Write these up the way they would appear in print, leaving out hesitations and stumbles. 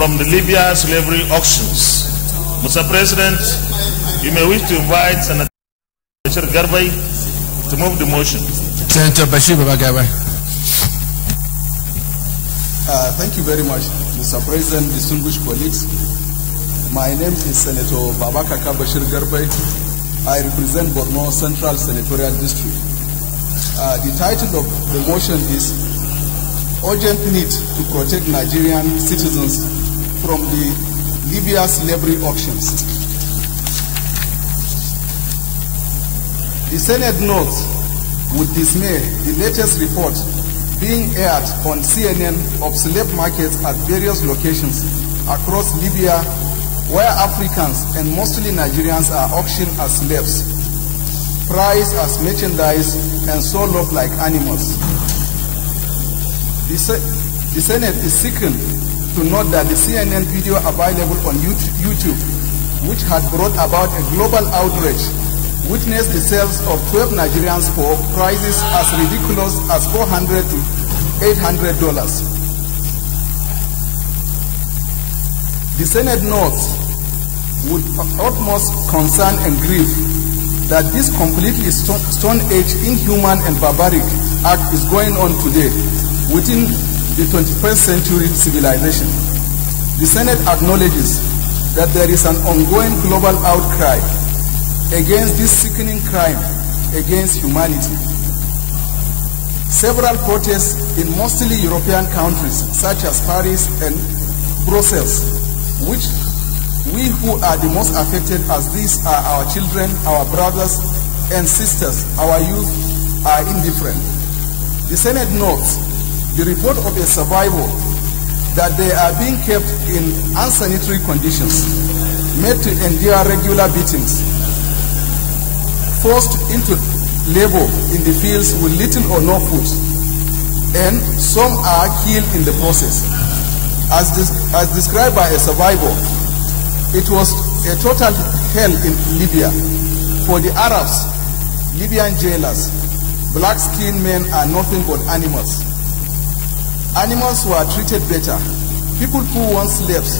from the Libya slavery auctions. Mr. President, you may wish to invite Senator Bashir Garbai to move the motion. Senator Bashir Garbai. Thank you very much, Mr. President, distinguished colleagues. My name is Senator Babakaka Bashir Garbai. I represent Borno Central Senatorial District. The title of the motion is Urgent Need to Protect Nigerian Citizens from the Libya Slavery Auctions. The Senate notes with dismay the latest report being aired on CNN of slave markets at various locations across Libya where Africans and mostly Nigerians are auctioned as slaves, prized as merchandise, and sold off like animals. The Senate is seeking to note that the CNN video available on YouTube, which had brought about a global outrage, witnessed the sales of 12 Nigerians for prices as ridiculous as $400 to $800. The Senate notes with utmost concern and grief that this completely stone-age, inhuman and barbaric act is going on today within the 21st century civilization. The Senate acknowledges that there is an ongoing global outcry against this sickening crime against humanity. Several protests in mostly European countries such as Paris and Brussels, which we who are the most affected, as these are our children, our brothers and sisters, our youth, are indifferent. The Senate notes the report of a survivor that they are being kept in unsanitary conditions, made to endure regular beatings, forced into labor in the fields with little or no food, and some are killed in the process. As described by a survivor, it was a total hell in Libya. For the Arabs, Libyan jailers, black-skinned men are nothing but animals. Animals were treated better. People who want slaves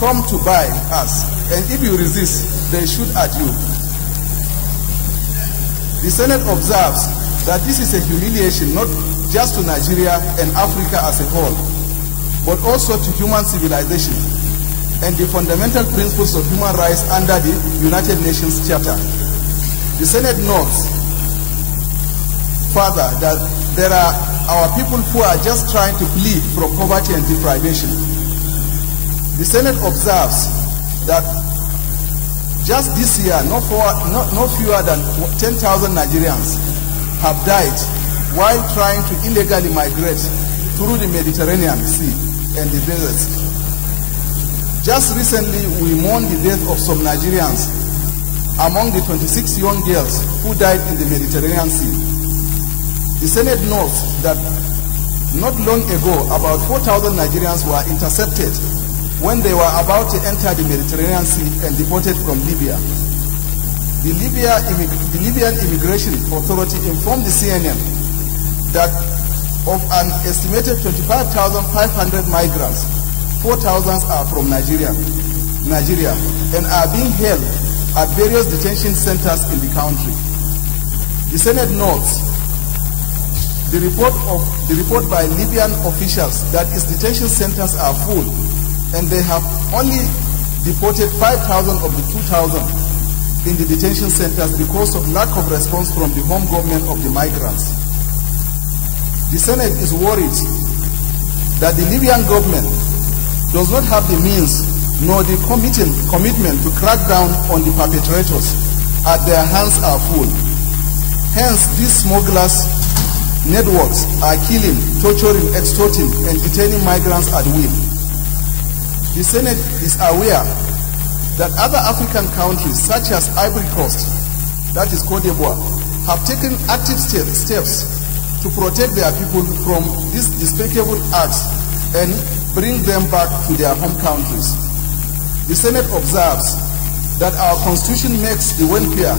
come to buy us, and if you resist, they shoot at you. The Senate observes that this is a humiliation not just to Nigeria and Africa as a whole, but also to human civilization and the fundamental principles of human rights under the United Nations Charter. The Senate notes further that there are our people who are just trying to flee from poverty and deprivation. The Senate observes that just this year, no fewer than 10,000 Nigerians have died while trying to illegally migrate through the Mediterranean Sea and the deserts. Just recently, we mourned the death of some Nigerians among the 26 young girls who died in the Mediterranean Sea. The Senate notes that not long ago, about 4,000 Nigerians were intercepted when they were about to enter the Mediterranean Sea and deported from Libya. The Libyan Immigration Authority informed the CNN that of an estimated 25,500 migrants, 4,000 are from Nigeria, and are being held at various detention centers in the country. The Senate notes the report by Libyan officials that its detention centers are full, and they have only deported 5,000 of the 2,000 in the detention centers because of lack of response from the home government of the migrants. The Senate is worried that the Libyan government does not have the means nor the commitment to crack down on the perpetrators, as their hands are full. Hence, these smugglers' networks are killing, torturing, extorting, and detaining migrants at will. The Senate is aware that other African countries, such as Ivory Coast, that is Cote d'Ivoire, have taken active steps to protect their people from these despicable acts and bring them back to their home countries. The Senate observes that our Constitution makes the welfare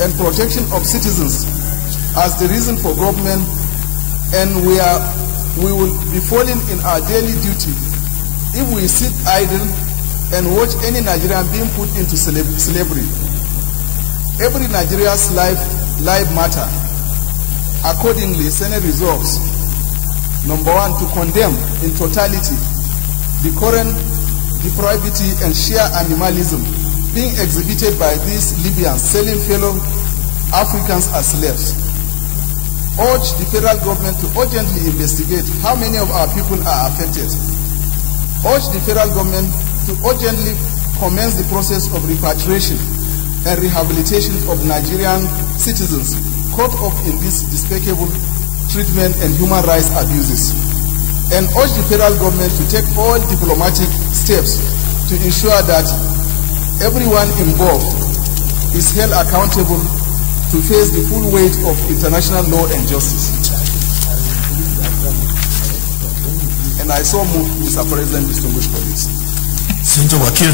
and protection of citizens as the reason for government, and we will be falling in our daily duty if we sit idle and watch any Nigerian being put into slavery. Every Nigerian's life matter. Accordingly, Senate resolves, number one, to condemn in totality the current depravity and sheer animalism being exhibited by these Libyans selling fellow Africans as slaves. Urge the federal government to urgently investigate how many of our people are affected. Urge the federal government to urgently commence the process of repatriation and rehabilitation of Nigerian citizens caught up in this despicable treatment and human rights abuses. And urge the federal government to take all diplomatic steps to ensure that everyone involved is held accountable to face the full weight of international law and justice. And I so move, Mr. President, distinguished colleagues. Senator Wakil.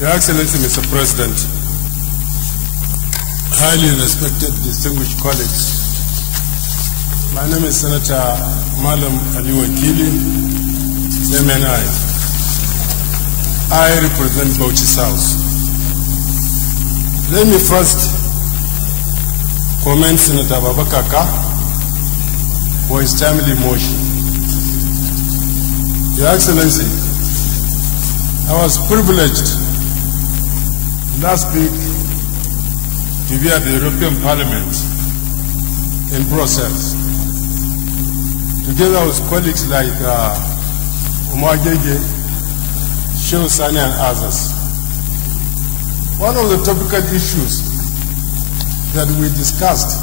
Your Excellency, Mr. President, highly respected, distinguished colleagues, my name is Senator Malam Ali Wakili, MNI. I represent Bauchi South. Let me first commend Senator Babakaka for his timely motion. Your Excellency, I was privileged last week to be at the European Parliament in Brussels, together with colleagues like Umar Gege, Shehu Sani and others. One of the topical issues that we discussed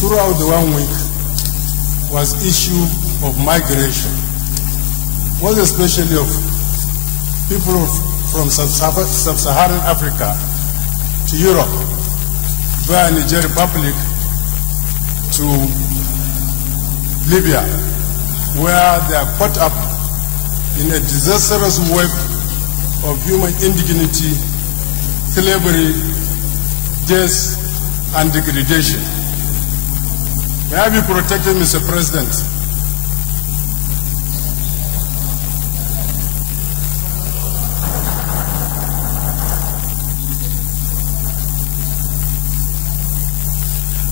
throughout the 1 week was issue of migration, most especially of people from sub-Saharan Africa to Europe via Niger Republic to Libya, where they are caught up in a disastrous web of human indignity, slavery, death, and degradation. May I be protected, Mr. President?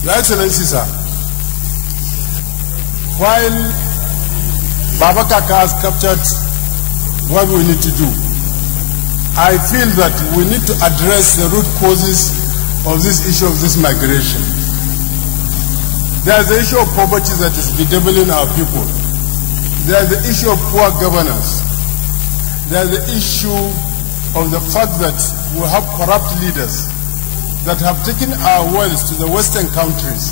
Your Excellency, sir, while Baba Kaka has captured what we need to do, I feel that we need to address the root causes of this issue of this migration. There is the issue of poverty that is bedeviling our people. There is the issue of poor governance. There is the issue of the fact that we have corrupt leaders that have taken our wealth to the Western countries,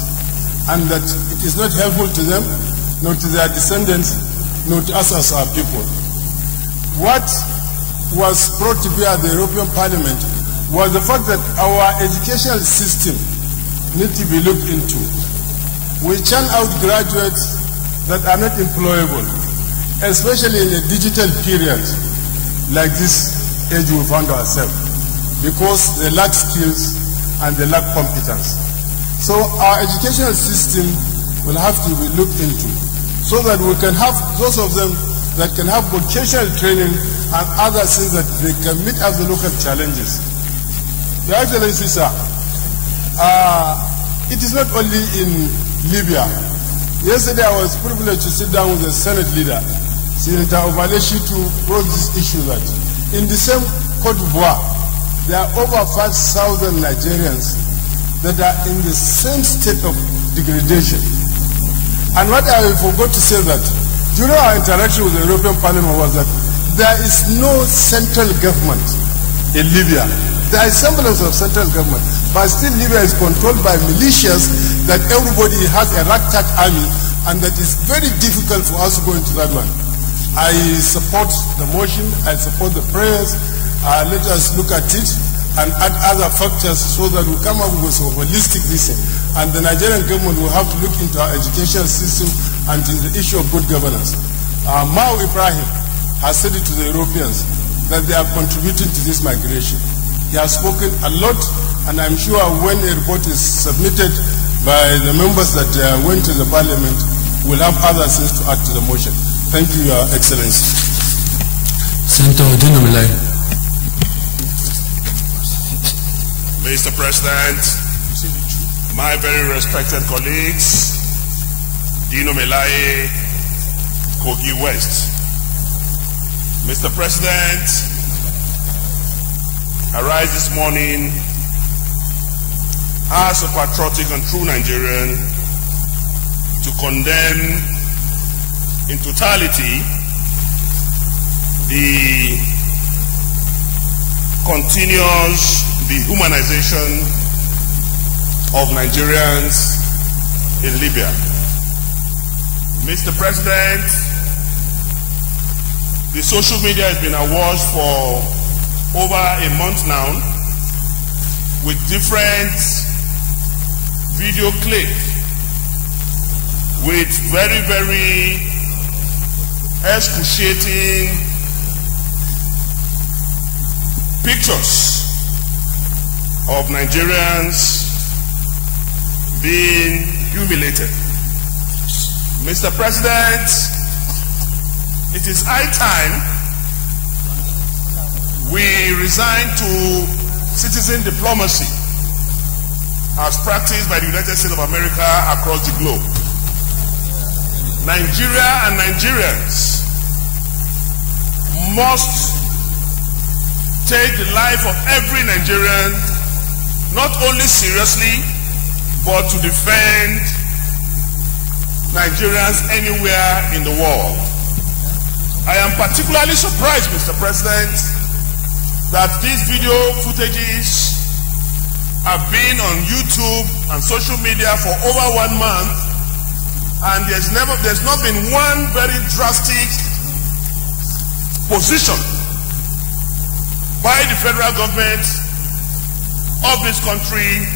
and that it is not helpful to them, nor to their descendants, nor to us as our people. What was brought to bear at the European Parliament was the fact that our educational system needs to be looked into. We churn out graduates that are not employable, especially in a digital period like this age we found ourselves, because they lack skills and they lack competence. So our educational system will have to be looked into, so that we can have those of them that can have vocational training and other things that they can meet up the local challenges. Your Excellency, sir, it is not only in Libya. Yesterday I was privileged to sit down with the Senate leader, Senator Obaleshitu, brought this issue that in the same Cote d'Ivoire, there are over 5,000 Nigerians that are in the same state of degradation. And what I forgot to say that during our interaction with the European Parliament was that there is no central government in Libya. There is semblance of central government, but still Libya is controlled by militias that everybody has a ragtag army, and that is very difficult for us to go into that one. I support the motion, I support the prayers. Let us look at it and add other factors so that we come up with a holistic vision. And the Nigerian government will have to look into our education system and in the issue of good governance. Mao Ibrahim has said it to the Europeans that they are contributing to this migration. He has spoken a lot and I'm sure when a report is submitted by the members that went to the parliament, we'll have other things to add to the motion. Thank you, Your Excellency. Senator Dino-Melaye. Mr. President, my very respected colleagues, Dino-Melaye, Kogi West. Mr. President, I rise this morning as a patriotic and true Nigerian to condemn in totality the continuous dehumanization of Nigerians in Libya. Mr. President, the social media has been awash for over a month now with different video clips with very, very excruciating pictures of Nigerians being humiliated. Mr. President, it is high time we resign to citizen diplomacy as practiced by the United States of America across the globe. Nigeria and Nigerians must take the life of every Nigerian not only seriously, but to defend Nigerians anywhere in the world. I am particularly surprised, Mr. President, that these video footages have been on YouTube and social media for over 1 month, and there's not been one very drastic position by the federal government of this country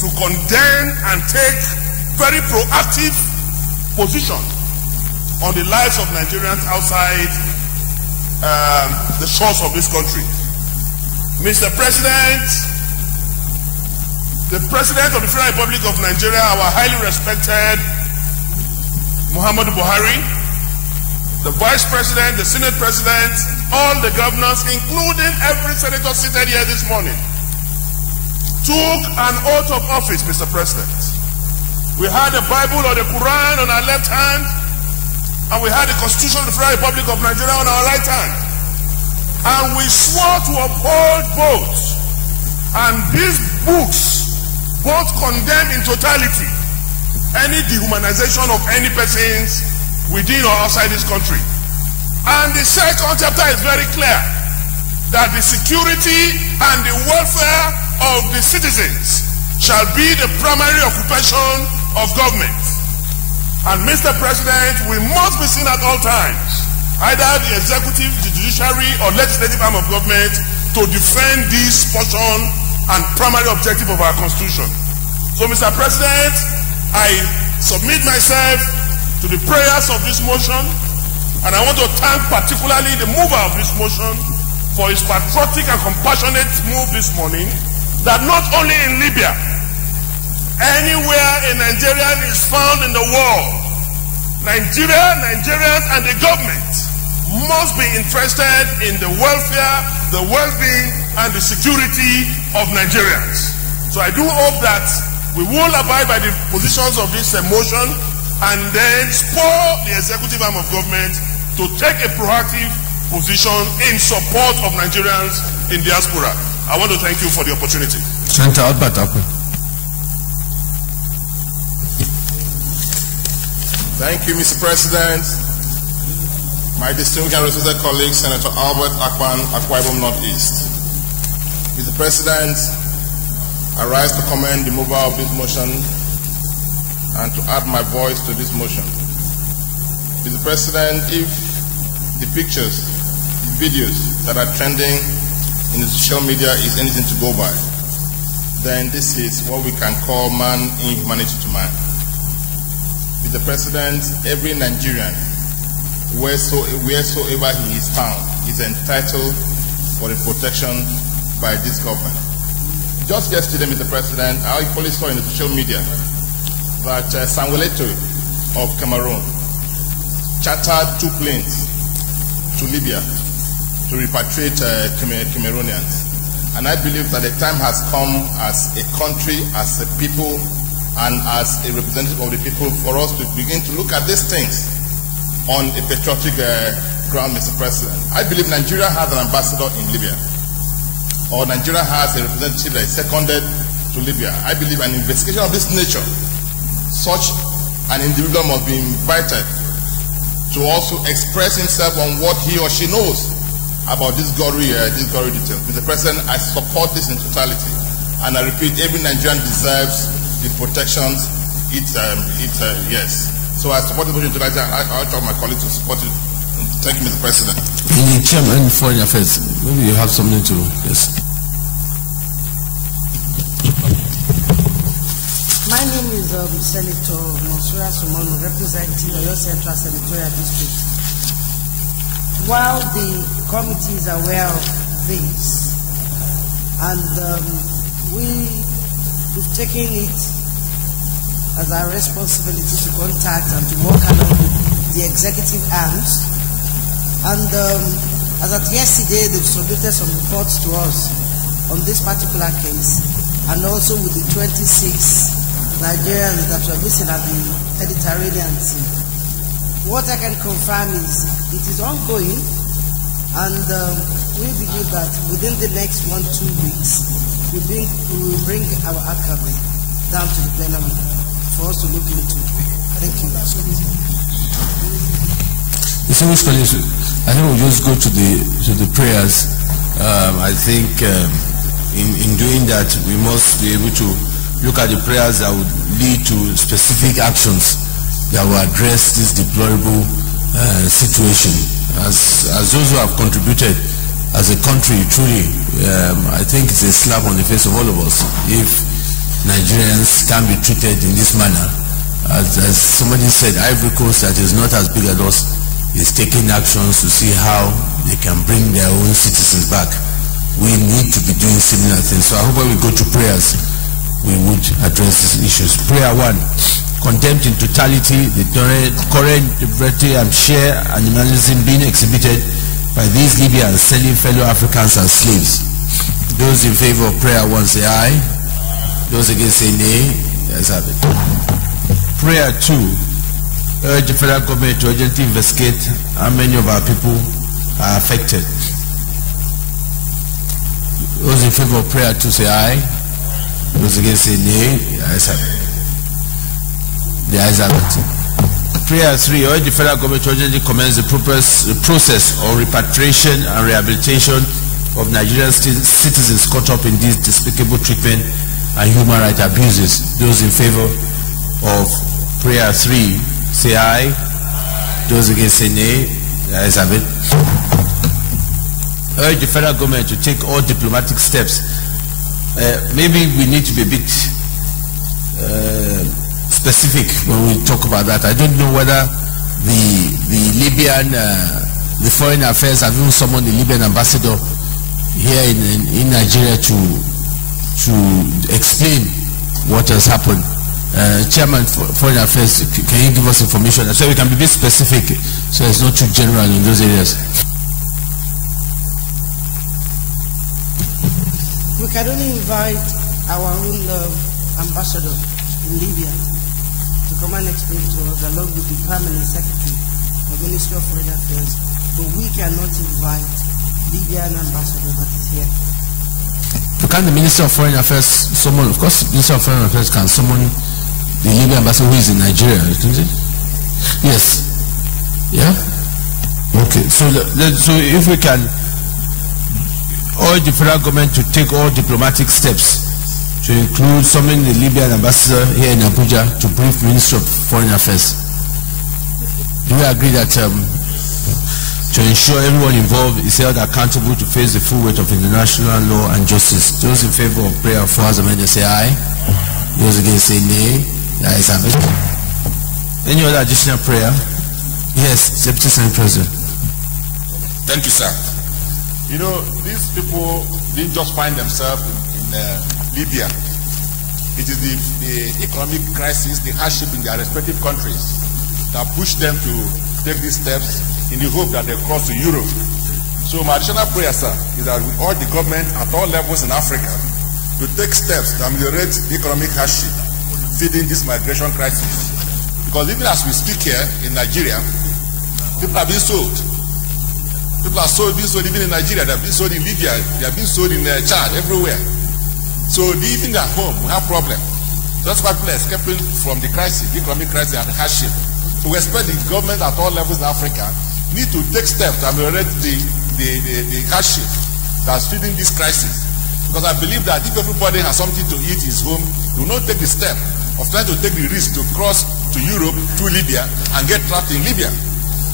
to condemn and take very proactive position on the lives of Nigerians outside the shores of this country. Mr. President, the President of the Federal Republic of Nigeria, our highly respected Muhammadu Buhari, the Vice President, the Senate President, all the governors, including every senator seated here this morning, took an oath of office, Mr. President. We had the Bible or the Quran on our left hand, and we had the Constitution of the Federal Republic of Nigeria on our right hand. And we swore to uphold both. And these books both condemn in totality any dehumanization of any persons within or outside this country. And the second chapter is very clear that the security and the welfare of the citizens shall be the primary occupation of government. And Mr. President, we must be seen at all times, either the executive, the judiciary, or legislative arm of government, to defend this portion and primary objective of our Constitution. So, Mr. President, I submit myself to the prayers of this motion, and I want to thank particularly the mover of this motion for his patriotic and compassionate move this morning, that not only in Libya, anywhere a Nigerian is found in the world, Nigerians and the government must be interested in the welfare, the well-being, and the security of Nigerians. So I do hope that we will abide by the positions of this motion and then spur the executive arm of government to take a proactive position in support of Nigerians in diaspora. I want to thank you for the opportunity. Senator Albert Akwe. Thank you, Mr. President. My distinguished and respected colleague, Senator Albert Akpan, Akwa Ibom Northeast. Mr. President, I rise to commend the mover of this motion and to add my voice to this motion. Mr. President, if the pictures, the videos that are trending in the social media is anything to go by, then this is what we can call man inhumanity to man. Mr. President, every Nigerian, wheresoever he is found, is entitled for the protection by this government. Just yesterday, Mr. President, I equally saw in the social media that Samuel Eto'o of Cameroon chartered 2 planes to Libya to repatriate Cameroonians. And I believe that the time has come as a country, as a people, and as a representative of the people for us to begin to look at these things on a patriotic ground, Mr. President. I believe Nigeria has an ambassador in Libya, or Nigeria has a representative that is seconded to Libya. I believe an investigation of this nature, such an individual must be invited to also express himself on what he or she knows about this gory detail. Mr. President, I support this in totality, and I repeat, every Nigerian deserves the protections yes. So I support the motion in totality, and I urge my colleagues to support it. Thank you, Mr. President. The Chairman, Foreign Affairs, maybe you have something to yes. My name is Senator Monsura Sumono, representing Oyo Central Senatorial District. While the committee is aware of this, and we've taken it as our responsibility to contact and to work along with the executive arms, and as at yesterday, they've submitted some reports to us on this particular case, and also with the 26 Nigerians that were missing at the Mediterranean Sea. What I can confirm is it is ongoing, and we believe that within the next 1-2 weeks, we will bring our archive down to the plenary for us to look into. Thank you. Distinguished colleagues, I think we'll just go to the prayers. I think in doing that, we must be able to look at the prayers that would lead to specific actions that will address this deplorable situation. As those who have contributed as a country, truly, I think it's a slap on the face of all of us if Nigerians can be treated in this manner. As somebody said, Ivory Coast, that is not as big as us, is taking actions to see how they can bring their own citizens back. We need to be doing similar things. So I hope when we go to prayers, we would address these issues. Prayer 1. Condemned in totality the current deliberation and sheer animalism being exhibited by these Libyans selling fellow Africans as slaves. Those in favor of prayer 1 say aye. Those against say nay. Yes, have it. Prayer 2. Urge the federal government to urgently investigate how many of our people are affected. Those in favor of prayer 2 say aye. Those against say nay. Yes, have it. The ayes have it. Prayer 3. Urge the federal government to urgently commence the process of repatriation and rehabilitation of Nigerian citizens caught up in this despicable treatment and human rights abuses. Those in favor of prayer 3 say aye. Those against say nay. The ayes have it. Urge the federal government to take all diplomatic steps. Maybe we need to be a bit specific when we talk about that. I don't know whether the Libyan, the foreign affairs have even summoned the Libyan ambassador here in Nigeria to explain what has happened. Chairman for Foreign Affairs, can you give us information so we can be a bit specific, so it's not too general in those areas? We can only invite our own ambassador in Libya to come and explain to us, along with the Permanent Secretary of the Ministry of Foreign Affairs, but we cannot invite Libyan ambassador that is here. Can the Minister of Foreign Affairs summon? Of course, the Minister of Foreign Affairs can summon the Libyan ambassador who is in Nigeria, isn't it? Yes. Yeah? Okay. So if we can urge the federal government to take all diplomatic steps to include summoning the Libyan ambassador here in Abuja to brief Minister of Foreign Affairs. Do we agree that to ensure everyone involved is held accountable to face the full weight of international law and justice? Those in favor of prayer 4 as amended say aye. Those against say nay. The ayes have it. Any other additional prayer? Yes, Deputy Senate President. Thank you, sir. You know, these people didn't just find themselves in Libya. It is the economic crisis, the hardship in their respective countries that pushed them to take these steps in the hope that they cross to Europe. So my additional prayer, sir, is that we urge the government at all levels in Africa to take steps to ameliorate the economic hardship feeding this migration crisis. Because even as we speak here in Nigeria, people are being sold. People are being sold even in Nigeria, they have been sold in Libya, they have been sold in Chad, everywhere. So even at home, we have problems. That's why people are escaping from the crisis, the economic crisis and the hardship. So we expect the government at all levels in Africa need to take steps to ameliorate the hardship that's feeding this crisis. Because I believe that if everybody has something to eat in his home, they will not take the step of trying to take the risk to cross to Europe through Libya and get trapped in Libya.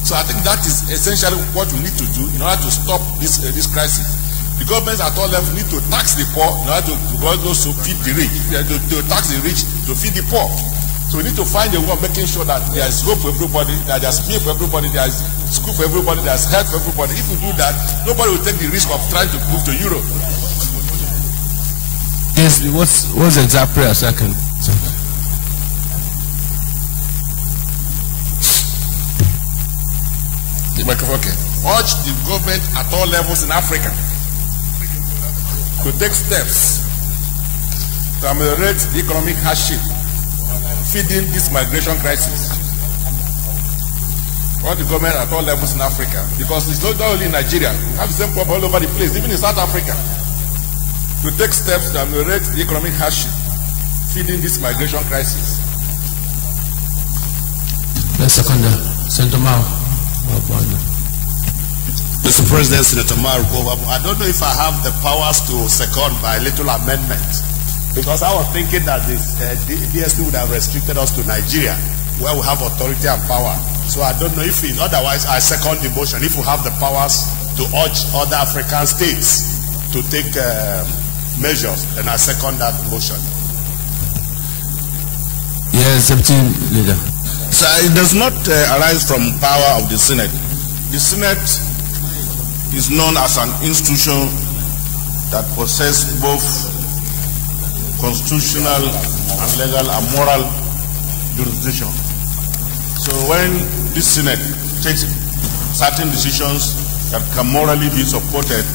So I think that is essentially what we need to do in order to stop this crisis. The governments at all levels need to tax the poor in order to also feed the rich, to tax the rich to feed the poor. So we need to find a way of making sure that there is hope for everybody, that there is meal for everybody, there is school for everybody, there is health for everybody. If we do that, nobody will take the risk of trying to move to Europe. Yes, what's the exact prayer, second? Okay. Urge the government at all levels in Africa to take steps to ameliorate the economic hardship feeding this migration crisis. Urge the government at all levels in Africa, because it's not only in Nigeria, we have the same problem all over the place, even in South Africa, to take steps to ameliorate the economic hardship feeding this migration crisis. Senator Mao. Mr. President, Senator Marco, I don't know if I have the powers to second by little amendment, because I was thinking that the DSP would have restricted us to Nigeria, where we have authority and power. So I don't know if otherwise I second the motion. If we have the powers to urge other African states to take measures, then I second that motion. Yes, Deputy Leader. So it does not arise from power of the Senate. The Senate is known as an institution that possesses both constitutional and legal and moral jurisdiction. So when the Senate takes certain decisions that can morally be supported,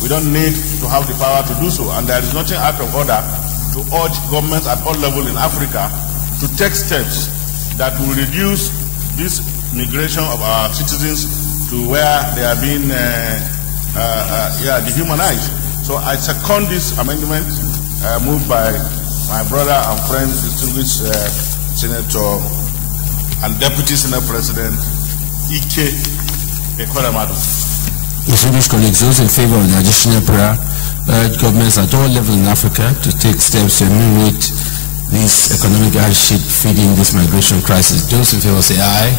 we don't need to have the power to do so. And there is nothing out of order to urge governments at all levels in Africa to take steps that will reduce this migration of our citizens to where they are being dehumanized. So I second this amendment moved by my brother and friend, distinguished Senator and Deputy Senate President Ike Ekweremadu. Distinguished colleagues, those in favor of the additional prayer urge governments at all levels in Africa to take steps to ameliorate this economic hardship feeding this migration crisis. Those in favor say aye.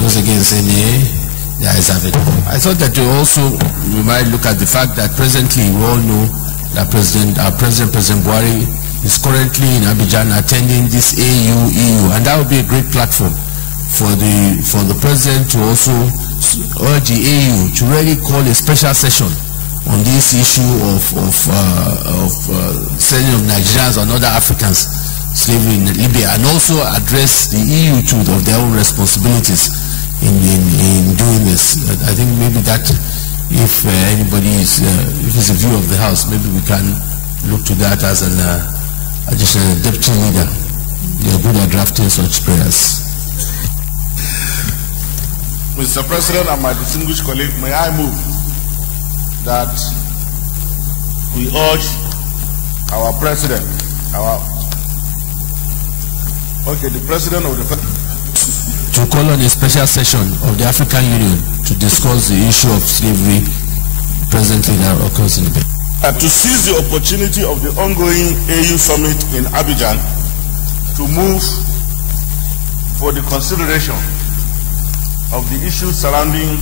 Those against say nay. The ayes have it. I thought that we might look at the fact that presently we all know that President Buhari is currently in Abidjan attending this AU, and that would be a great platform for the President to also urge the AU to really call a special session on this issue of selling of Nigerians and other Africans slavery in Libya, and also address the EU too of their own responsibilities in doing this. I think maybe that if anybody is, if it's a view of the House, maybe we can look to that as an additional deputy leader. You're good at drafting such prayers. Mr. President and my distinguished colleague, may I move that we urge our President, the President of the to call on a special session of the African Union to discuss the issue of slavery presently that occurs in Libya. To seize the opportunity of the ongoing AU summit in Abidjan to move for the consideration of the issues surrounding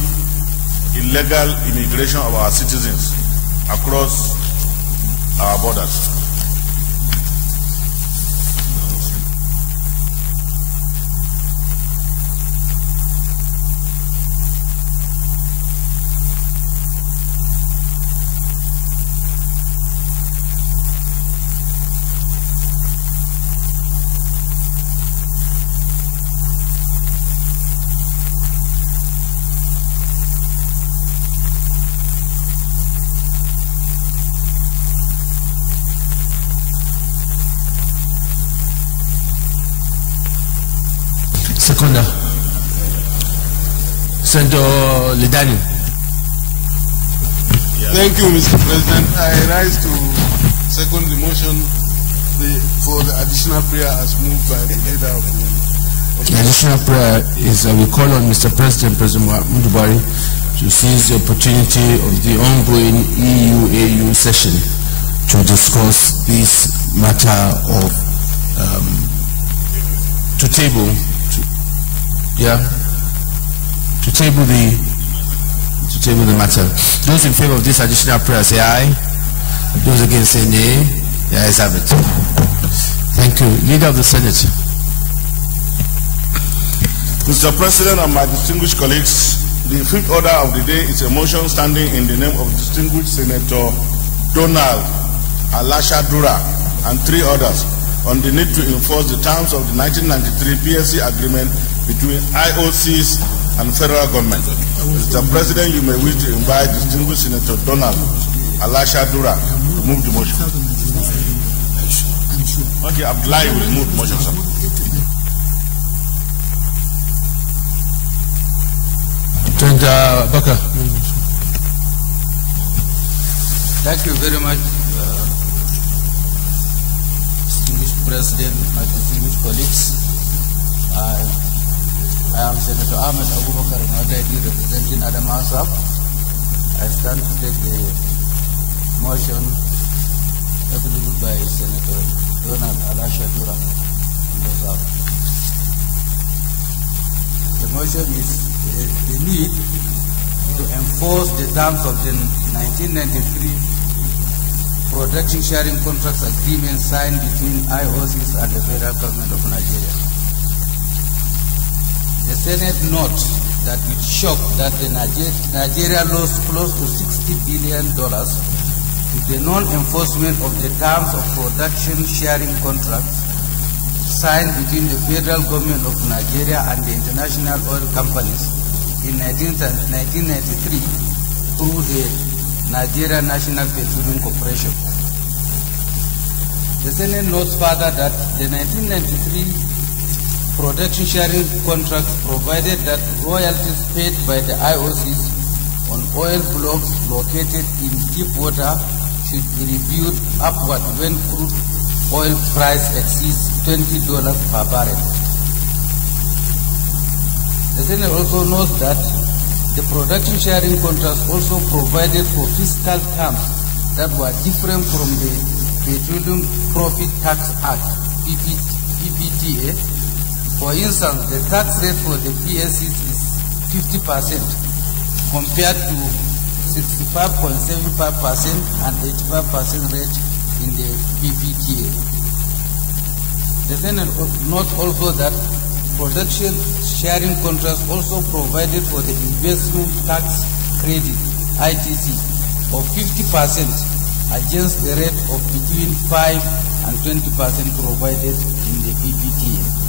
illegal immigration of our citizens across our borders. Seconder. Senator Lidani. Thank you, Mr. President. I rise to second the motion for the additional prayer as moved by the leader of the additional prayer is we call on Mr. President Muhammadu Buhari to seize the opportunity of the ongoing EU-AU session to discuss this matter of to table the matter. Those in favor of this additional prayer say aye. Those against say nay. The ayes have it. Thank you. Leader of the Senate. Mr. President and my distinguished colleagues, the fifth order of the day is a motion standing in the name of distinguished Senator Donald Alasha Dura and three others on the need to enforce the terms of the 1993 PSC agreement between IOCs and federal government. Mr. President, you may wish to invite distinguished Senator Donald Alasha Dura to move the motion. Okay, Abdullahi will move the motion, sir. Senator Baka. Thank you very much, distinguished President, my distinguished colleagues. I am Senator Ahmed Abubakar Nadaidi representing Adamawa South. I stand to take the motion approved by Senator Donald Alasha Dura from the South. The motion is the need to enforce the terms of the 1993 production sharing contracts agreement signed between IOCs and the federal government of Nigeria. The Senate notes that with shock that Nigeria lost close to $60 billion with the non-enforcement of the terms of production sharing contracts signed between the federal government of Nigeria and the international oil companies in 1993 through the Nigeria National Petroleum Corporation. The Senate notes further that the 1993 production sharing contracts provided that royalties paid by the IOCs on oil blocks located in deep water should be reviewed upward when crude oil price exceeds $20 per barrel. The Senate also notes that the production sharing contracts also provided for fiscal terms that were different from the Petroleum Profit Tax Act, PPTA. For instance, the tax rate for the PSCs is 50% compared to 65.75% and 85% rate in the PPTA. The Senate notes also that production sharing contracts also provided for the investment tax credit, ITC, of 50% against the rate of between 5 and 20% provided in the PPTA.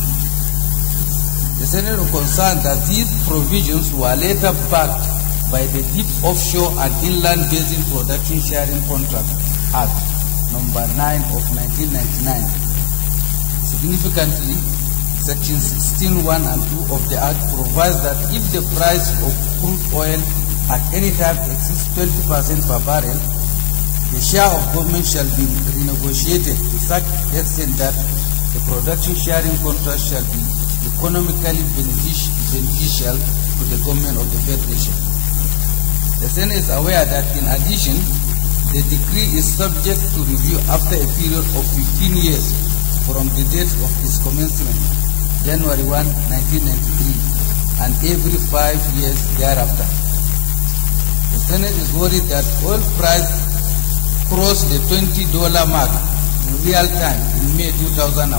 The Senate is concerned that these provisions were later backed by the Deep Offshore and Inland Basin Production Sharing Contract Act, number 9 of 1999. Significantly, Section 16(1) and 2 of the Act provides that if the price of crude oil at any time exceeds 20% per barrel, the share of government shall be renegotiated to such extent that the production sharing contract shall be economically beneficial to the government of the Federation. The Senate is aware that in addition, the decree is subject to review after a period of 15 years from the date of its commencement, January 1, 1993, and every 5 years thereafter. The Senate is worried that oil price crossed the $20 mark in real time in May 2004.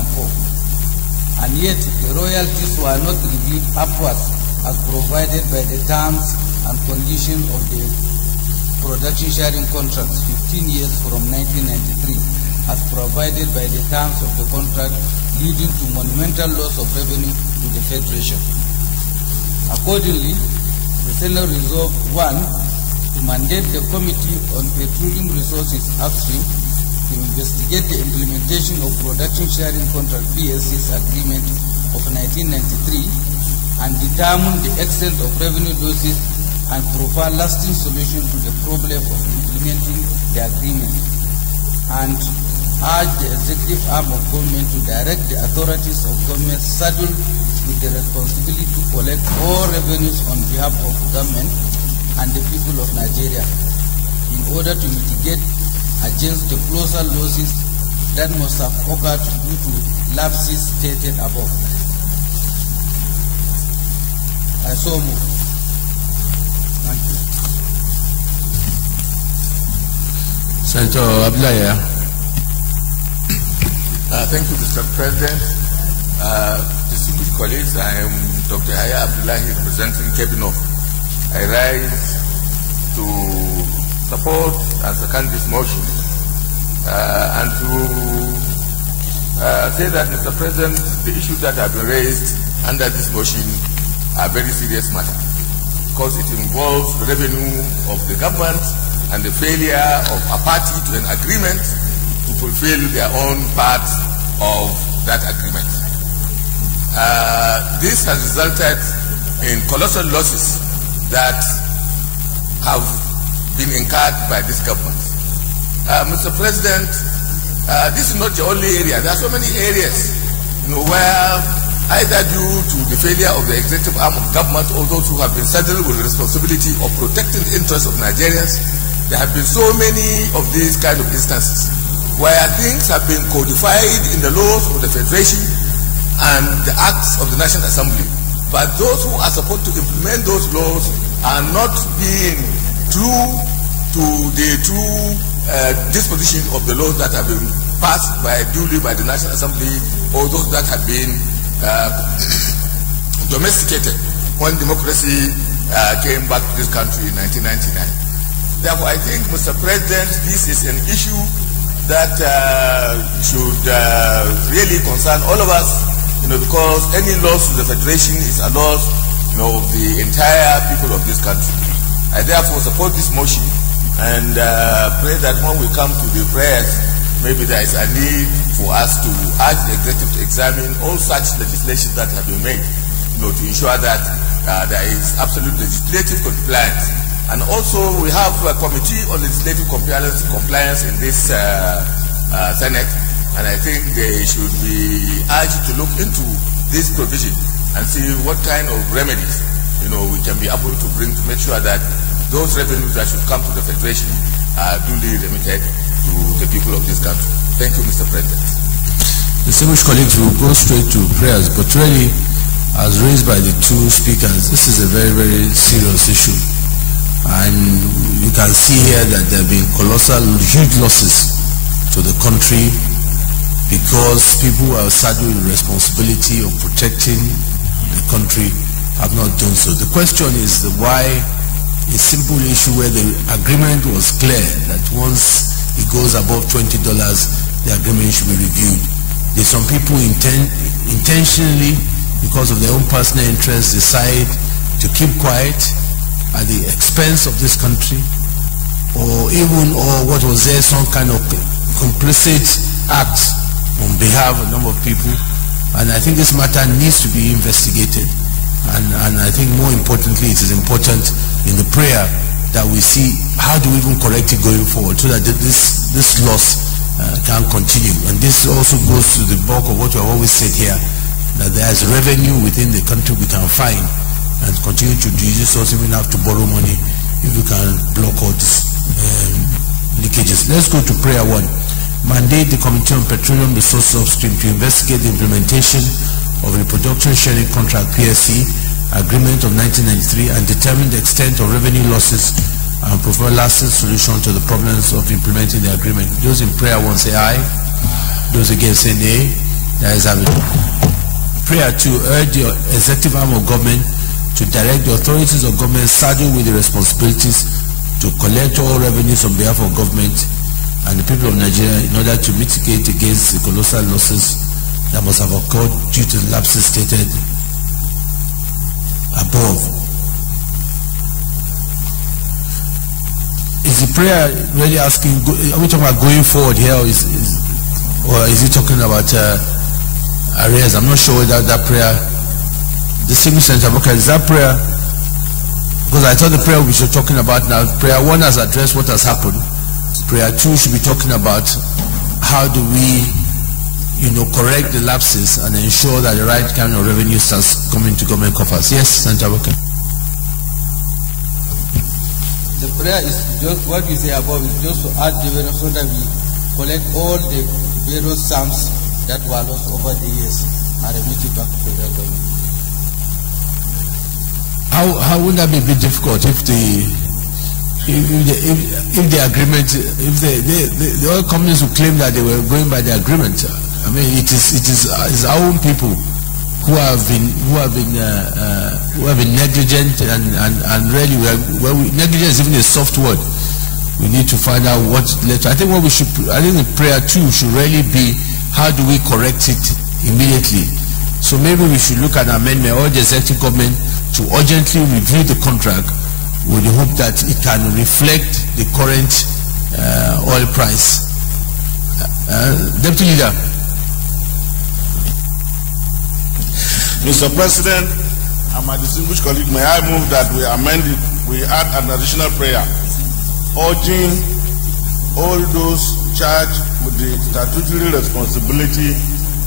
And yet the royalties were not reviewed upwards as provided by the terms and conditions of the production sharing contracts 15 years from 1993 as provided by the terms of the contract, leading to monumental loss of revenue to the Federation. Accordingly, the Senate resolved 1. to mandate the Committee on Petroleum Resources Upstream to investigate the implementation of Production Sharing Contract PSC's agreement of 1993 and determine the extent of revenue losses and provide lasting solution to the problem of implementing the agreement, and urge the executive arm of government to direct the authorities of government saddled with the responsibility to collect all revenues on behalf of government and the people of Nigeria in order to mitigate against the colossal losses that must have occurred due to lapses stated above. I so move. Thank you. Senator Abdullahi. Thank you, Mr. President. Distinguished colleagues, I am Dr. Haya Abdullahi, representing Kebbi. I rise to support and second this motion and to say that, Mr. President, the issues that have been raised under this motion are very serious matters because it involves the revenue of the government and the failure of a party to an agreement to fulfill their own part of that agreement. This has resulted in colossal losses that have been incurred by this government. Mr. President, this is not the only area. There are so many areas, where either due to the failure of the executive arm of government or those who have been saddled with the responsibility of protecting the interests of Nigerians, there have been so many of these kind of instances where things have been codified in the laws of the Federation and the acts of the National Assembly. But those who are supposed to implement those laws are not being true to the true disposition of the laws that have been passed duly by the National Assembly or those that have been domesticated when democracy came back to this country in 1999. Therefore, I think, Mr. President, this is an issue that should really concern all of us, because any loss to the Federation is a loss, of the entire people of this country. I therefore support this motion and pray that when we come to the prayers, maybe there is a need for us to ask the executive to examine all such legislation that have been made, to ensure that there is absolute legislative compliance. And also we have a committee on legislative compliance in this Senate, and I think they should be urged to look into this provision and see what kind of remedies, we can be able to bring to make sure that those revenues that should come to the Federation are duly remitted to the people of this country. Thank you, Mr. President. Distinguished colleagues, we will go straight to prayers, but really, as raised by the two speakers, this is a very, very serious issue. And you can see here that there have been colossal, huge losses to the country because people who are saddled with the responsibility of protecting the country have not done so. The question is why a simple issue where the agreement was clear that once it goes above $20, the agreement should be reviewed. There's some people intentionally, because of their own personal interests, decide to keep quiet at the expense of this country, or what was there, some kind of complicit act on behalf of a number of people. And I think this matter needs to be investigated. And I think more importantly, it is important in the prayer that we see how do we even correct it going forward so that this loss can continue. And this also goes to the bulk of what we have always said here, that there is revenue within the country we can find and continue to do this, also even have to borrow money if we can block all these leakages. Let's go to prayer one. Mandate the Committee on Petroleum Resources Upstream to investigate the implementation of the Production Sharing Contract PSC Agreement of 1993 and determine the extent of revenue losses and provide lasting solution to the problems of implementing the agreement. Those in prayer one say aye. Those against say nay. That is it. Prayer two, urge the executive arm of government to direct the authorities of government saddled with the responsibilities to collect all revenues on behalf of government and the people of Nigeria in order to mitigate against the colossal losses that must have occurred due to the lapses stated above. Is the prayer really asking, are we talking about going forward here, or is he talking about arrears? I'm not sure whether that prayer Distinguished Senator Booker, is that prayer? Because I thought the prayer we should be talking about now, prayer 1 has addressed what has happened. Prayer 2 should be talking about how do we, correct the lapses and ensure that the right kind of revenue starts coming to government coffers. Yes, Senator Booker. The prayer is just what you say above, is just to add the various so that we collect all the various sums that were lost over the years and remit it back to the federal government. How would that be a bit difficult if the agreement, if the oil companies would claim that they were going by the agreement? I mean, it's our own people who have been negligent and really negligent is even a soft word. We need to find out what led to. I think the prayer 2 should really be how do we correct it immediately. So maybe we should look at an amendment or the executive government to urgently review the contract with the hope that it can reflect the current oil price. Deputy Leader. Mr. President and my distinguished colleague, may I move that we add an additional prayer urging all those charged with the statutory responsibility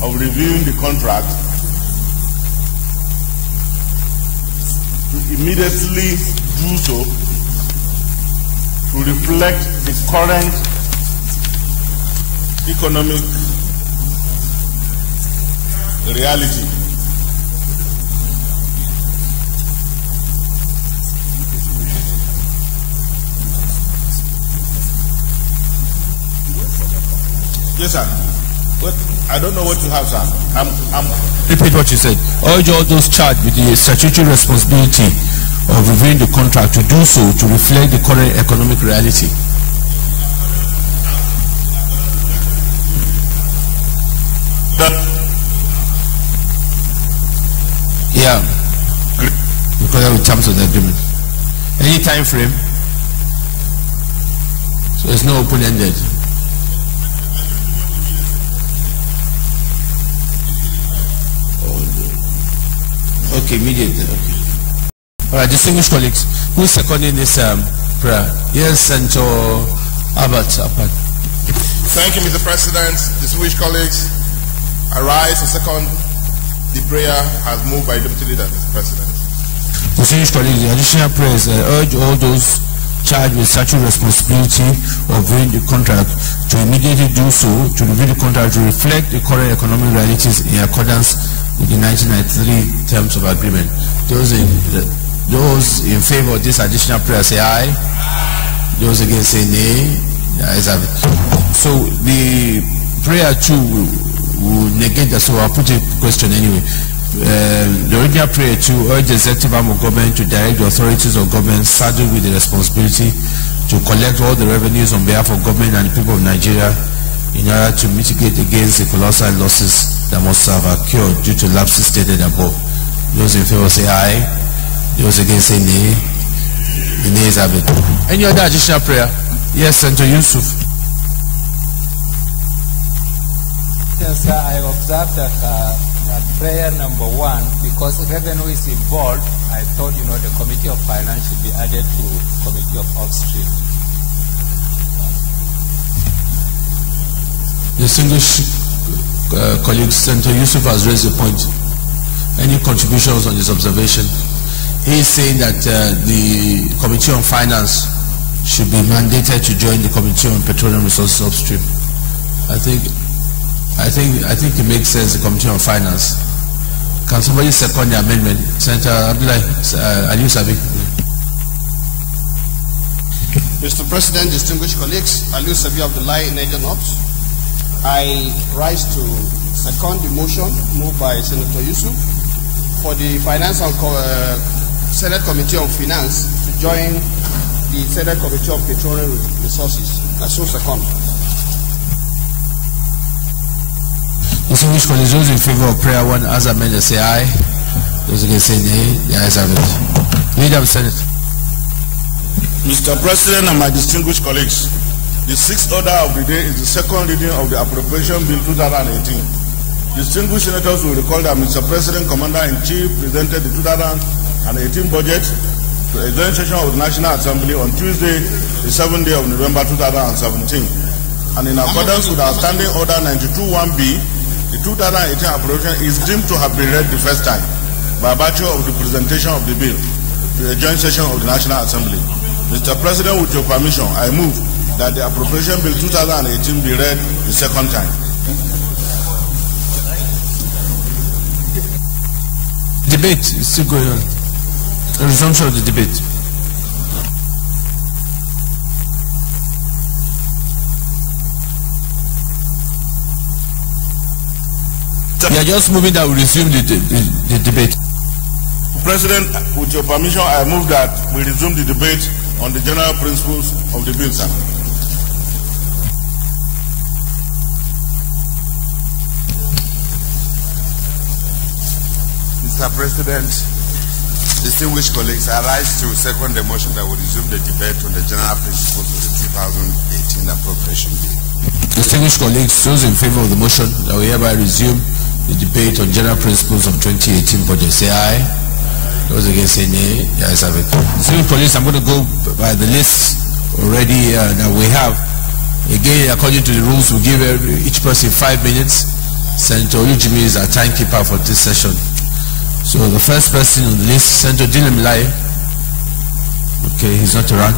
of reviewing the contract to immediately do so to reflect the current economic reality. Yes, sir. But I don't know what you have, sir. Repeat what you said. Urge all those charged with the statutory responsibility of reviewing the contract to do so to reflect the current economic reality. Yeah. Because of the terms of the agreement. Any time frame? So it's no open-ended. Okay, immediately. Okay. All right, distinguished colleagues, who is seconding this prayer? Yes, Senator Albert. Thank you, Mr. President. Distinguished colleagues, I rise to second the prayer as moved by Deputy Leader, Mr. President. Distinguished colleagues, the additional prayers urge all those charged with statutory responsibility of reviewing the contract to immediately do so to review the contract to reflect the current economic realities in accordance with the 1993 terms of agreement. Those in favor of this additional prayer say aye. Those against say nay. The ayes have it. So the prayer 2 will negate that, so I'll put a question anyway. The original prayer 2 urge the executive arm of government to direct the authorities of government saddled with the responsibility to collect all the revenues on behalf of government and the people of Nigeria in order to mitigate against the colossal losses that must have occurred due to lapses stated above. Those in favor say aye. Those against say nay. The nays have it. Any other additional prayer? Yes, Senator Yusuf. Yes, sir, I observed that at prayer number 1, because revenue is involved, I thought, the Committee of Finance should be added to Committee of Upstream. Distinguished colleague, Senator Yusuf has raised a point. Any contributions on his observation? He is saying that the Committee on Finance should be mandated to join the Committee on Petroleum Resources Upstream. I think it makes sense, the Committee on Finance. Can somebody second the amendment? Senator Abdullahi Aliyu Sabi. Mr. President, distinguished colleagues, Aliyu Sabi Abdullahi, Nigerian Ops. I rise to second the motion moved by Senator Yusuf for the Finance and Senate Committee on Finance to join the Senate Committee on Petroleum Resources. I so second. Distinguished colleagues, those in favor of prayer 1 as amended say aye. Those against say nay. The ayes have it. Leader of the Senate. Mr. President and my distinguished colleagues, the 6th order of the day is the second reading of the Appropriation Bill 2018. Distinguished senators will recall that Mr. President, Commander-in-Chief presented the 2018 budget to a joint session of the National Assembly on Tuesday, the 7th day of November 2017. And in accordance with our Standing Order 92-1B, the 2018 appropriation is deemed to have been read the first time by virtue of the presentation of the bill to a joint session of the National Assembly. Mr. President, with your permission, I move that the appropriation bill 2018 be read the second time. Debate is still going on. A resumption of the debate. We are just moving that we resume the debate. President, with your permission, I move that we resume the debate on the general principles of the bill, sir. Mr. President, distinguished colleagues, I rise to second the motion that we resume the debate on the general principles of the 2018 appropriation bill. Distinguished colleagues, those in favor of the motion that we hereby resume the debate on general principles of 2018 budget, say aye. Those against say nay. The ayes have it. Distinguished colleagues, I'm going to go by the list already that we have. Again, according to the rules, we give each person 5 minutes. Senator Olujimi is our timekeeper for this session. So the first person on the list, Senator Dilemilai. Okay, he's not around.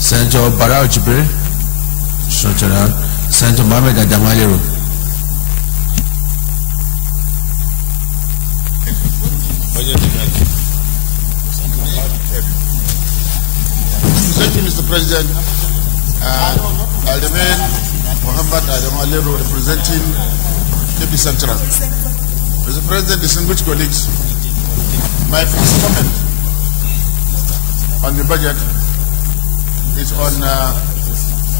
Senator Barao Jibril. He's not around. Senator Mohamed Adamalero. Thank you, Mr. President. I remain Mohamed Adamalero, representing KB Central. Mr. President, distinguished colleagues, my first comment on the budget is on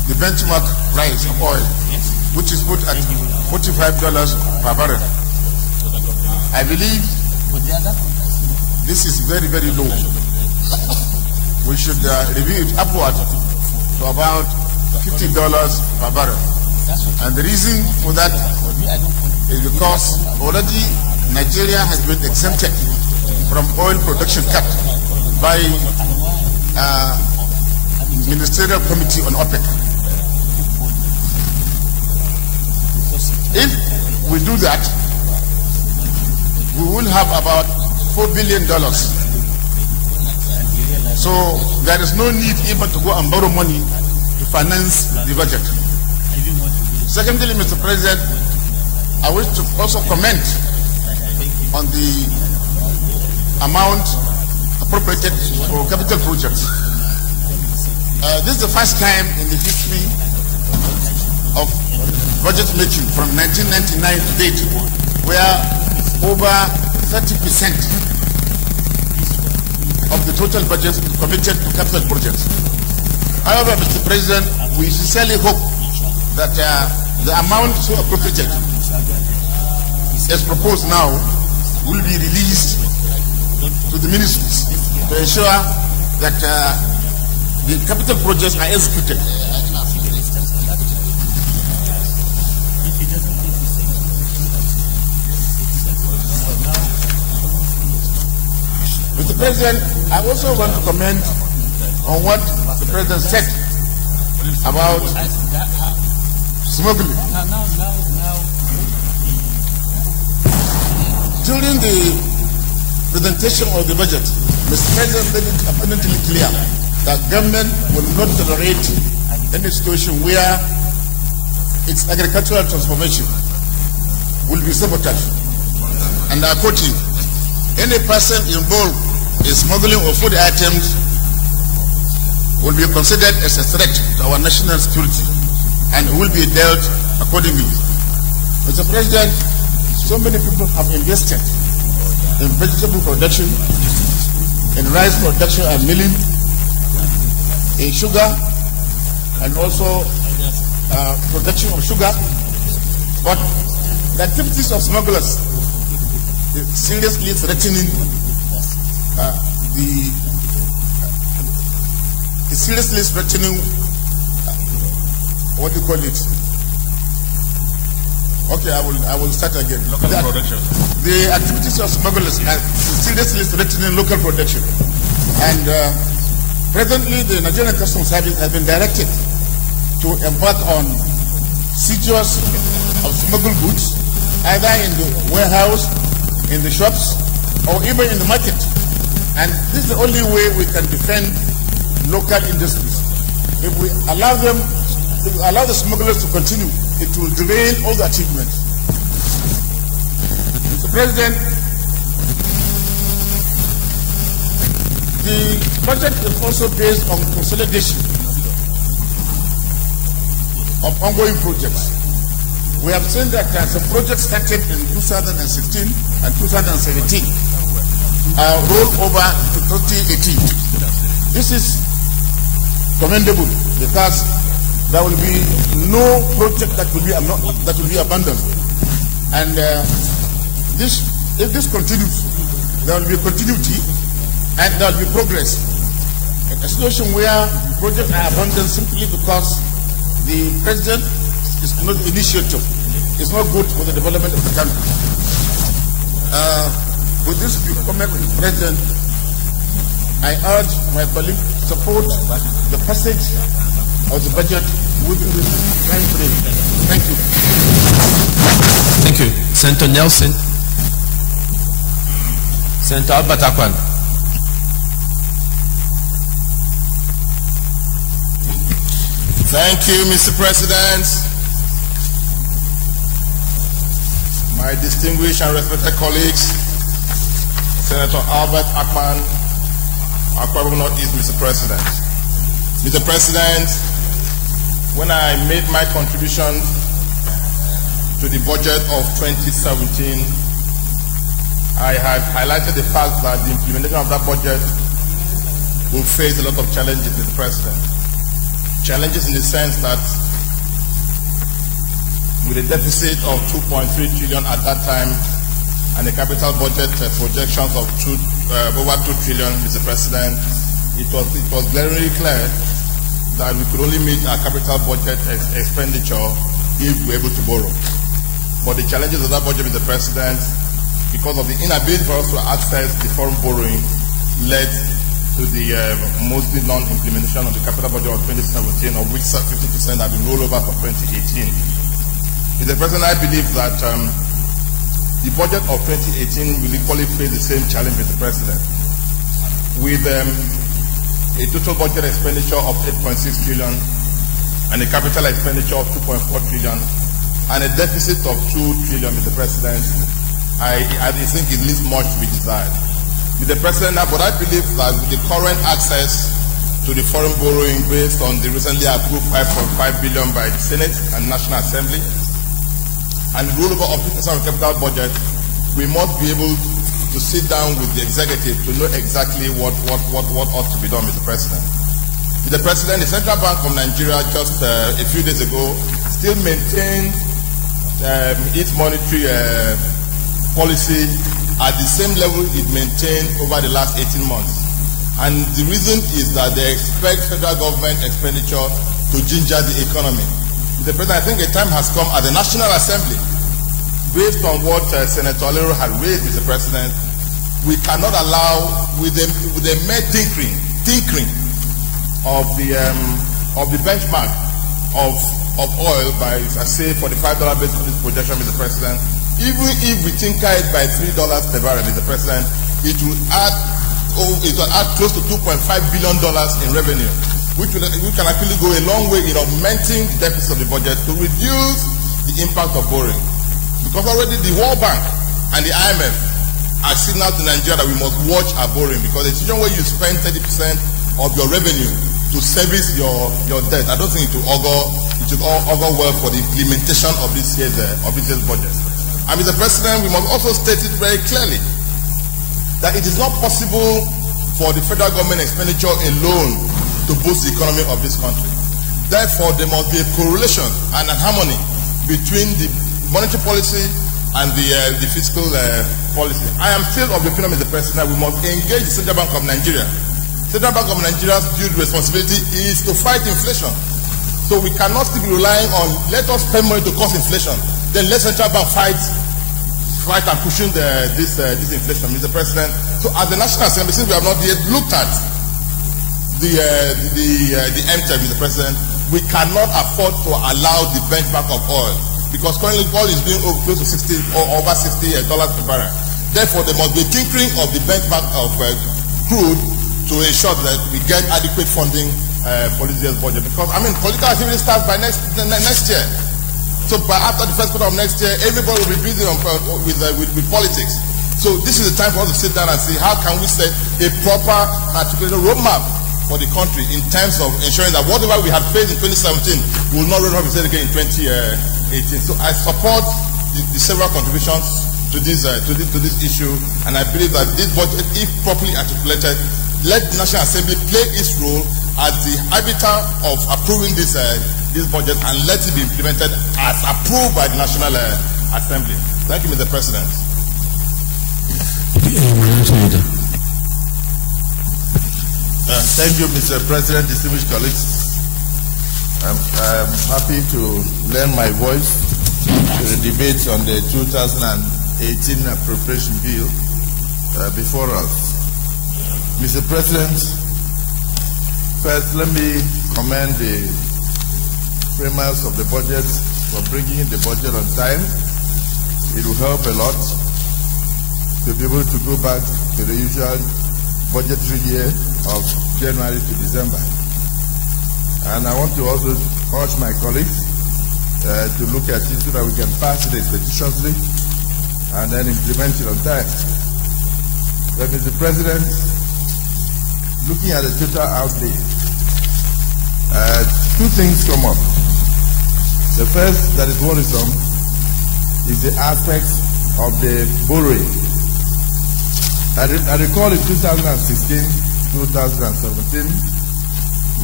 the benchmark price of oil, which is put at $45 per barrel. I believe this is very, very low. We should review it upward to about $50 per barrel. And the reason for that is because already Nigeria has been exempted from oil production cut by Ministerial Committee on OPEC. If we do that, we will have about $4 billion. So there is no need even to go and borrow money to finance the budget. Secondly, Mr. President, I wish to also comment on the amount appropriated for capital projects. This is the first time in the history of budget making from 1999 to date where over 30% of the total budget is committed to capital projects. However, Mr. President, we sincerely hope that the amount so appropriated as proposed now will be released to the ministries to ensure that the capital projects are executed. Mr. President, I also want to comment on what the President said about smuggling. During the presentation of the budget, Mr. President made it abundantly clear that government will not tolerate any situation where its agricultural transformation will be sabotaged. And I quote him, any person involved in smuggling of food items will be considered as a threat to our national security and will be dealt accordingly. Mr. President, so many people have invested in vegetable production, in rice production and milling, in sugar, and also production of sugar. But the activities of smugglers is seriously threatening what do you call it? Okay, I will start again. Local production. The activities of smugglers are seriously threatening local production. And presently, the Nigerian Customs Service has been directed to embark on seizures of smuggled goods, either in the warehouse, in the shops, or even in the market. And this is the only way we can defend local industries. If we allow the smugglers to continue, it will derail all the achievements. Mr. President, the budget is also based on consolidation of ongoing projects. We have seen that some projects started in 2016 and 2017 rolled over to 2018. This is commendable because there will be no project that will be abandoned. And if this continues, there will be continuity and there will be progress. In a situation where projects are abandoned simply because the president is not the initiator, it's not good for the development of the country. With this comment, President, I urge my colleagues to support the passage of the budget within this time frame. Thank you. Thank you. Senator Nelson. Senator Albert Akpan. Thank you, Mr. President. My distinguished and respected colleagues, Senator Albert Akpan, Akwa Ibom North East, Mr. President. Mr. President, when I made my contribution to the budget of 2017, I had highlighted the fact that the implementation of that budget will face a lot of challenges, Mr. President. Challenges in the sense that with a deficit of 2.3 trillion at that time and a capital budget projections of over 2 trillion, Mr. President, it was glaringly clear that we could only meet our capital budget expenditure if we were able to borrow. But the challenges of that budget, Mr. President, because of the inability for us to access the foreign borrowing, led to the mostly non-implementation of the capital budget of 2017, of which 50% have been rolled over for 2018. Mr. President, I believe that the budget of 2018 will equally face the same challenge, Mr. President, with a total budget expenditure of 8.6 trillion and a capital expenditure of 2.4 trillion and a deficit of 2 trillion, Mr. President. I think it leaves much to be desired. Mr. President, but I believe that with the current access to the foreign borrowing based on the recently approved 5.5 billion by the Senate and National Assembly and the rollover of 50% of the capital budget, we must be able to sit down with the executive to know exactly what ought to be done, Mr. President. Mr. President, the Central Bank of Nigeria just a few days ago still maintained its monetary policy at the same level it maintained over the last 18 months. And the reason is that they expect federal government expenditure to ginger the economy. Mr. President, I think a time has come at the National Assembly, based on what Senator Alero had raised, Mr. President, we cannot allow, with the mere tinkering of the benchmark of oil by, I say, $45 based on this projection, Mr. President, even if we tinker it by $3 per barrel, Mr. President, it will add close to $2.5 billion in revenue, which can actually go a long way in augmenting the deficit of the budget to reduce the impact of borrowing. Because already the World Bank and the IMF are signaled to Nigeria that we must watch our borrowing, because the situation where you spend 30% of your revenue to service your debt, I don't think it will augur well for the implementation of this year's budget. And Mr. President, we must also state it very clearly that it is not possible for the federal government expenditure alone to boost the economy of this country. Therefore, there must be a correlation and a harmony between the monetary policy and the fiscal policy. I am still of the opinion, Mr. President, that we must engage the Central Bank of Nigeria. Central Bank of Nigeria's due responsibility is to fight inflation. So we cannot still be relying on, let us spend money to cause inflation. then let central bank fight and pushing this inflation, Mr. President. So as the National Assembly, since we have not yet looked at the MTEP, Mr. President, we cannot afford to allow the benchmark of oil, because currently oil is being close to $60 or over $60 per barrel. Therefore, there must be a tinkering of the benchmark of crude to ensure that we get adequate funding for this year's budget. Because political activity starts by next year. So after the first quarter of next year, everybody will be busy with politics. So this is the time for us to sit down and see how can we set a proper and articulated roadmap for the country in terms of ensuring that whatever we had faced in 2017 will not run up again in 2018. So I support the several contributions to this issue, and I believe that this budget, if properly articulated, let the National Assembly play its role as the arbiter of approving this budget, and let it be implemented as approved by the National Assembly. Thank you, Mr. President. Thank you, Mr. President, distinguished colleagues. I'm happy to lend my voice to the debate on the 2018 appropriation bill before us. Mr. President, first let me commend the framers of the budget for bringing the budget on time. It will help a lot to be able to go back to the usual budgetary year of January to December. And I want to also urge my colleagues to look at it so that we can pass it expeditiously and then implement it on time. But Mr. President, looking at the total outlay, two things come up. The first that is worrisome is the aspect of the borrowing. I recall in 2016, 2017,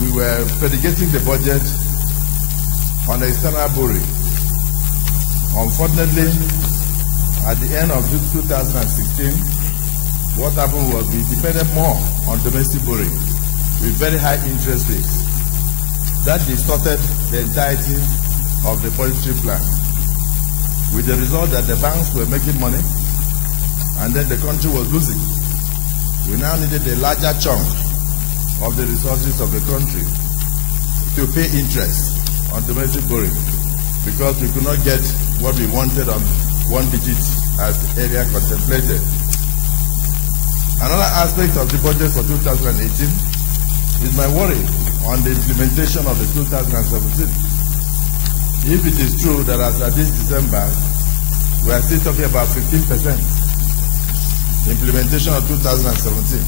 we were predicating the budget on external borrowing. Unfortunately, at the end of 2016, what happened was we depended more on domestic borrowing with very high interest rates. That distorted the entirety of the budgetary plan, with the result that the banks were making money and then the country was losing. We now needed a larger chunk of the resources of the country to pay interest on domestic borrowing, because we could not get what we wanted on one digit as earlier contemplated. Another aspect of the budget for 2018 is my worry on the implementation of the 2017. If it is true that as of this December, we are still talking about 15% implementation of 2017,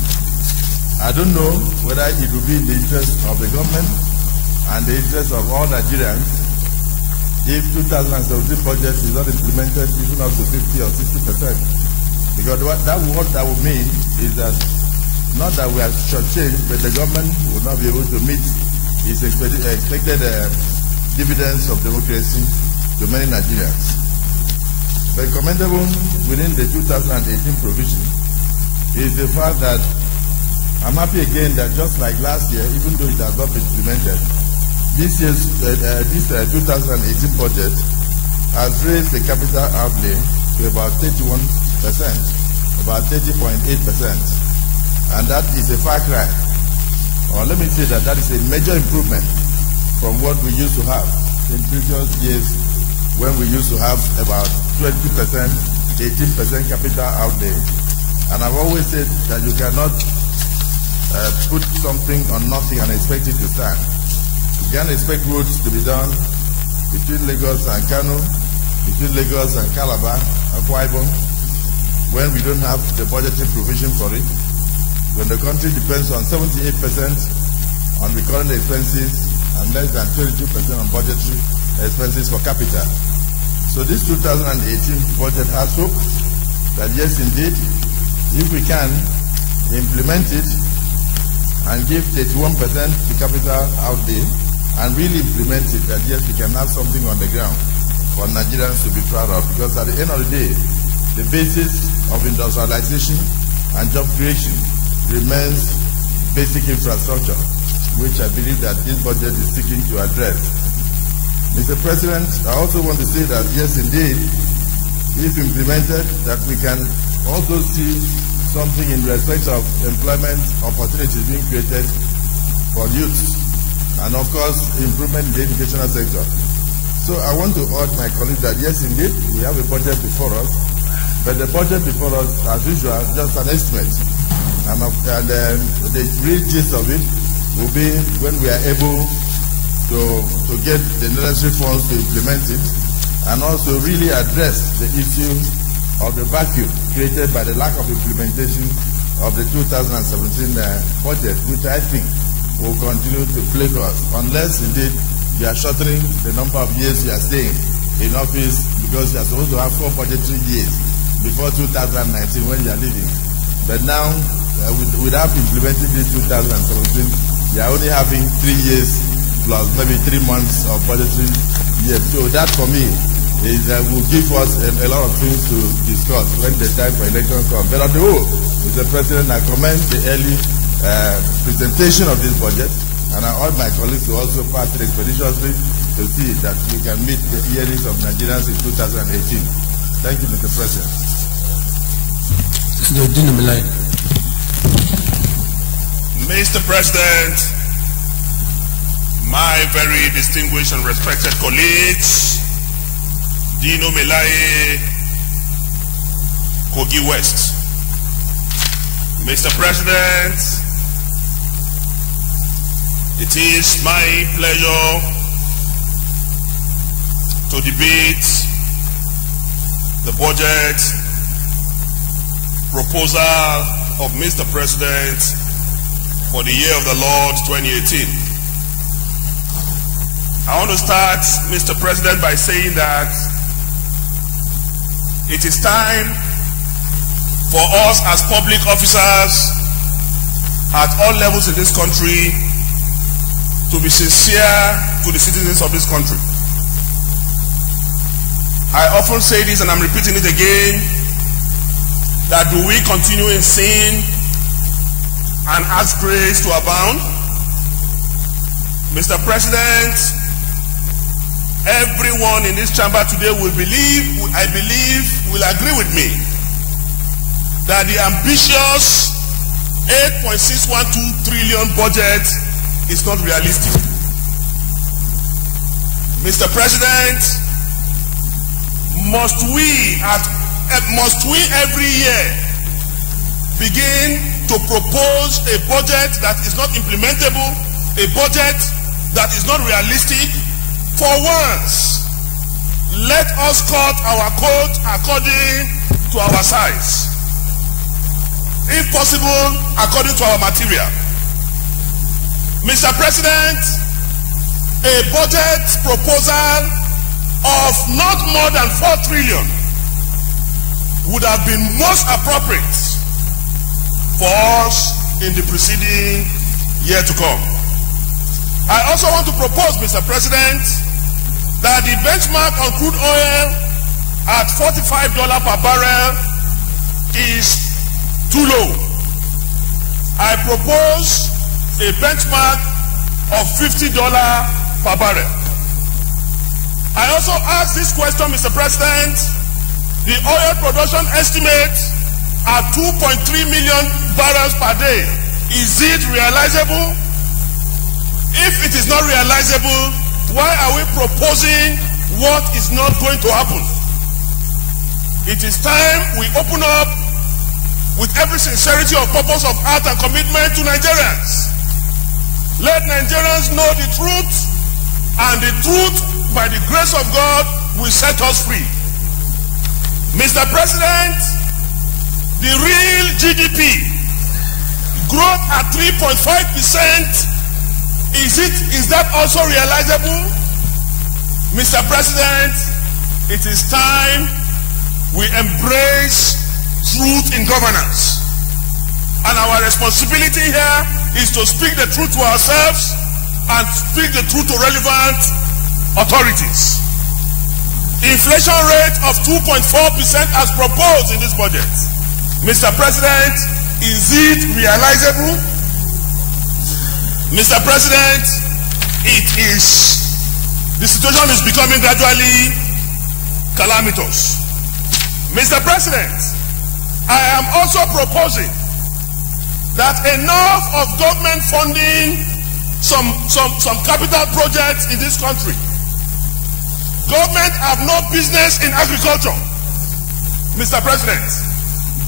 I don't know whether it will be in the interest of the government and the interest of all Nigerians if 2017 budget is not implemented even up to 50 or 60%. Because what that would mean is that not that we are shortchanged, but the government will not be able to meet its expected dividends of democracy to many Nigerians. But commendable within the 2018 provision is the fact that I'm happy again that just like last year, even though it has not been implemented, this year's 2018 budget has raised the capital outlay to about 31%, about 30.8%, and that is a far cry. Or let me say that that is a major improvement from what we used to have in previous years, when we used to have about 20%, 18% capital outlay. And I've always said that you cannot put something on nothing and expect it to stand. You can't expect roads to be done between Lagos and Kano, between Lagos and Calabar, Akwa Ibom, when we don't have the budgetary provision for it, when the country depends on 78% on recurrent expenses and less than 22% on budgetary expenses for capital. So this 2018 budget has hope that yes, indeed, if we can implement it and give 31% to capital outlay and really implement it, that yes, we can have something on the ground for Nigerians to be proud of. Because at the end of the day, the basis of industrialization and job creation remains basic infrastructure, which I believe that this budget is seeking to address. Mr. President, I also want to say that yes, indeed, if implemented, that we can also see something in respect of employment opportunities being created for youth, and of course, improvement in the educational sector. So I want to urge my colleagues that yes, indeed, we have a budget before us, but the budget before us, as usual, is just an estimate. And the real gist of it will be when we are able to get the necessary funds to implement it, and also really address the issue of the vacuum created by the lack of implementation of the 2017 budget, which I think will continue to plague us unless indeed you are shortening the number of years you are staying in office, because you are supposed to have 4 budgetary years before 2019 when you are leaving. But now, without implementing this 2017, you are only having 3 years plus maybe 3 months of budgetary year. So that for me is will give us a lot of things to discuss when the time for election comes. But on the whole, Mr. President, I commend the early presentation of this budget, and I urge my colleagues to also pass it expeditiously to see that we can meet the yearnings of Nigerians in 2018. Thank you, Mr. President. Mr. President, my very distinguished and respected colleagues, Dino Melaye, Kogi West. Mr. President, it is my pleasure to debate the budget proposal of Mr. President for the year of the Lord 2018. I want to start, Mr. President, by saying that it is time for us as public officers at all levels in this country to be sincere to the citizens of this country. I often say this, and I'm repeating it again, that do we continue in sin and ask grace to abound? Mr. President, everyone in this chamber today will agree with me that the ambitious 8.612 trillion budget is not realistic. Mr. President, must we every year begin to propose a budget that is not implementable, a budget that is not realistic? For once, let us cut our coat according to our size, if possible according to our material. Mr. President, a budget proposal of not more than 4 trillion would have been most appropriate for us in the preceding year to come. I also want to propose, Mr. President, that the benchmark on crude oil at $45 per barrel is too low. I propose a benchmark of $50 per barrel. I also ask this question, Mr. President, the oil production estimate at 2.3 million barrels per day, is it realizable? If it is not realizable, why are we proposing what is not going to happen? It is time we open up with every sincerity of purpose of heart and commitment to Nigerians. Let Nigerians know the truth, and the truth, by the grace of God, will set us free. Mr. President, the real GDP growth at 3.5%, is that also realizable? Mr. President, it is time we embrace truth in governance. And our responsibility here is to speak the truth to ourselves and speak the truth to relevant authorities. Inflation rate of 2.4% as proposed in this budget. Mr. President, is it realizable? Mr. President, it is the situation is becoming gradually calamitous. Mr. President, I am also proposing that enough of government funding some capital projects in this country. Government have no business in agriculture, Mr. President.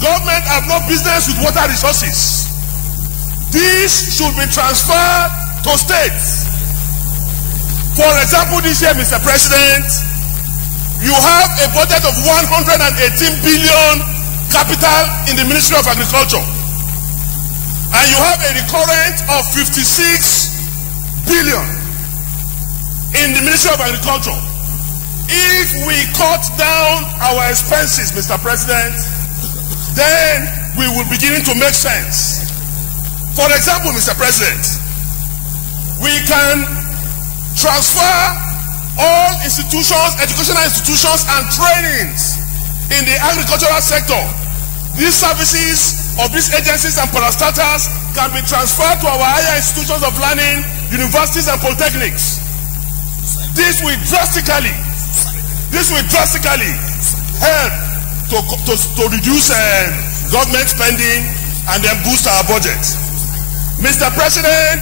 Government have no business with water resources. These should be transferred to states. For example, this year, Mr. President, you have a budget of 118 billion capital in the Ministry of Agriculture. And you have a recurrent of 56 billion in the Ministry of Agriculture. If we cut down our expenses, Mr. President, then we will begin to make sense. For example, Mr. President, we can transfer all institutions, educational institutions and trainings in the agricultural sector. These services of these agencies and parastatals can be transferred to our higher institutions of learning, universities and polytechnics. This will drastically help to reduce government spending and then boost our budget. Mr. President,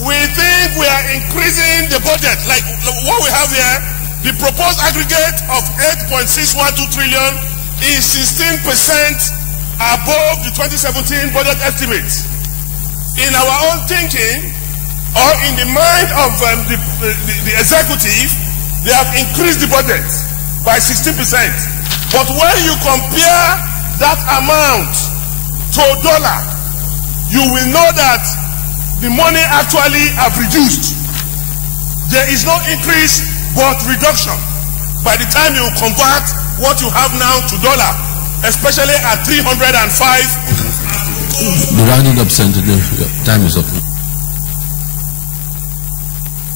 we think we are increasing the budget, like what we have here. The proposed aggregate of 8.612 trillion is 16% above the 2017 budget estimate. In our own thinking, or in the mind of the executive, they have increased the budget by 16%. But when you compare that amount to dollar, you will know that the money actually have reduced. There is no increase but reduction by the time you convert what you have now to dollar, especially at 305. The rounding up center, the time is up.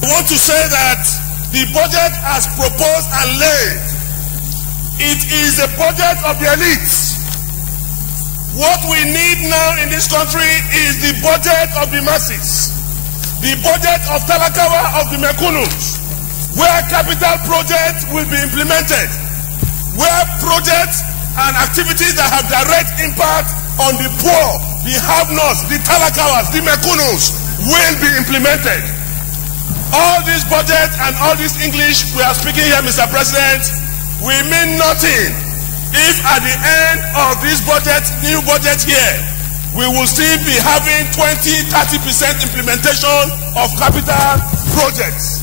I want to say that the budget as proposed and laid, it is a budget of the elites. What we need now in this country is the budget of the masses, the budget of Talakawa, of the Mekunus, where capital projects will be implemented, where projects and activities that have direct impact on the poor, the have-nots, the Talakawas, the Mekunus will be implemented. All this budget and all this English we are speaking here, Mr. President, will mean nothing if at the end of this budget, new budget here, we will still be having 20-30% implementation of capital projects.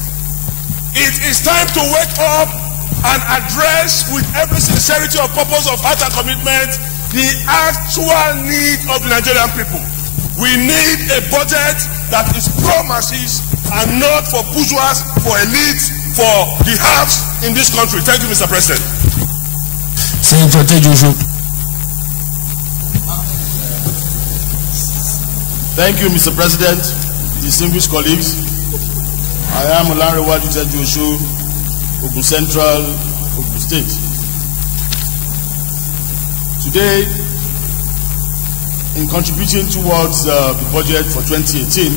It is time to wake up and address with every sincerity of purpose of heart and commitment the actual need of the Nigerian people. We need a budget that is pro-masses and not for bourgeois, for elites, for the haves in this country. Thank you, Mr. President. Senator Tejusu. Thank you, Mr. President, distinguished colleagues. I am Olanrewaju Tejusu, Ogun Central, Ogun State. Today, in contributing towards the budget for 2018,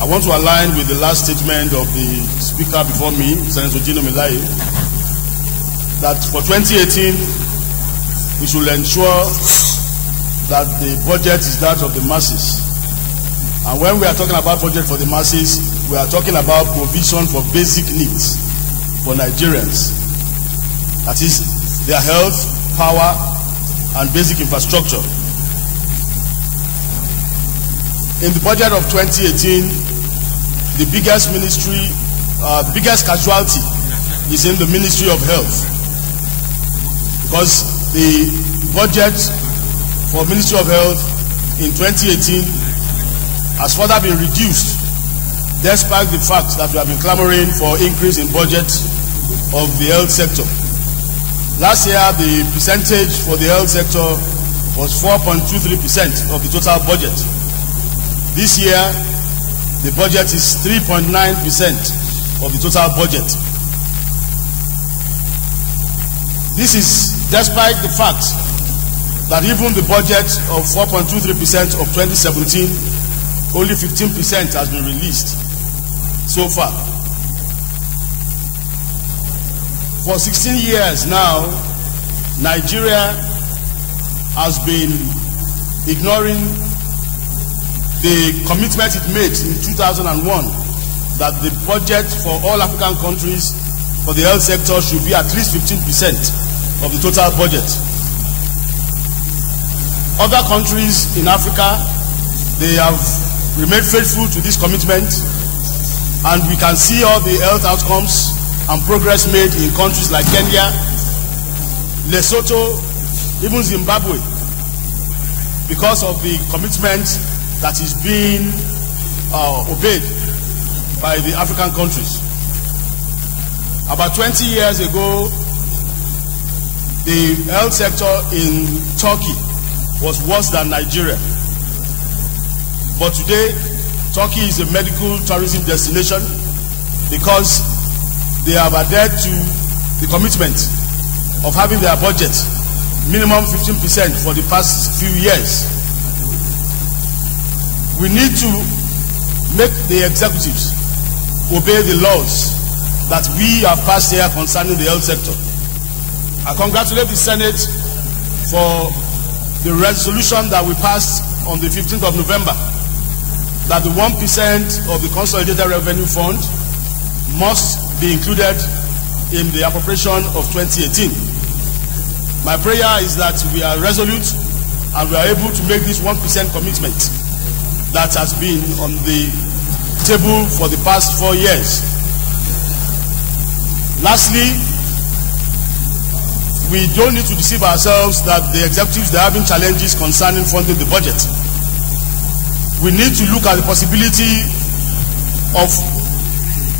I want to align with the last statement of the speaker before me, Senator Gino Milai, that for 2018, we should ensure that the budget is that of the masses. And when we are talking about budget for the masses, we are talking about provision for basic needs for Nigerians. That is their health, power, and basic infrastructure. In the budget of 2018, the biggest ministry, biggest casualty is in the Ministry of Health, because the budget for Ministry of Health in 2018 has further been reduced, despite the fact that we have been clamoring for increase in budget of the health sector. Last year, the percentage for the health sector was 4.23% of the total budget. This year, the budget is 3.9% of the total budget. This is despite the fact that even the budget of 4.23% of 2017, only 15% has been released. so far. For 16 years now, Nigeria has been ignoring the commitment it made in 2001 that the budget for all African countries for the health sector should be at least 15% of the total budget. Other countries in Africa, they have remained faithful to this commitment, and we can see all the health outcomes and progress made in countries like Kenya, Lesotho, even Zimbabwe, because of the commitment that is being obeyed by the African countries. About 20 years ago, the health sector in Turkey was worse than Nigeria. But today, Turkey is a medical tourism destination because they have adhered to the commitment of having their budget minimum 15% for the past few years. We need to make the executives obey the laws that we have passed here concerning the health sector. I congratulate the Senate for the resolution that we passed on the 15th of November, that the 1% of the Consolidated Revenue Fund must be included in the appropriation of 2018. My prayer is that we are resolute and we are able to make this 1% commitment that has been on the table for the past 4 years. Lastly, we don't need to deceive ourselves that the executives are having challenges concerning funding the budget. We need to look at the possibility of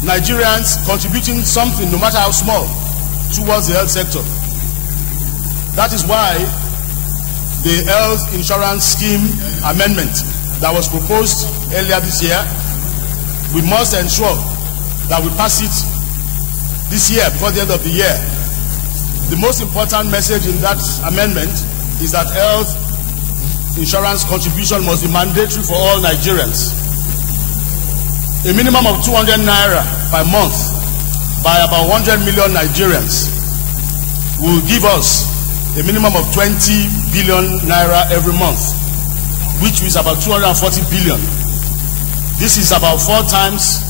Nigerians contributing something, no matter how small, towards the health sector. That is why the health insurance scheme amendment that was proposed earlier this year, we must ensure that we pass it this year, before the end of the year. The most important message in that amendment is that health insurance contribution must be mandatory for all Nigerians. A minimum of 200 naira per month by about 100 million Nigerians will give us a minimum of 20 billion naira every month, which is about 240 billion. This is about 4 times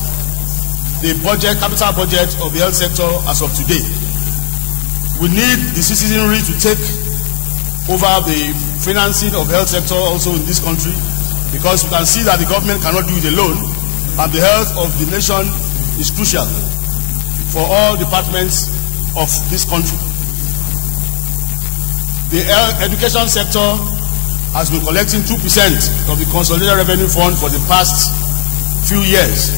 the budget, capital budget of the health sector as of today. We need the citizenry to take over the financing of health sector also in this country, because we can see that the government cannot do it alone, and the health of the nation is crucial for all departments of this country. The education sector has been collecting 2% of the Consolidated Revenue Fund for the past few years,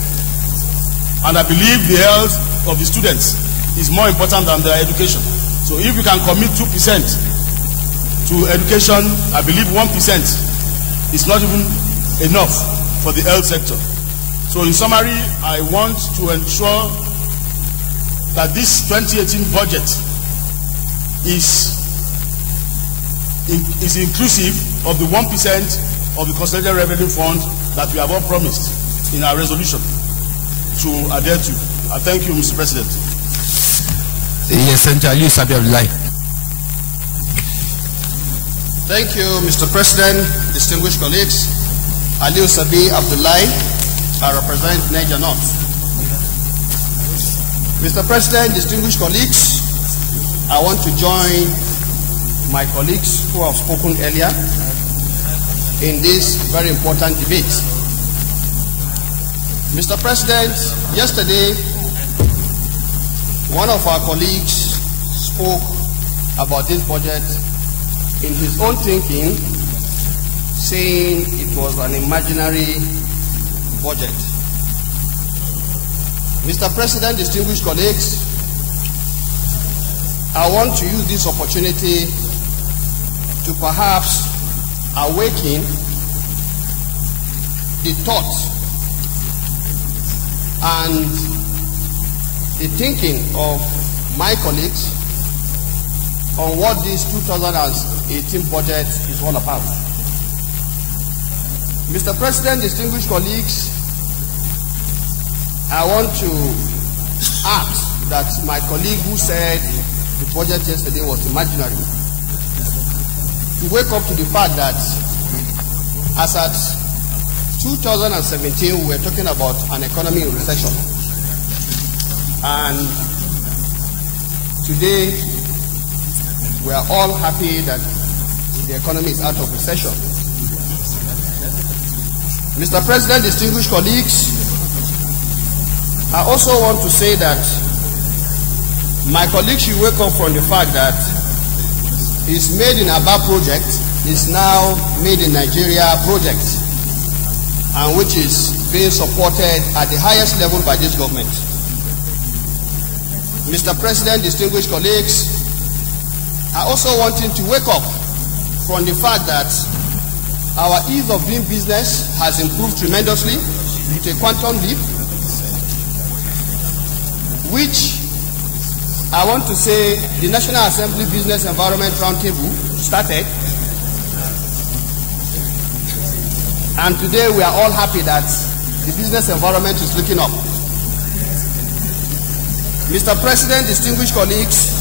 and I believe the health of the students is more important than their education. So if we can commit 2% to education, I believe 1% is not even enough for the health sector. So in summary, I want to ensure that this 2018 budget is inclusive of the 1% of the Consolidated Revenue Fund that we have all promised in our resolution to adhere to. I thank you, Mr. President. Yes, Senator Ali Sabi Abdullahi. Thank you, Mr. President, distinguished colleagues. Ali Sabi Abdullahi, I represent Niger North. Mr. President, distinguished colleagues, I want to join my colleagues who have spoken earlier in this very important debate. Mr. President, yesterday, one of our colleagues spoke about this budget in his own thinking, saying it was an imaginary budget. Mr. President, distinguished colleagues, I want to use this opportunity to perhaps awaken the thought and the thinking of my colleagues on what this 2018 budget is all about. Mr. President, distinguished colleagues, I want to add that my colleague who said the budget yesterday was imaginary, to wake up to the fact that as at 2017 we were talking about an economy in recession, and today we are all happy that the economy is out of recession. Mr. President, distinguished colleagues, I also want to say that my colleagues should wake up from the fact that his Made in Aba project is now Made in Nigeria project, and which is being supported at the highest level by this government. Mr. President, distinguished colleagues, I also want him to wake up from the fact that our ease of doing business has improved tremendously with a quantum leap, which I want to say the National Assembly Business Environment Roundtable started, and today we are all happy that the business environment is looking up. Mr. President, distinguished colleagues,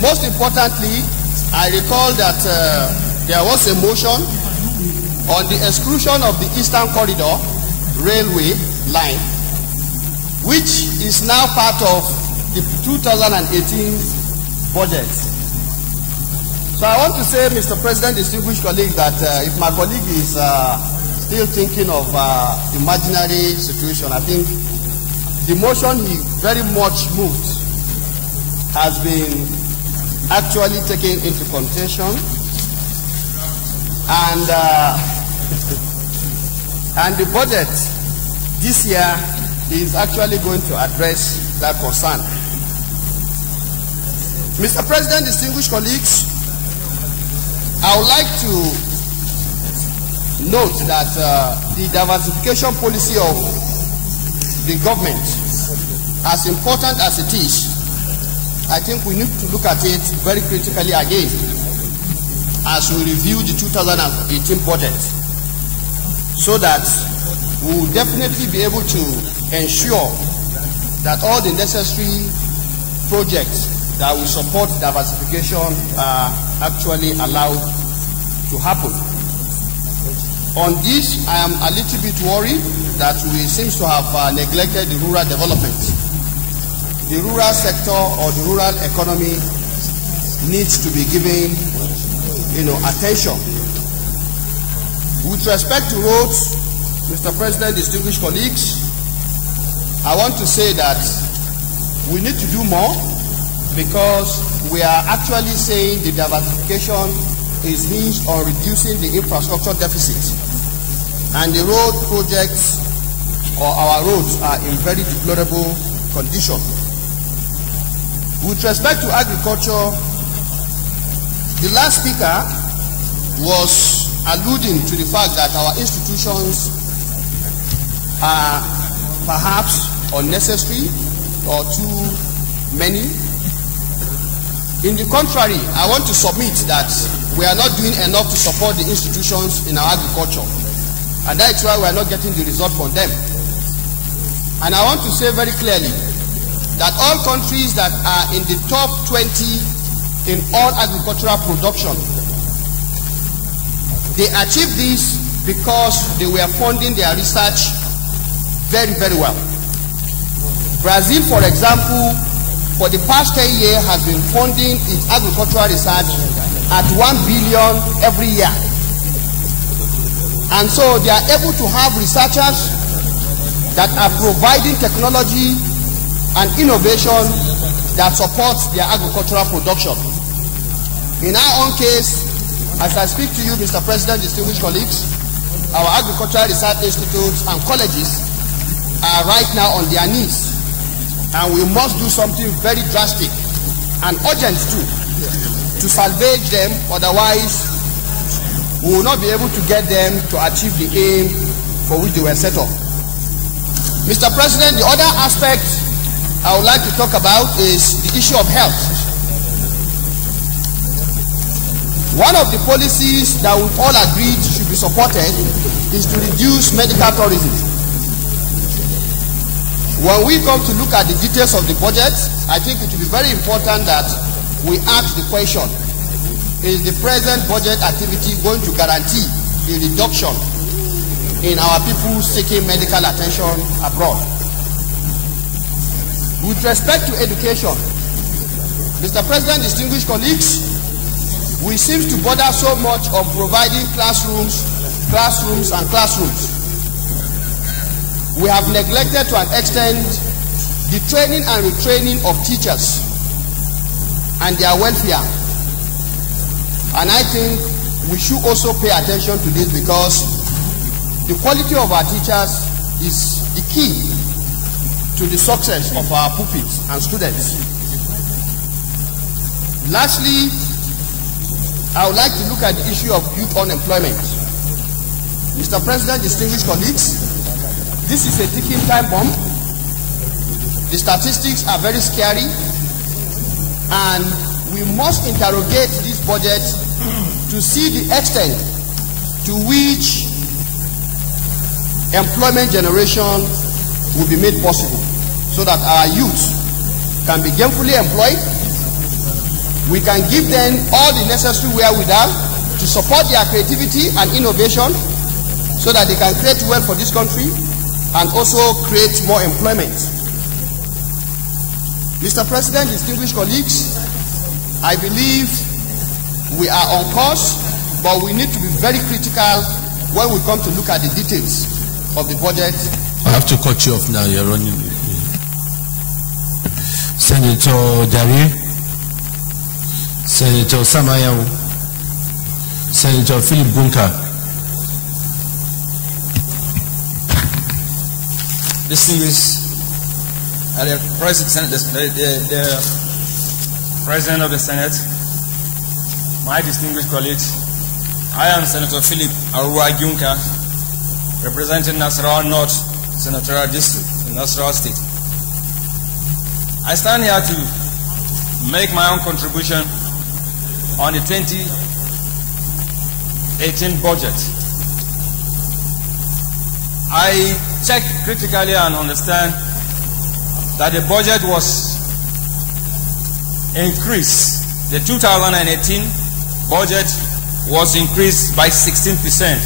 most importantly, I recall that there was a motion on the exclusion of the Eastern Corridor railway line, which is now part of the 2018 budget. So I want to say, Mr. President, distinguished colleagues, that if my colleague is still thinking of imaginary situation, I think the motion he very much moved has been actually taken into consideration, and the budget this year is actually going to address that concern. Mr. President, distinguished colleagues, I would like to note that the diversification policy of the government, as important as it is, I think we need to look at it very critically again as we review the 2018 budget, so that we will definitely be able to ensure that all the necessary projects that will support diversification are actually allowed to happen. On this, I am a little bit worried that we seem to have neglected the rural development. The rural sector or the rural economy needs to be given, attention. With respect to roads, Mr. President, distinguished colleagues, I want to say that we need to do more, because we are actually saying the diversification is hinged on reducing the infrastructure deficit, and the road projects or our roads are in very deplorable condition. With respect to agriculture, the last speaker was alluding to the fact that our institutions are perhaps unnecessary or too many. In the contrary, I want to submit that we are not doing enough to support the institutions in our agriculture, and that's why we are not getting the result from them. And I want to say very clearly that all countries that are in the top 20 in all agricultural production, they achieved this because they were funding their research very, very well. Brazil, for example, for the past 10 years has been funding its agricultural research at 1 billion every year. And so they are able to have researchers that are providing technology and innovation that supports their agricultural production. In our own case, as I speak to you, Mr. President, distinguished colleagues, our agricultural research institutes and colleges are right now on their knees, and we must do something very drastic and urgent too to salvage them, otherwise we will not be able to get them to achieve the aim for which they were set up. Mr. President, the other aspect I would like to talk about is the issue of health. One of the policies that we've all agreed should be supported is to reduce medical tourism. When we come to look at the details of the budget, I think it will be very important that we ask the question, is the present budget activity going to guarantee a reduction in our people seeking medical attention abroad? With respect to education, Mr. President, distinguished colleagues, we seem to bother so much on providing classrooms. We have neglected to an extent the training and retraining of teachers and their welfare. And I think we should also pay attention to this, because the quality of our teachers is the key to the success of our pupils and students. Lastly, I would like to look at the issue of youth unemployment. Mr. President, distinguished colleagues, this is a ticking time bomb. The statistics are very scary, and we must interrogate this budget to see the extent to which employment generation will be made possible, so that our youth can be gainfully employed. We can give them all the necessary wherewithal to support their creativity and innovation, so that they can create wealth for this country and also create more employment. Mr. President, distinguished colleagues, I believe we are on course, but we need to be very critical when we come to look at the details of the budget. I have to cut you off now, you're running. Senator Dari, Senator Samayaw, Senator Philip Bunka. Distinguished the President of the Senate, my distinguished colleagues, I am Senator Philip Aruwa-Gyunka, representing Nasarawa North Senatorial District in Nasarawa State. I stand here to make my own contribution on the 2018 budget. I check critically and understand that the budget was increased. The 2018 budget was increased by 16%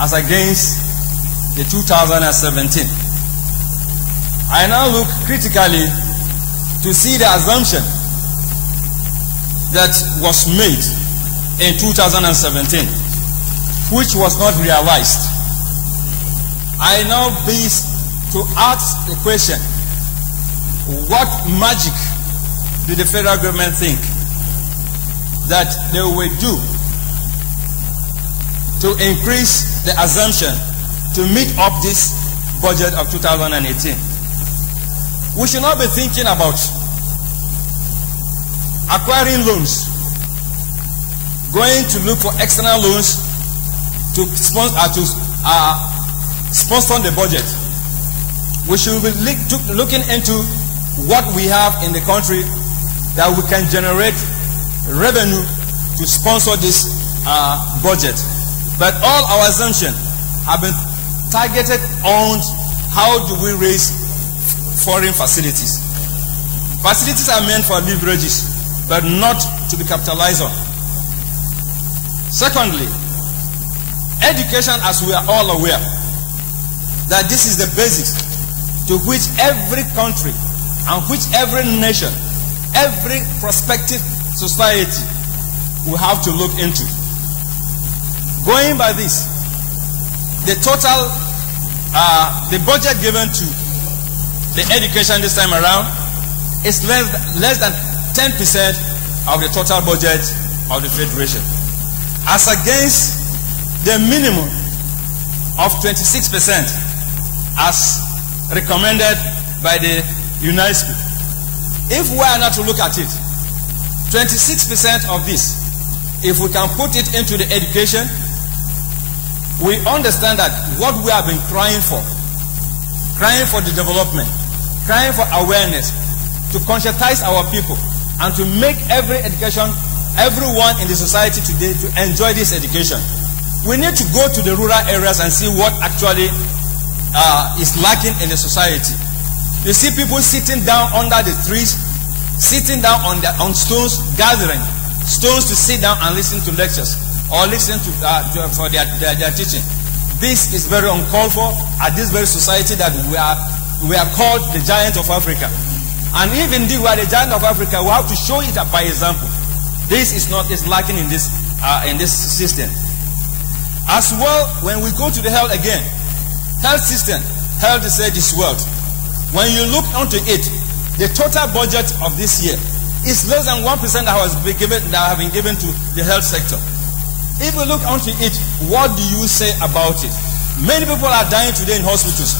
as against the 2017. I now look critically to see the assumption that was made in 2017, which was not realized. I now begin to ask the question, what magic do the federal government think that they will do to increase the assumption to meet up this budget of 2018? We should not be thinking about acquiring loans, going to look for external loans to sponsor the budget. We should be looking into what we have in the country that we can generate revenue to sponsor this budget. But all our assumptions have been targeted on how do we raise foreign facilities. Facilities are meant for leverages, but not to be capitalized on. Secondly, education, as we are all aware, that this is the basics to which every country and which every nation, every prospective society will have to look into. Going by this, the total, the budget given to the education this time around is less than 10% of the total budget of the Federation, as against the minimum of 26% as recommended by the UNESCO. If we are not to look at it, 26% of this, if we can put it into the education, we understand that what we have been crying for the development, crying for awareness, to conscientize our people, and to make everyone in the society today to enjoy this education. We need to go to the rural areas and see what actually is lacking in the society. You see people sitting down under the trees, sitting down on stones, gathering stones to sit down and listen to lectures or listen for their teaching. This is very uncalled for at this very society that we are called the giant of Africa. And if indeed we are the giant of Africa, we have to show it by example. This is lacking in this system. As well, when we go to the health again, health system, health is wealth. When you look onto it, the total budget of this year is less than 1% that have been given to the health sector. If you look onto it, what do you say about it? Many people are dying today in hospitals.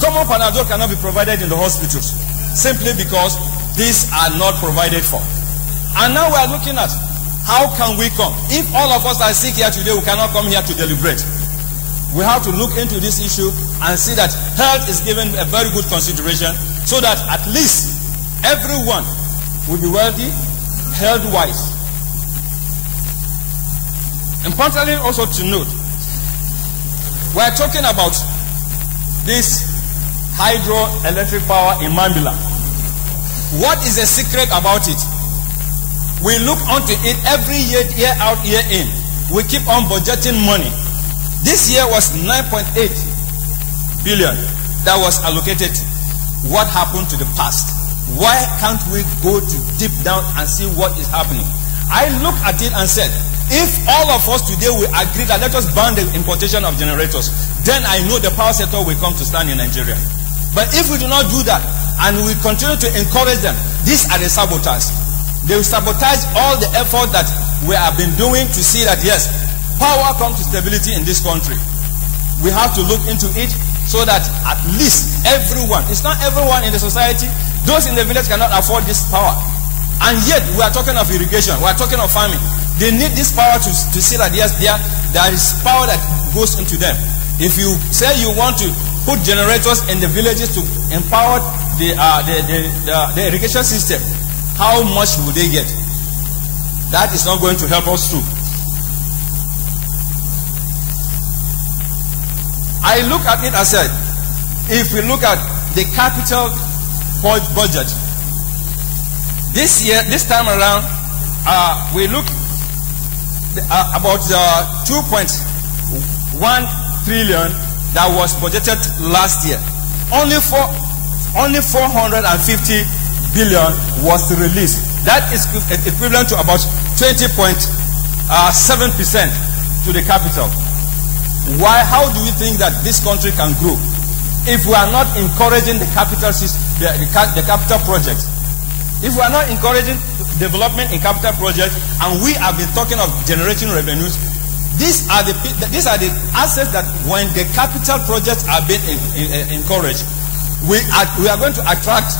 Common Panadol cannot be provided in the hospitals simply because these are not provided for. And now we are looking at how can we come? If all of us are sick here today, we cannot come here to deliberate. We have to look into this issue and see that health is given a very good consideration so that at least everyone will be wealthy, health-wise. Importantly also to note, we are talking about this hydroelectric power in Mambila. What is the secret about it? We look onto it every year, year out, year in. We keep on budgeting money. This year was 9.8 billion that was allocated. What happened to the past? Why can't we go to deep down and see what is happening? I looked at it and said, if all of us today will agree that let us ban the importation of generators, then I know the power sector will come to stand in Nigeria. But if we do not do that and we continue to encourage them, these are the saboteurs. They will sabotage all the effort that we have been doing to see that yes, power comes to stability in this country. We have to look into it so that at least everyone, it's not everyone in the society, those in the village cannot afford this power. And yet we are talking of irrigation, we are talking of farming. They need this power to see that yes, there is power that goes into them. If you say you want to put generators in the villages to empower the irrigation system, how much will they get? That is not going to help us through. I look at it as I said, if we look at the capital budget, this year, this time around, we look about 2.1 trillion that was budgeted last year. Only 450 billion was released. That is equivalent to about 20.7% to the capital. Why? How do you think that this country can grow if we are not encouraging the capital system, the capital projects? If we are not encouraging development in capital projects, and we have been talking of generating revenues, these are the assets that when the capital projects are being encouraged, we are going to attract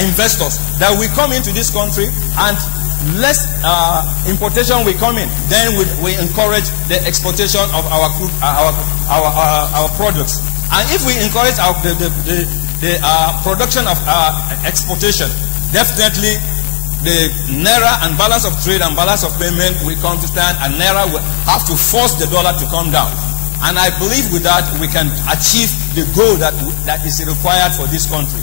investors that will come into this country, and less importation will come in. Then we encourage the exportation of our products. And if we encourage the production of exportation, definitely the naira and balance of trade and balance of payment will come to stand, and naira will have to force the dollar to come down. And I believe with that we can achieve the goal that is required for this country.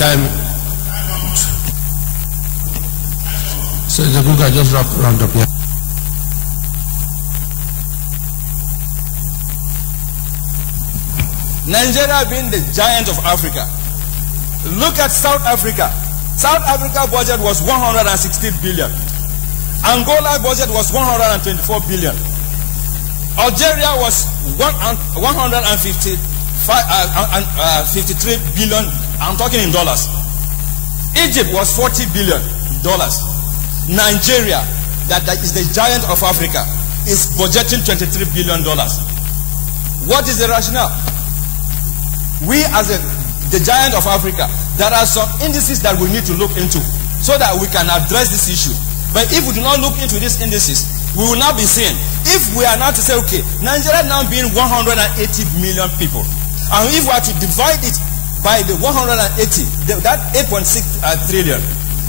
Time. So Zabuka, just round up here. Nigeria being the giant of Africa. Look at South Africa. South Africa budget was 160 billion. Angola budget was 124 billion. Algeria was 153 billion. I'm talking in dollars. Egypt was $40 billion. Nigeria, that is the giant of Africa, is budgeting $23 billion. What is the rationale? We as the giant of Africa, there are some indices that we need to look into so that we can address this issue. But if we do not look into these indices, we will not be saying, if we are now to say, okay, Nigeria now being 180 million people, and if we are to divide it by the 180, that 8.6 trillion,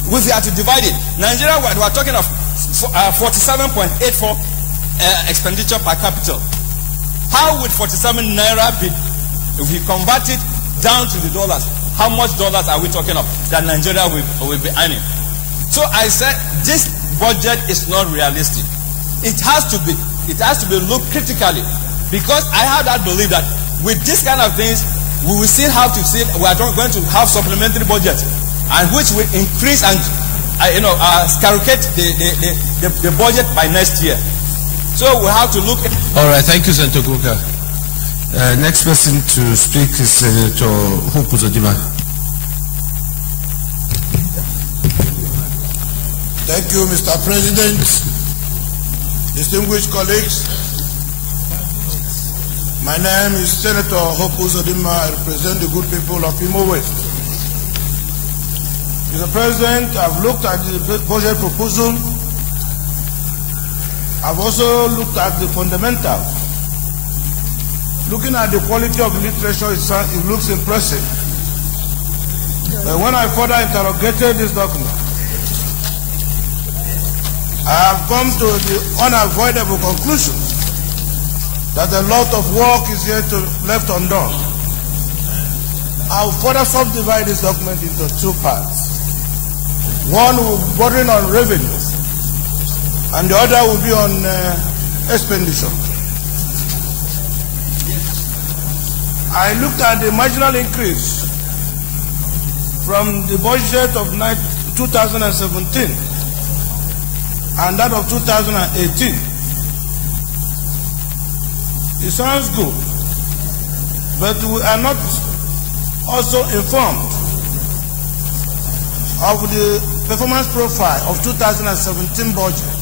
if we are to divide it, Nigeria, we are talking of 47.84 expenditure per capita. How would 47 naira be If we convert it down to the dollars, how much dollars are we talking of that Nigeria will be earning? So I said this budget is not realistic. It has to be looked critically, because I have that belief that with this kind of things, we will still have to see we are going to have supplementary budget, and which will increase and skyrocket the budget by next year. So we have to look at. All right, thank you, Senator Kuka. Next person to speak is Senator Hope Uzodimma. Thank you, Mr. President. Distinguished colleagues, my name is Senator Hope Uzodimma. I represent the good people of Imo West. Mr. President, I've looked at the budget proposal. I've also looked at the fundamentals. Looking at the quality of literature, it looks impressive. But when I further interrogated this document, I have come to the unavoidable conclusion that a lot of work is yet left undone. I'll further subdivide this document into two parts. One will be bordering on revenue, and the other will be on expenditure. I looked at the marginal increase from the budget of 2017 and that of 2018. It sounds good, but we are not also informed of the performance profile of 2017 budget.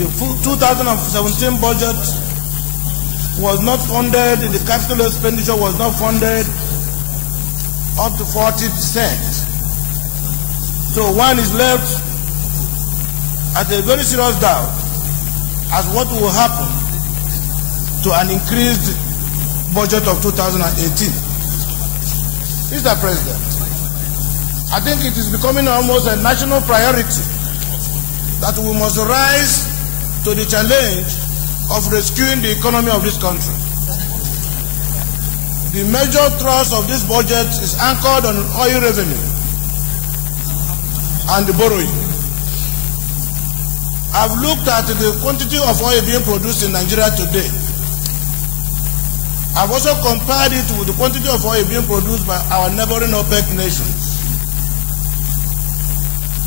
The 2017 budget was not funded, the capital expenditure was not funded up to 40%. So one is left at a very serious doubt as what will happen to an increased budget of 2018. Mr. President, I think it is becoming almost a national priority that we must rise to the challenge of rescuing the economy of this country. The major thrust of this budget is anchored on oil revenue and the borrowing. I've looked at the quantity of oil being produced in Nigeria today. I've also compared it with the quantity of oil being produced by our neighboring OPEC nations.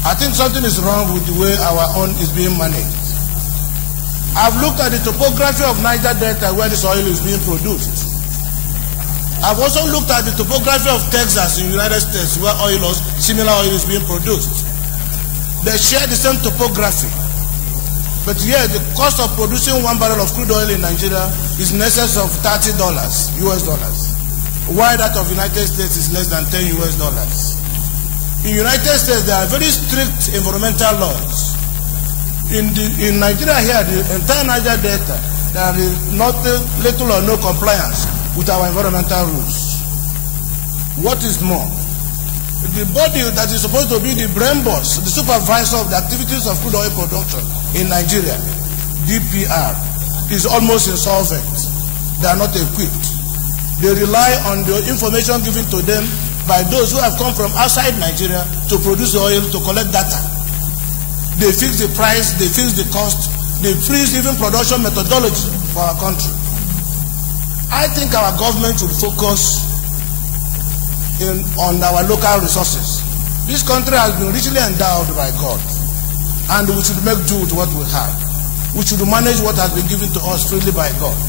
I think something is wrong with the way our own is being managed. I've looked at the topography of Niger Delta where this oil is being produced. I've also looked at the topography of Texas in the United States where similar oil is being produced. They share the same topography. But here the cost of producing 1 barrel of crude oil in Nigeria is in excess of $30 US dollars, while that of the United States is less than $10 US dollars. In the United States, there are very strict environmental laws. In Nigeria here, the entire Niger Delta, there is not little or no compliance with our environmental rules. What is more, the body that is supposed to be the brain boss, the supervisor of the activities of crude oil production in Nigeria, DPR, is almost insolvent. They are not equipped. They rely on the information given to them by those who have come from outside Nigeria to produce oil, to collect data. They fix the price, they fix the cost, they freeze even production methodology for our country. I think our government should focus on our local resources. This country has been richly endowed by God, and we should make do with what we have. We should manage what has been given to us freely by God.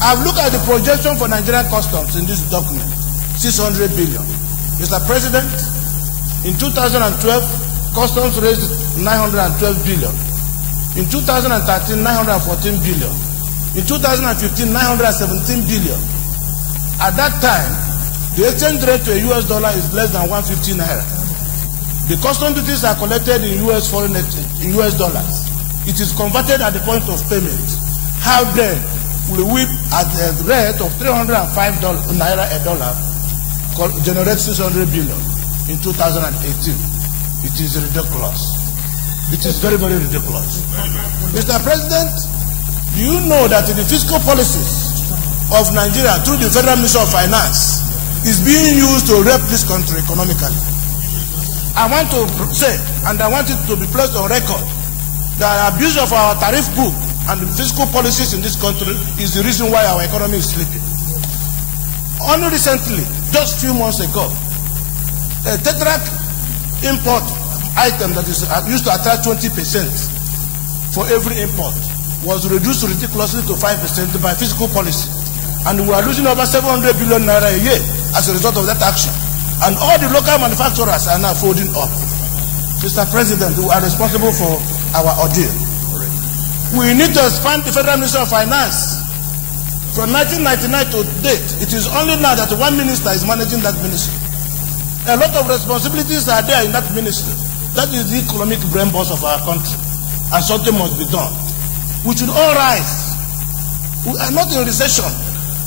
I've looked at the projection for Nigerian customs in this document, 600 billion. Mr. President, in 2012, customs raised 912 billion. In 2013, 914 billion. In 2015, 917 billion. At that time, the exchange rate to a US dollar is less than 150 naira. The custom duties are collected in US foreign exchange, in US dollars. It is converted at the point of payment. How then will we, at the rate of 305 naira a dollar, generate 600 billion in 2018? It is ridiculous. It is very, very ridiculous. Mr. President, do you know that in the fiscal policies of Nigeria through the Federal Ministry of Finance is being used to rape this country economically. I want to say, and I want it to be placed on record, that abuse of our tariff book and the fiscal policies in this country is the reason why our economy is sleeping. Only recently, just a few months ago, a tetrac import item that is used to attract 20% for every import was reduced ridiculously to 5% by fiscal policy. And we are losing over 700 billion naira a year as a result of that action. And all the local manufacturers are now folding up. Mr. President, who are responsible for our ordeal. We need to expand the Federal Ministry of Finance. From 1999 to date, it is only now that one minister is managing that ministry. A lot of responsibilities are there in that ministry. That is the economic brain boss of our country. And something must be done. We should all rise. We are not in recession.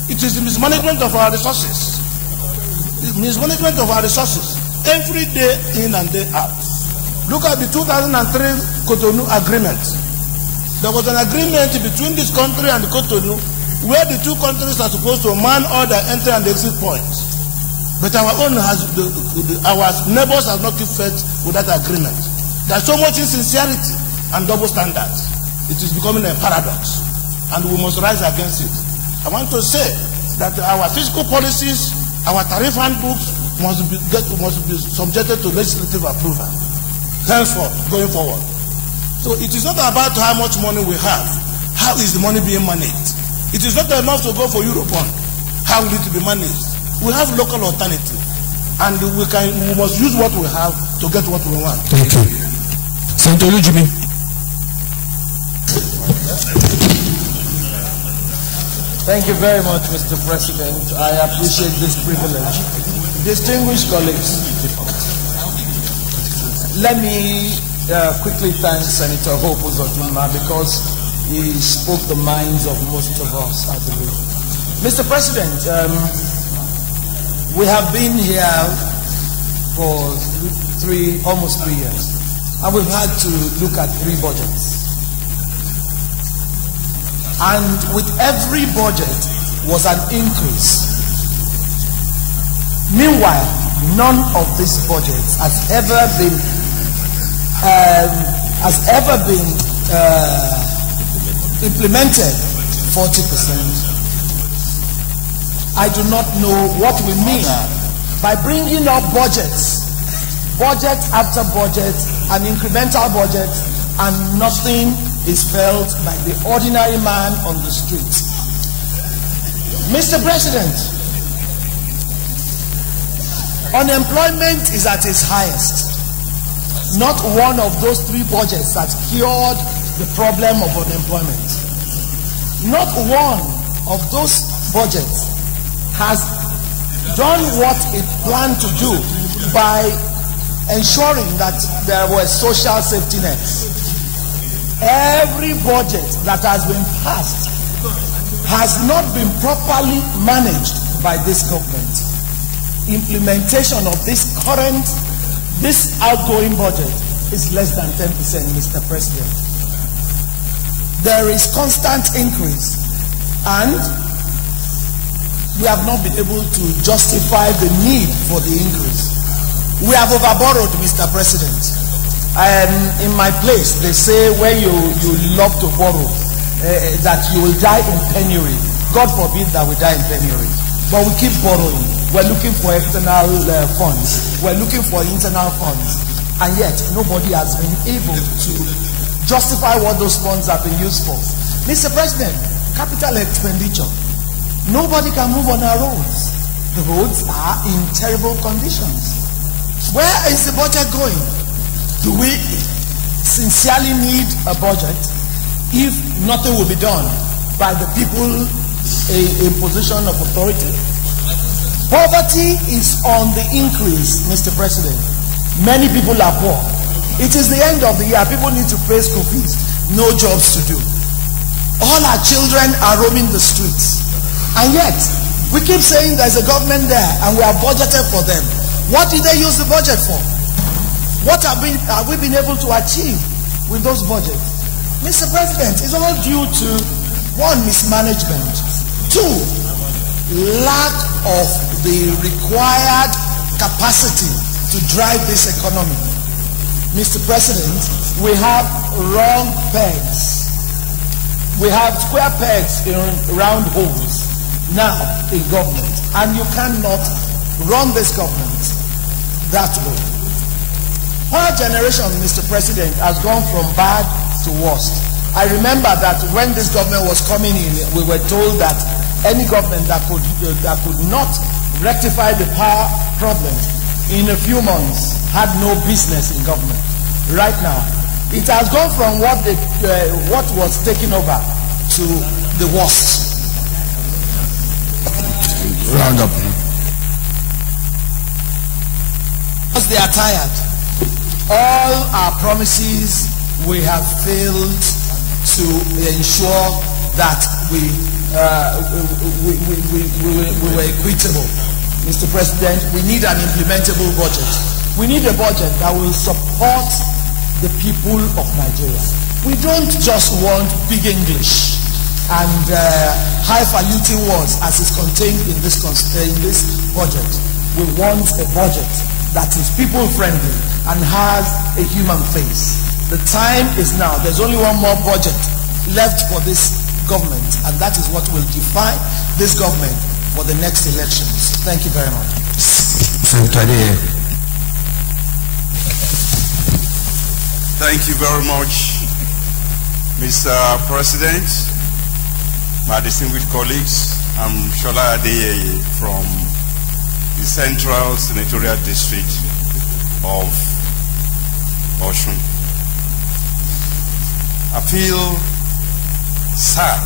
It is the mismanagement of our resources. The mismanagement of our resources. Every day in and day out. Look at the 2003 Cotonou agreement. There was an agreement between this country and Cotonou where the two countries are supposed to man all the entry and exit points. But our own our neighbors have not kept faith with that agreement. There's so much insincerity and double standards. It is becoming a paradox, and we must rise against it. I want to say that our fiscal policies, our tariff handbooks must be subjected to legislative approval. Henceforth, going forward. So it is not about how much money we have. How is the money being managed? It is not enough to go for Eurobond. How will it be managed? We have local alternative, and we must use what we have to get what we want. Thank you. Senator Olujibi. Thank you very much, Mr. President. I appreciate this privilege. Distinguished colleagues, let me quickly thank Senator Hope Uzodinma because he spoke the minds of most of us, I believe. Mr. President, we have been here for almost 3 years, and we've had to look at 3 budgets. And with every budget was an increase. Meanwhile, none of these budgets has ever been implemented 40%. I do not know what we mean by bringing up budgets, budget after budget, an incremental budget, and nothing is felt by the ordinary man on the street. Mr. President, unemployment is at its highest. Not one of those 3 budgets that cured the problem of unemployment. Not one of those budgets has done what it planned to do by ensuring that there were social safety nets. Every budget that has been passed has not been properly managed by this government. Implementation of this outgoing budget is less than 10%, Mr. President. There is constant increase, and we have not been able to justify the need for the increase. We have overborrowed, Mr. President. In my place, they say when you love to borrow, that you will die in penury. God forbid that we die in penury. But we keep borrowing. We're looking for external funds. We're looking for internal funds. And yet, nobody has been able to justify what those funds have been used for. Mr. President, capital expenditure. Nobody can move on our roads. The roads are in terrible conditions. Where is the budget going? Do we sincerely need a budget if nothing will be done by the people in position of authority? Poverty is on the increase, Mr. President. Many people are poor. It is the end of the year. People need to pay school fees. No jobs to do. All our children are roaming the streets. And yet, we keep saying there's a government there and we have budgeted for them. What did they use the budget for? What have we been able to achieve with those budgets? Mr. President, it's all due to 1, mismanagement. 2, lack of the required capacity to drive this economy. Mr. President, we have wrong pegs. We have square pegs in round holes now in government, and you cannot run this government that way. Power generation, Mr. President, has gone from bad to worst. I remember that when this government was coming in, we were told that any government that could not rectify the power problem in a few months had no business in government. Right now, it has gone from what was taken over to the worst. Round up. Because they are tired. All our promises, we have failed to ensure that we were equitable. Mr. President, we need an implementable budget. We need a budget that will support the people of Nigeria. We don't just want big English and highfalutin words as is contained in this budget. We want a budget that is people-friendly and has a human face. The time is now. There's only one more budget left for this government, and that is what will define this government for the next elections. Thank you very much. Thank you very much, Mr. President, my distinguished colleagues. I'm Shola Adeyeye from the Central Senatorial District of Osun. I feel sad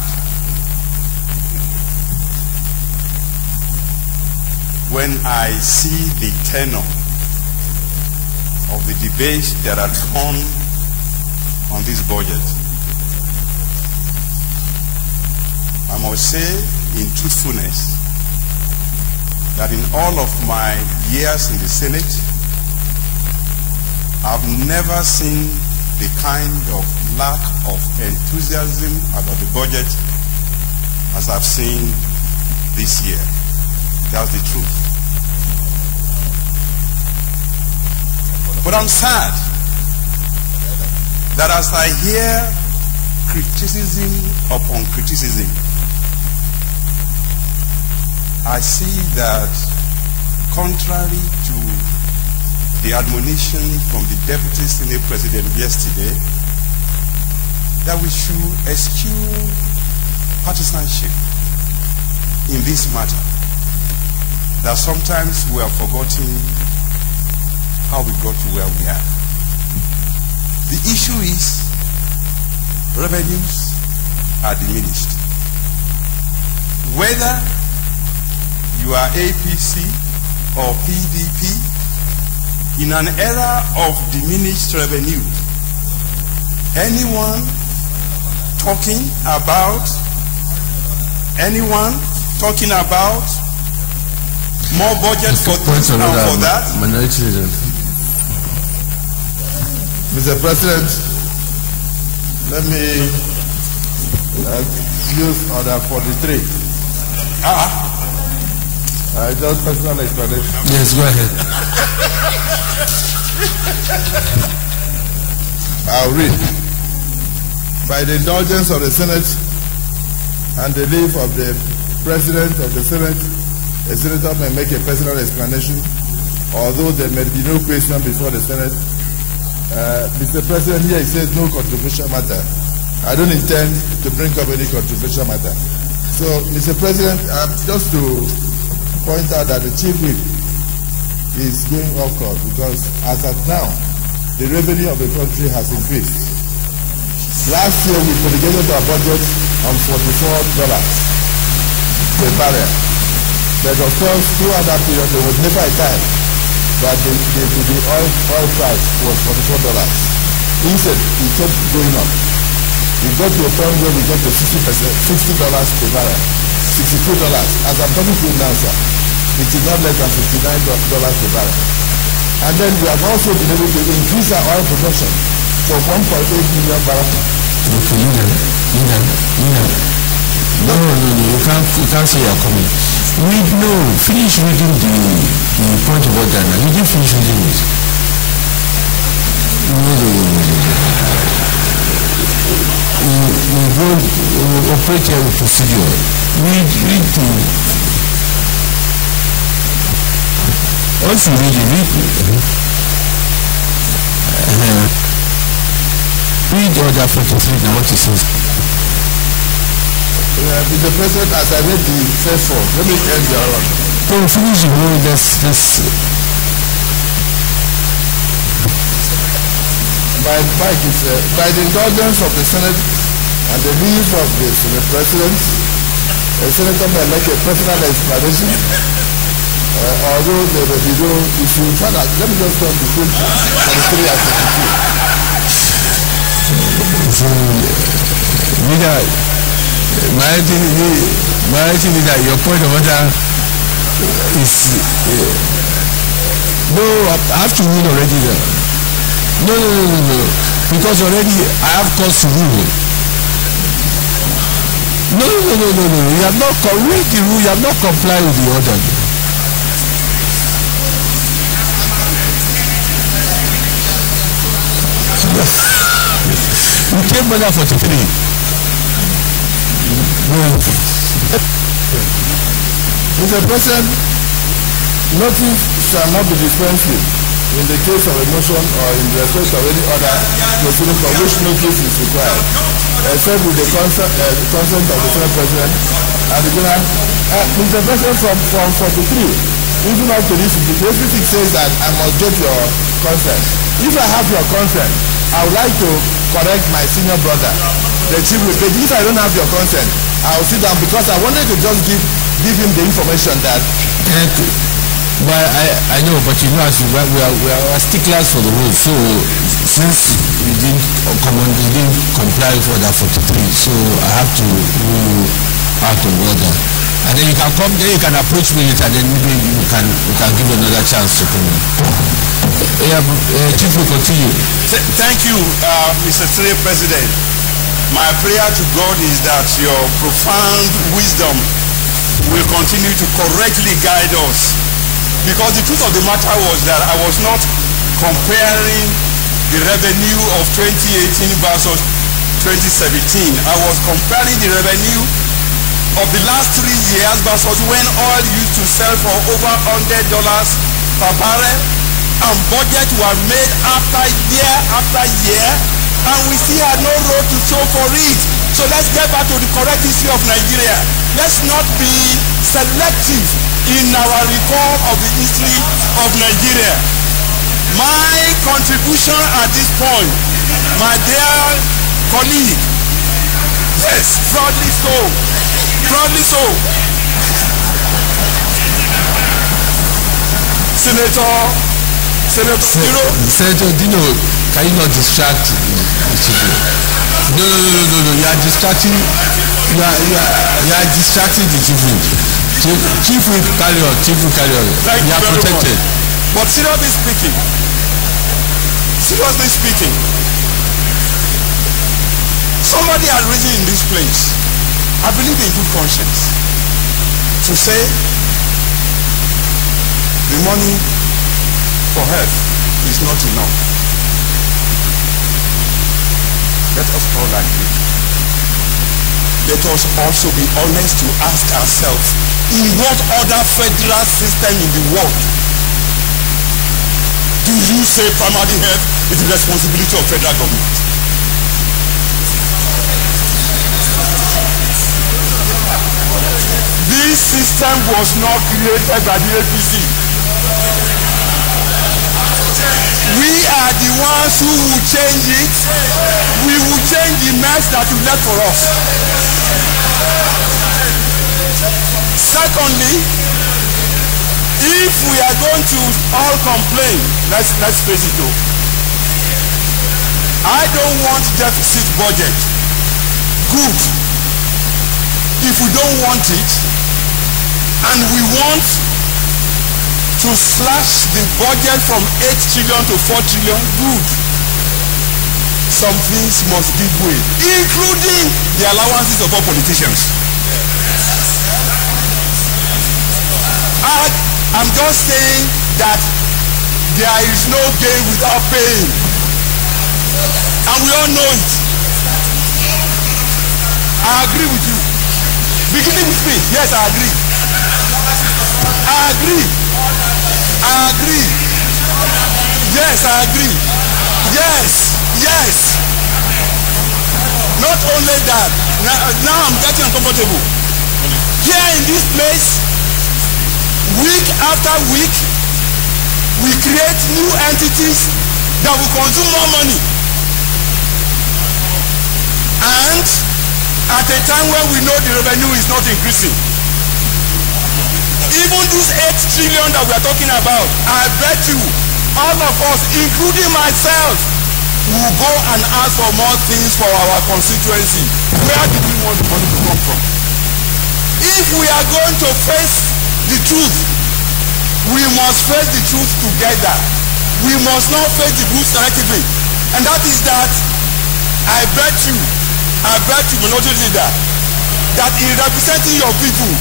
when I see the tenor of the debate that had gone on this budget. I must say, in truthfulness, that in all of my years in the Senate, I've never seen the kind of lack of enthusiasm about the budget as I've seen this year. That's the truth. But I'm sad that as I hear criticism upon criticism, I see that contrary to the admonition from the Deputy Senate President yesterday, that we should eschew partisanship in this matter, that sometimes we are forgetting how we got to where we are. The issue is revenues are diminished. Whether you are APC or PDP, in an era of diminished revenue, anyone talking about more budget for this and for that. Mr. President, let me use order 43. Just personal explanation. Yes, go ahead. I'll read. By the indulgence of the Senate and the leave of the President of the Senate, a senator may make a personal explanation, although there may be no question before the Senate. Mr. President, here it says no controversial matter. I don't intend to bring up any controversial matter. So, Mr. President, just to point out that the Chief Whip is going off course because as at now, the revenue of the country has increased. Last year, we promulgated our budget on $44 per barrel. But of course, throughout that period, there was never a time that the oil price was $44. Instead, it kept going up. We got to a point where we got to $60 per barrel, $62. As I'm talking to you now, sir, it is not less than $59 per barrel. And then we have also been able to increase our oil production from 1.8 million barrels. Okay, no, you can't say you're coming. Finish reading the point of order now. You didn't finish reading it. We operate here with procedure. Read the. Once you read order 43 now, what it says. Mr. President, as I read the first one, let me end the other one. No, finish the whole, this. By the indulgence of the Senate and the leave of the Senate President, the Senator may make a personal explanation. Although there may be no issue, let me just come to full 43 and 52. My thing is that your point of order is no, I have to rule already there. No, because already I have cause to rule. No, you have not read the rule, you have not complied with the order. You came order 43. Mr. President, notice shall not be dispensed with in the case of a motion or in respect of any other proceeding for which notice is required, except with the consent of the Senate President and the General. Mr. President, from 43, even up to this, the basic says that I must get your consent. If I have your consent, I would like to correct my senior brother, the chief whip. If I don't have your consent, I'll sit down because I wanted to just give him the information that. Well, I know, but you know, as we are sticklers for the rules. So since we didn't comply with order 43, so I have to rule out of order. And then you can come, then you can approach me later. Then maybe we can give another chance to come in. Chief, will continue. Thank you, Mr. Senate President. My prayer to God is that your profound wisdom will continue to correctly guide us. Because the truth of the matter was that I was not comparing the revenue of 2018 versus 2017. I was comparing the revenue of the last 3 years versus when oil used to sell for over $100 per barrel, and budgets were made after year, and we still had no road to show for it. So let's get back to the correct history of Nigeria. Let's not be selective in our recall of the history of Nigeria. My contribution at this point, my dear colleague, yes, proudly so. Senator Dino, can you not distract the children? No, you are distracting. You are distracting the children. Chief will carry on. You are protected. But seriously speaking, somebody has risen in this place, I believe in good conscience, to say the money for health is not enough. Let us all agree. Let us also be honest to ask ourselves, in what other federal system in the world do you say primary health is the responsibility of federal government? This system was not created by the APC. We are the ones who will change it. We will change the mess that you left for us. Secondly, if we are going to all complain, let's face it though, I don't want deficit budget. Good. If we don't want it, and we want to slash the budget from 8 trillion to 4 trillion, good. Some things must give way, including the allowances of all politicians. I'm just saying that there is no gain without pain. And we all know it. I agree with you. Beginning with me, yes, I agree. I agree. I agree. Yes, I agree. Yes, yes. Not only that, now I'm getting uncomfortable. Here in this place, week after week, we create new entities that will consume more money. And at a time when we know the revenue is not increasing. Even this 8 trillion that we are talking about, I bet you, all of us, including myself, will go and ask for more things for our constituency. Where do we want the money to come from? If we are going to face the truth, we must face the truth together. We must not face the truth selectively. And that is that, I bet you, minority leader, that in representing your people,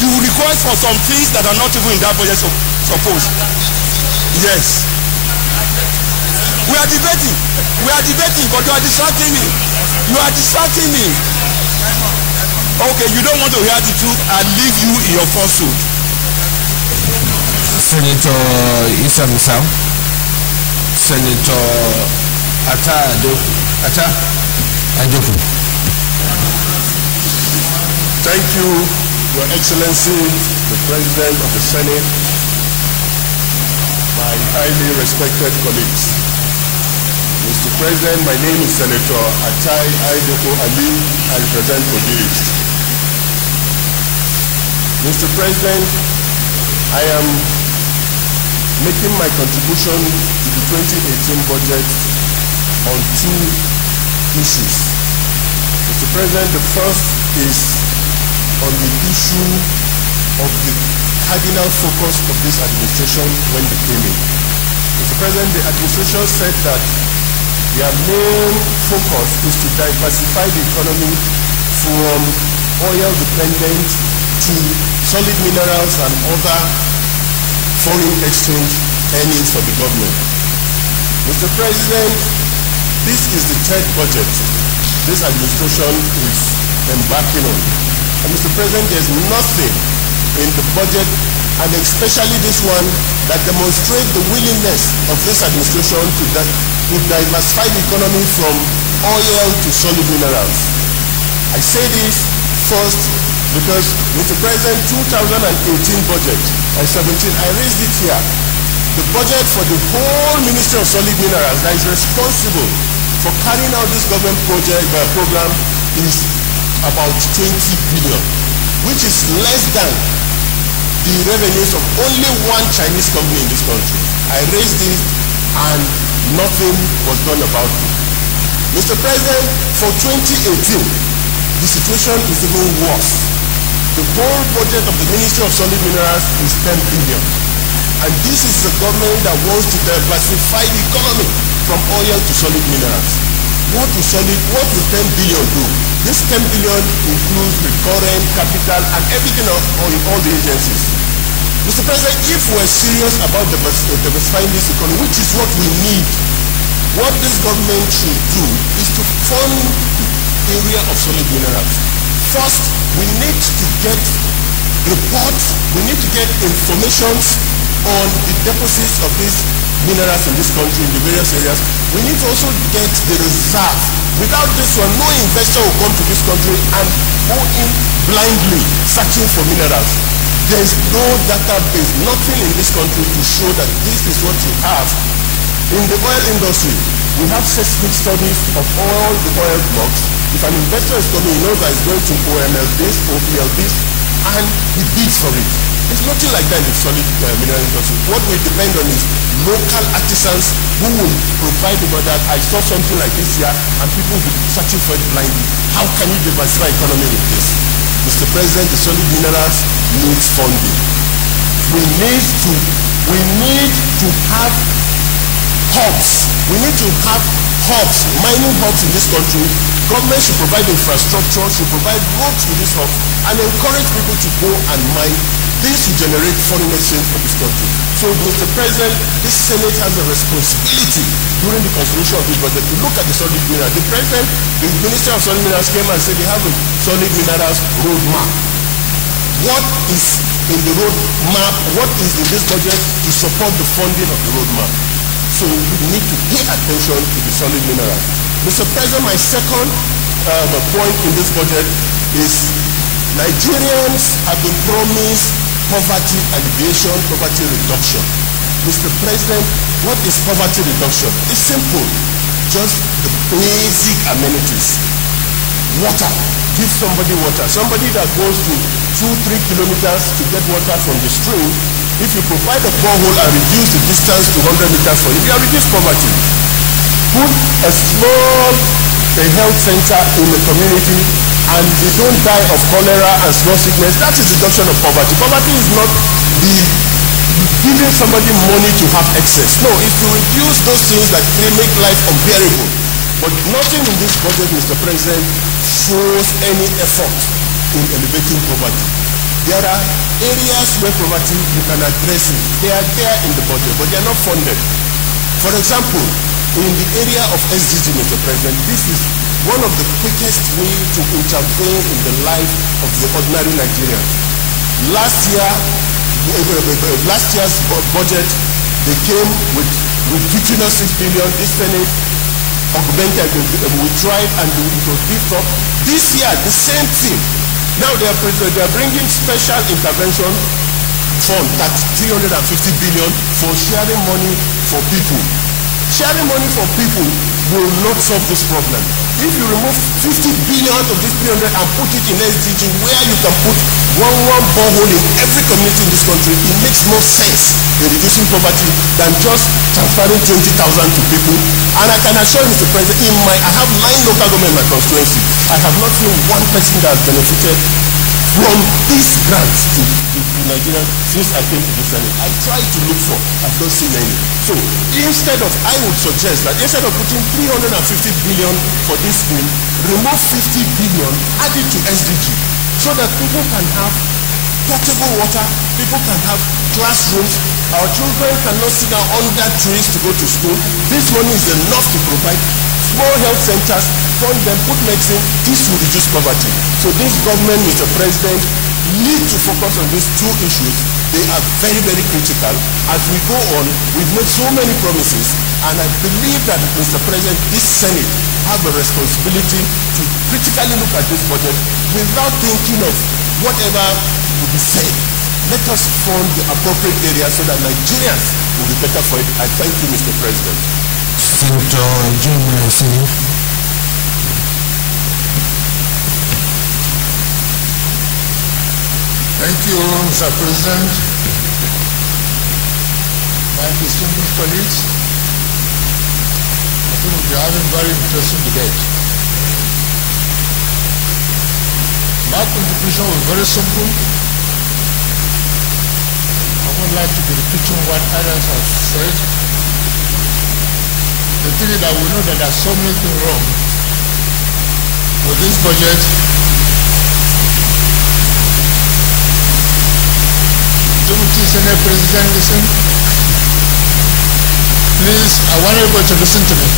you will request for some things that are not even in that budget supposed. Yes. We are debating, but you are distracting me. You are distracting me. Okay, you don't want to hear the truth, I'll leave you in your falsehood. Senator Issa Misau, Senator Ata Adoku. Thank you, Your Excellency, the President of the Senate, my highly respected colleagues. Mr. President, my name is Senator Atai Aidoko Ali. I represent Kogi East. Mr. President, I am making my contribution to the 2018 budget on 2 issues. Mr. President, the first is on the issue of the cardinal focus of this administration when they came in. Mr. President, the administration said that their main focus is to diversify the economy from oil-dependent to solid minerals and other foreign exchange earnings for the government. Mr. President, this is the 3rd budget this administration is embarking on. And Mr. President, there's nothing in the budget, and especially this one, that demonstrates the willingness of this administration to diversify the economy from oil to solid minerals. I say this first because, Mr. President, 2018 budget, I raised it here. The budget for the whole Ministry of Solid Minerals that is responsible for carrying out this government program is about 20 billion, which is less than the revenues of only one Chinese company in this country. I raised this and nothing was done about it. Mr. President, for 2018, the situation is even worse. The whole budget of the Ministry of Solid Minerals is 10 billion. And this is the government that wants to diversify the economy from oil to solid minerals. What will 10 billion do? This 10 billion includes recurrent capital and everything on all the agencies. Mr. President, if we're serious about diversifying this economy, which is what we need, what this government should do is to fund the area of solid minerals. First, we need to get reports, we need to get informations on the deposits of these minerals in this country, in the various areas. We need to also get the reserve. Without this one, no investor will come to this country and go in blindly searching for minerals. There is no database, nothing in this country to show that this is what you have. In the oil industry, we have seismic studies of all the oil blocks. If an investor is coming, he knows that he's going to OML this, OPL this, and he bids for it. There's nothing like that in the solid mineral industry. What we depend on is local artisans who will provide the that I saw something like this here and people will be searching for it blindly. How can you diversify economy with this? Mr. President, the solid minerals needs funding. We need to have hubs. We need to have hubs, mining hubs in this country. Government should provide infrastructure, should provide roads to this hub and encourage people to go and mine This will generate foreign exchange for this country. So, Mr. President, this Senate has a responsibility during the consideration of this budget to look at the solid minerals. The President, the Minister of Solid Minerals came and said they have a solid minerals roadmap. What is in the roadmap? What is in this budget to support the funding of the roadmap? So we need to pay attention to the solid minerals. Mr. President, my second point in this budget is Nigerians have been promised poverty alleviation, poverty reduction. Mr. President, what is poverty reduction? It's simple. Just the basic amenities. Water. Give somebody water. Somebody that goes to 2-3 kilometers to get water from the stream, if you provide a borehole and reduce the distance to 100 meters for it, you have reduced poverty. Put a small health center in the community and they don't die of cholera and small sickness. That is reduction of poverty. Poverty is not the giving somebody money to have excess. No, it's to reduce those things that make life unbearable. But nothing in this budget, Mr. President, shows any effort in elevating poverty. There are areas where poverty, you can address it. They are there in the budget, but they are not funded. For example, in the area of SDG, Mr. President, this is one of the quickest ways to intervene in the life of the ordinary Nigerian. Last year's budget, they came with ridiculous 6 billion. This Senate augmented. We tried and it was beefed up. This year, the same thing. Now they are bringing special intervention fund, 350 billion for sharing money for people. Sharing money for people will not solve this problem. If you remove 50 billion out of this 300 and put it in SDG where you can put one borehole in every community in this country, it makes more sense in reducing poverty than just transferring 20,000 to people. And I can assure you, Mr. President, I have 9 local government in my constituency. I have not seen one person that has benefited from these grants to Nigeria since I came to the Senate. I tried to look for, I've not seen any. So I would suggest that instead of putting 350 billion for this scheme, remove 50 billion, add it to SDG, so that people can have potable water, people can have classrooms, our children cannot sit down under trees to go to school. This money is enough to provide small health centers, fund them, put medicine. This will reduce poverty. So this government, Mr. President, need to focus on these 2 issues. They are very, very critical. As we go on, we've made so many promises, and I believe that, Mr. President, this Senate have a responsibility to critically look at this budget without thinking of whatever will be said. Let us fund the appropriate areas so that Nigerians will be better for it. I thank you, Mr. President. Senator John Sini. Thank you, Mr. President. My distinguished colleagues, I think we'll be having very interesting debate. My contribution was very simple. I would like to be repeating what others have said. The thing is that we know that there's so many things wrong with this budget. Deputy Senate President, listen. Please, I want everybody to listen to me.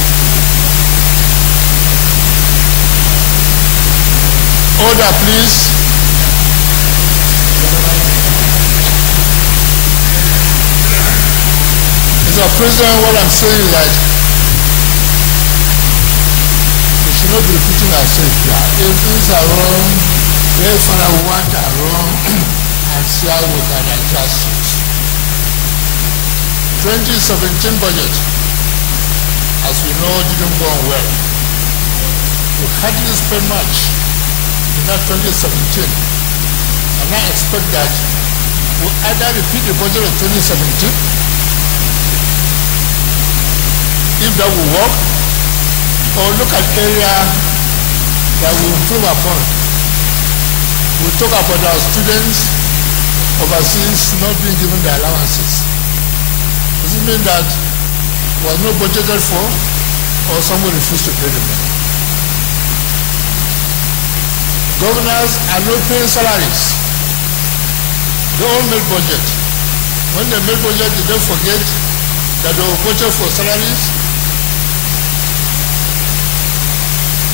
Order, please. Mr. President, what I'm saying is that we should not be repeating ourselves here. If things are wrong, very far what are wrong, and see how we can adjust it. 2017 budget, as we know, didn't go on well. We hardly spent much in that 2017. And I expect that we either repeat the budget of 2017, if that will work, or look at area that we improve upon. We talk about our students overseas not being given the allowances. Does it mean that was not budgeted for, or someone refused to pay them? Governors are not paying salaries. They all made budget. When they made budget, they don't forget that they were budget for salaries.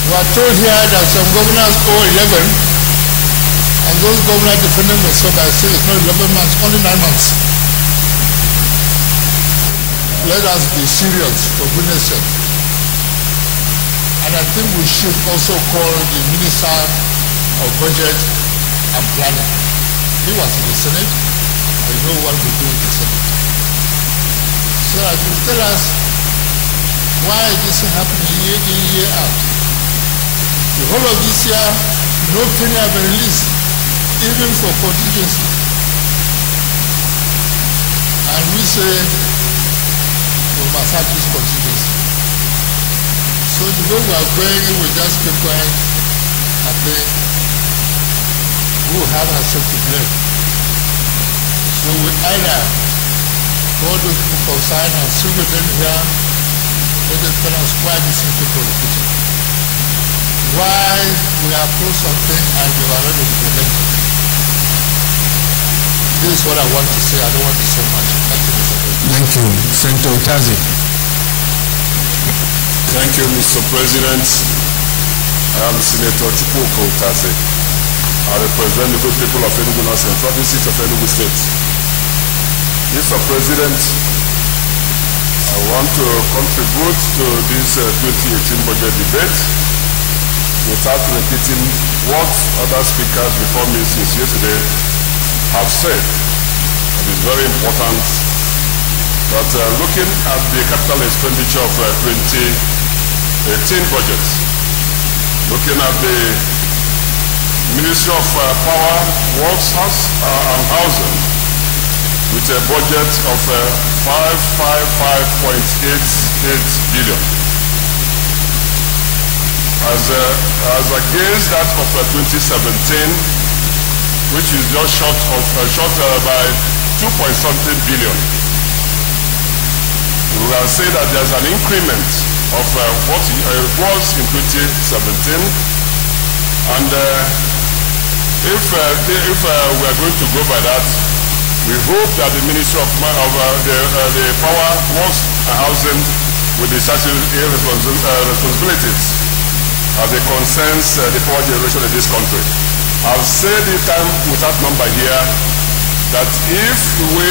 We are told here that some governors owe 11, and those governors defending themselves by saying it's not 11 months, only 9 months. Let us be serious, for goodness sake. And I think we should also call the Minister of Budget and Planning. He was in the Senate. I know what we do in the Senate. So that you tell us why this is happening year in, year out. The whole of this year, no penny have been released, even for contingency. And we say we must have this contingency. So the way we are going, we just keep quiet. I think we will have ourselves to blame. So we either call those people outside and sit with them here, let them tell us why this is people repeating. Why we approve something and they are not implementing. This is what I want to say. I don't want to say much. Thank you, Mr. President. Thank you. Senator Otaze. Thank you, Mr. President. I am Senator Chukwuka Otaze. I represent the good people of Enugu North Central District of Enugu State. Mr. President, I want to contribute to this 2018 budget debate without repeating what other speakers before me since yesterday have said. It is very important that looking at the capital expenditure of 2018 budget, looking at the Ministry of Power, Works, and Housing with a budget of 555.88 billion. As against that of 2017, which is just short by 2-point-something billion. We will say that there's an increment of what it was in 2017, and if we are going to go by that, we hope that the Ministry of the Power, Works and Housing will be certain responsibilities as it concerns the power generation in this country. I've said it time without number here that if we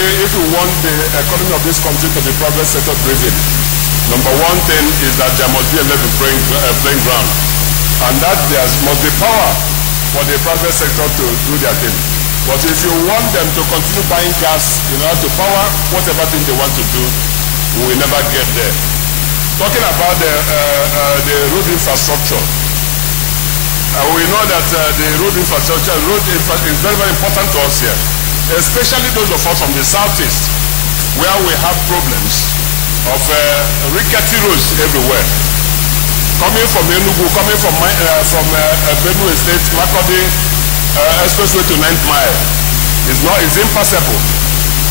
want the economy of this country to be private sector driven, number one thing is that there must be a level playing ground, and that there must be power for the private sector to do their thing. But if you want them to continue buying gas in order to power whatever thing they want to do, we will never get there. Talking about the road infrastructure, we know that the road infrastructure is very, very important to us here, especially those of us from the southeast, where we have problems of rickety roads everywhere. Coming from Enugu, coming from Benue State, Makodi expressway to 9th Mile is impassable.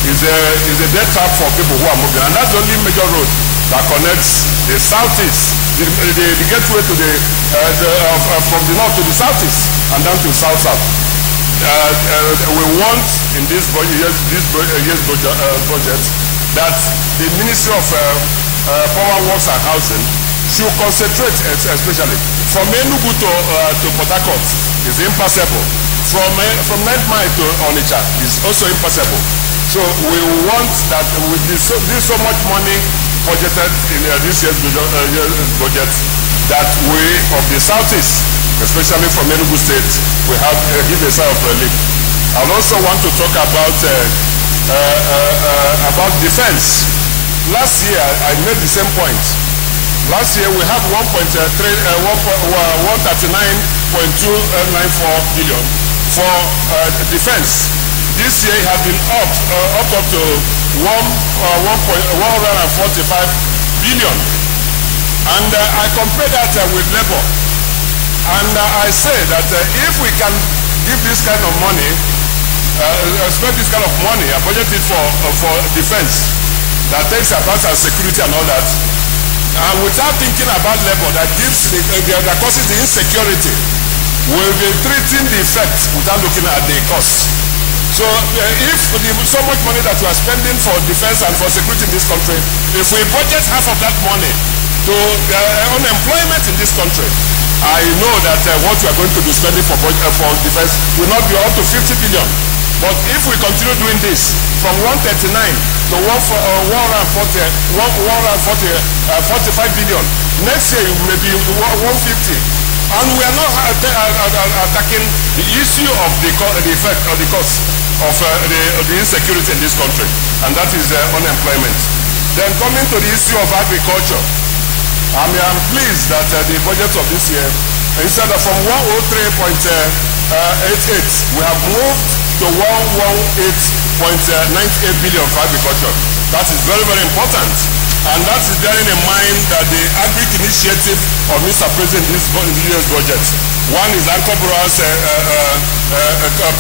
It's a dead trap for people who are moving, and that's the only major road that connects the southeast, the gateway to from the north to the southeast and down to south-south. We want in this year's budget that the Ministry of Power, Works and Housing should concentrate, especially from Enugu to Port Harcourt is impassable. From 9th Mile to Onitsha is also impassable. So we want that with this so much money budgeted in this year's budget, that we of the southeast, especially from Enugu State, we have give a sigh of relief. I also want to talk about defense. Last year I made the same point. Last year we had 139.294 billion for defense. This year it has been up to 145 billion. And I compare that with labor. And I say that if we can give this kind of money, spend this kind of money and budget it for defense, that takes about our security and all that, without thinking about labor that causes the insecurity, we'll be treating the effect without looking at the cost. So if so much money that we are spending for defense and for security in this country, if we budget half of that money to unemployment in this country, I know that what we are going to be spending for defense will not be up to 50 billion. But if we continue doing this from 139 to 145 billion, next year it may be 150. And we are not attacking the issue of the effect or the cost of the insecurity in this country, and that is unemployment. Then coming to the issue of agriculture, I am pleased that the budget of this year, instead of from 103.88, we have moved to 118.98 billion for agriculture. That is very, very important. And that is bearing in mind that the agric initiative of Mr. President in the year's budget. One is Anchor Brower's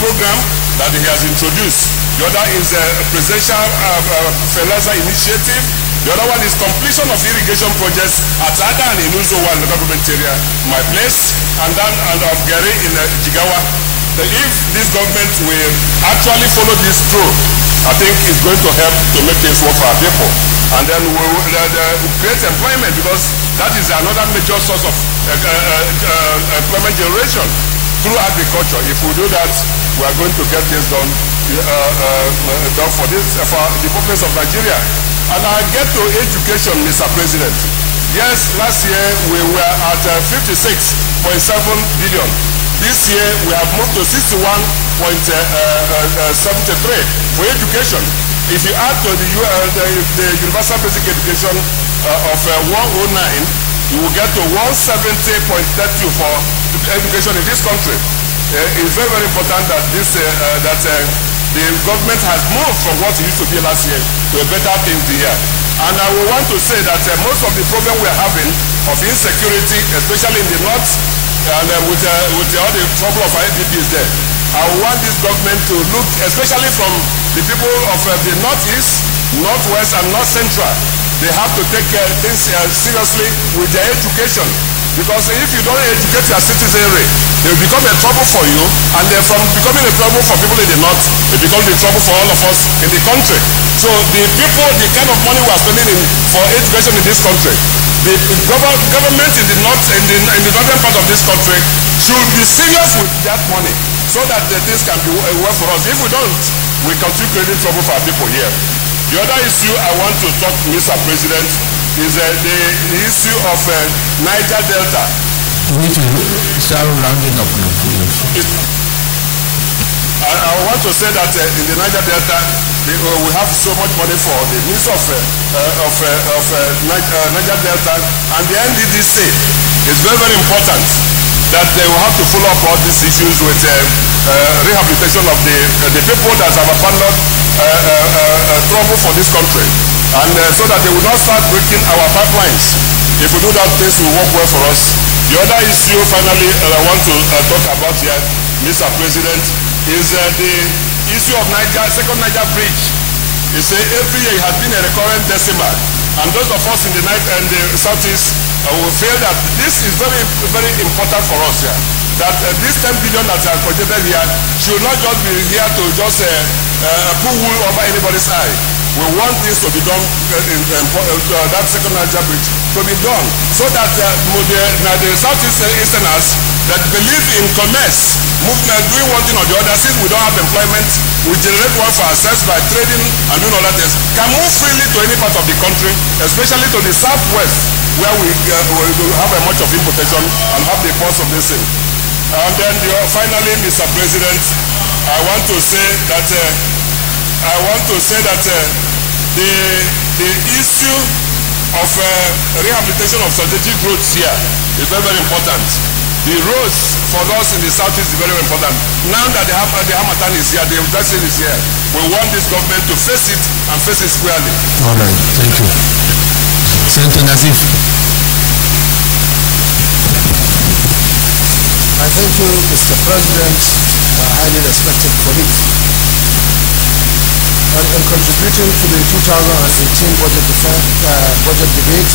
program that he has introduced. The other is a presidential fertilizer initiative. The other one is completion of irrigation projects at Ada and Inuzo one government area, my place, and of Gary in Jigawa. If this government will actually follow this through, I think it's going to help to make things work for our people. And then we will create employment, because that is another major source of employment generation through agriculture. If we do that, we are going to get this done for the populace of Nigeria. And I get to education, Mr. President. Yes, last year we were at 56.7 billion. This year we have moved to 61.73 for education. If you add to the universal basic education of 109, you will get to 170.32 for education in this country. It's very, very important that the government has moved from what it used to be last year to a better thing this year. And I will want to say that most of the problem we are having of insecurity, especially in the north, and with all the trouble of IDPs there, I want this government to look, especially from the people of the northeast, northwest, and north central. They have to take things seriously with their education. Because if you don't educate your citizenry, they will become a trouble for you, and then from becoming a trouble for people in the north, it becomes a trouble for all of us in the country. So the kind of money we are spending for education in this country, the government in the north, in the northern part of this country, should be serious with that money, so that the things can be well for us. If we don't, we continue creating trouble for our people here. The other issue I want to talk to Mr. President is the issue of Niger Delta. We need to start rounding up now. I want to say that in the Niger Delta, we have so much money for the needs of Niger Delta, and the NDDC is very, very important that they will have to follow up all these issues with rehabilitation of the people that have abandoned trouble for this country, and so that they will not start breaking our pipelines. If we do that, things will work well for us. The other issue, finally, I want to talk about here, Mr. President, is the issue of second Niger Bridge. You say every year it has been a recurrent decimal, and those of us in the southeast will feel that this is very, very important for us here. That this 10 billion that are projected here should not just be here to just put wool over anybody's eye. We want this to be done, that second Niger Bridge to be done, so that the Southeast Easterners that believe in commerce, movement, doing one thing or the other, since we don't have employment, we generate one for ourselves by trading and doing all that things, can move freely to any part of the country, especially to the southwest, where we have a much of importation and have the ports of this thing. And then finally, Mr. President, I want to say that the issue of rehabilitation of strategic roads here is very, very important. The roads for us in the southeast is very, very important. Now that the Hamatan is here, the investment is here, we want this government to face it and face it squarely. All right, thank you. Senator Nazif. I thank you, Mr. President, highly respected colleagues. In contributing to the 2018 budget debate,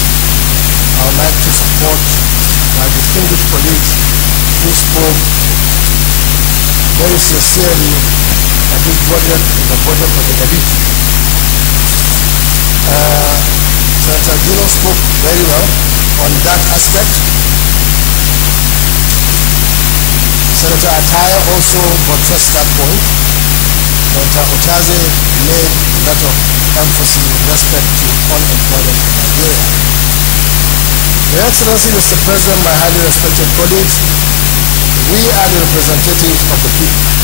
I would like to support my distinguished colleagues who spoke very sincerely that this budget is a budget of the elite. Senator Dino spoke very well on that aspect. Senator Attaya also buttressed that point. Senator Otaze made a lot of emphasis with respect to unemployment in Nigeria. Your Excellency, Mr. President, my highly respected colleagues, we are the representatives of the people.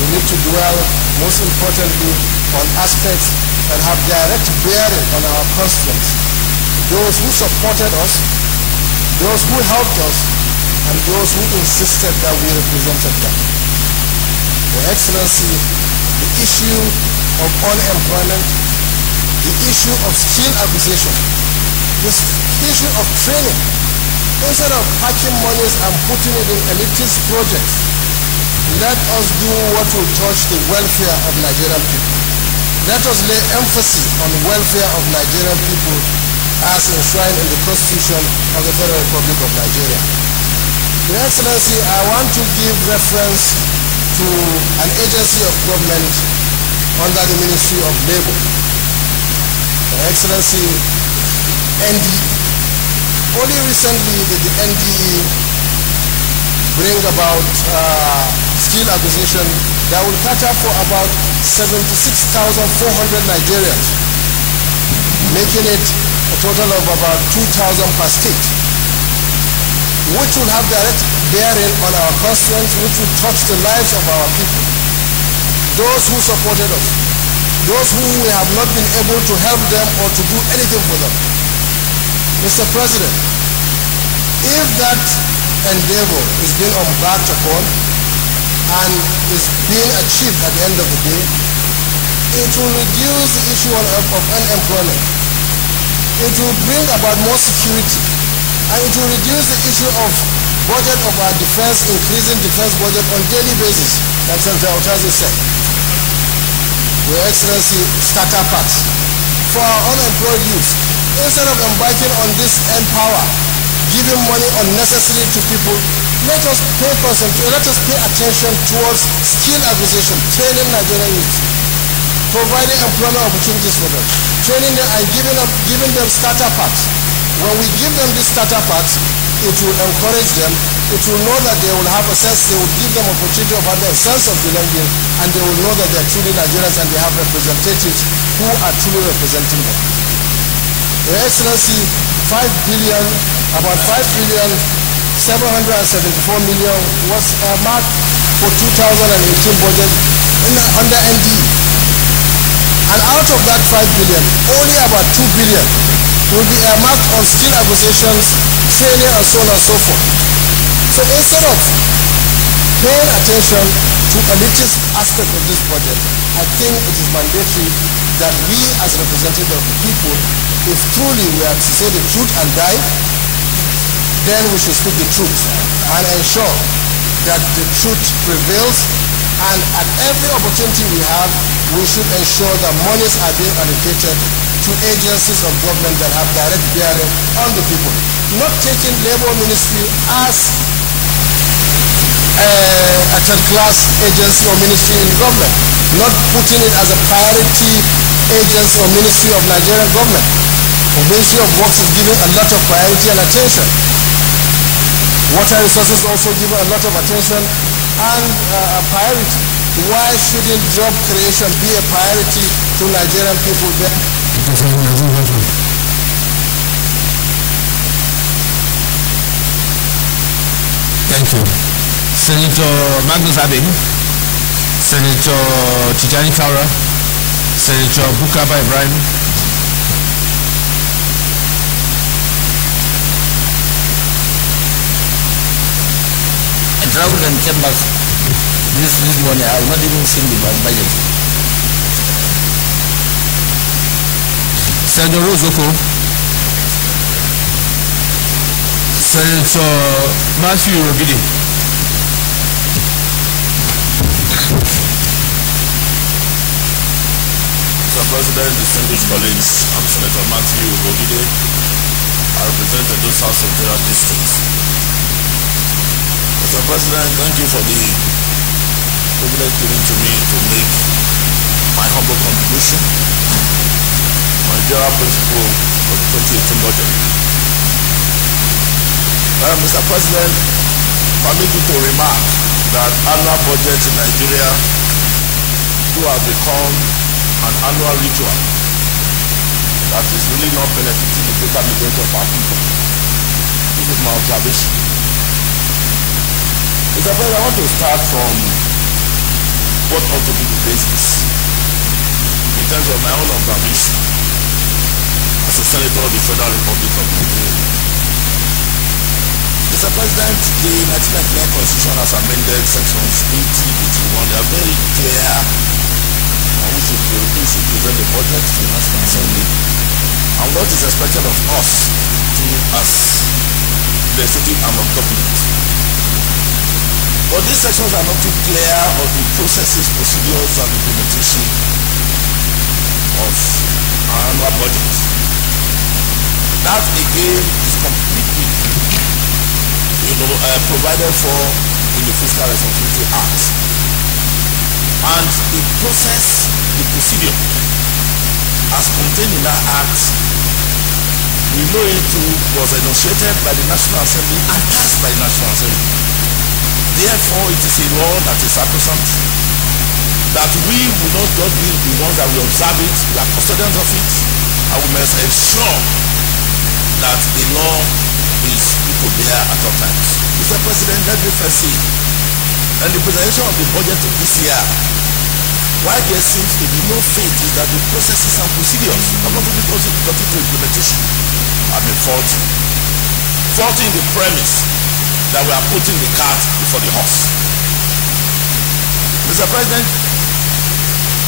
We need to dwell most importantly on aspects that have direct bearing on our constituents, those who supported us, those who helped us, and those who insisted that we represented them. Your Excellency, the issue of unemployment, the issue of skill acquisition, this issue of training, instead of packing monies and putting it in elitist projects, let us do what will touch the welfare of Nigerian people. Let us lay emphasis on the welfare of Nigerian people as enshrined in the Constitution of the Federal Republic of Nigeria. Your Excellency, I want to give reference to an agency of government under the Ministry of Labor. Your Excellency, NDE. Only recently did the NDE bring about skill acquisition that will cater for about 76,400 Nigerians, making it a total of about 2,000 per state, which will have direct bearing on our constituents, which will touch the lives of our people. Those who supported us, those who we have not been able to help them or to do anything for them. Mr. President, if that endeavor is being embarked upon and is being achieved at the end of the day, it will reduce the issue of unemployment. It will bring about more security, and it will reduce the issue of budget of our defense, increasing defense budget on daily basis, like Senator Otaze said. Your Excellency, starter packs for our unemployed youth. Instead of embarking on this empower, giving money unnecessarily to people, let us pay attention towards skill acquisition, training Nigerian youth, providing employment opportunities for them, training them and giving them starter packs. When we give them these starter packs, it will encourage them, it will know that they will have a sense, they will give them opportunity of having a sense of belonging, and they will know that they are truly Nigerians and they have representatives who are truly representing them. Your Excellency, about 5,774 million was marked for 2018 budget under NDE. And out of that 5 billion, only about 2 billion will be marked on skill acquisitions, training, and so on and so forth. So instead of paying attention to elitist aspect of this budget, I think it is mandatory that we as representatives of the people, if truly we are to say the truth and die, then we should speak the truth and ensure that the truth prevails, and at every opportunity we have, we should ensure that monies are being allocated to agencies of government that have direct bearing on the people. Not taking labor ministry as a third-class agency or ministry in government, not putting it as a priority agency or ministry of Nigerian government. The Ministry of Works is given a lot of priority and attention. Water resources also given a lot of attention and priority. Why shouldn't job creation be a priority to Nigerian people there? Thank you. Senator Magnus Abing, Senator Tijani Kaura, Senator Bukaba Ibrahim. I traveled and came back this morning. I have not even seen the budget. Senator Rozoko, Senator Matthew Rogidi. Mr. President, distinguished colleagues, I'm Senator Matthew Rogidi. I represent the Edo South Central District. Mr. President, thank you for the privilege given to me to make my humble contribution on the general principle of the 2018 budget. Mr. President, permit me to remark that annual budgets in Nigeria do have become an annual ritual that is really not benefiting the greater majority of our people. This is my observation. Mr. President, I want to start from what ought to be the basics in terms of my own observation as a senator of the Federal Republic of Nigeria. Mr. President, the 1999 Constitution has amended sections 80, 81. They are very clear on who should present the budget to the National Assembly and what is expected of us as the executive arm of government. But these sections are not too clear on the processes, procedures, and implementation of our annual budget. That again is completely provided for in the Fiscal Responsibility Act. And the process, the procedure, as contained in that act, we know it was enunciated by the National Assembly and passed by the National Assembly. Therefore, it is a law that is sacrosanct, that we will not just be the ones that will observe it, we are custodians of it, and we must ensure that the law is put to bear at all times. Mr. President, let me first say, in the presentation of the budget of this year, why there seems to be no faith is that the processes and procedures, I'm not only got into implementation, have been faulty. Faulty in the premise that we are putting the cart before the horse. Mr. President,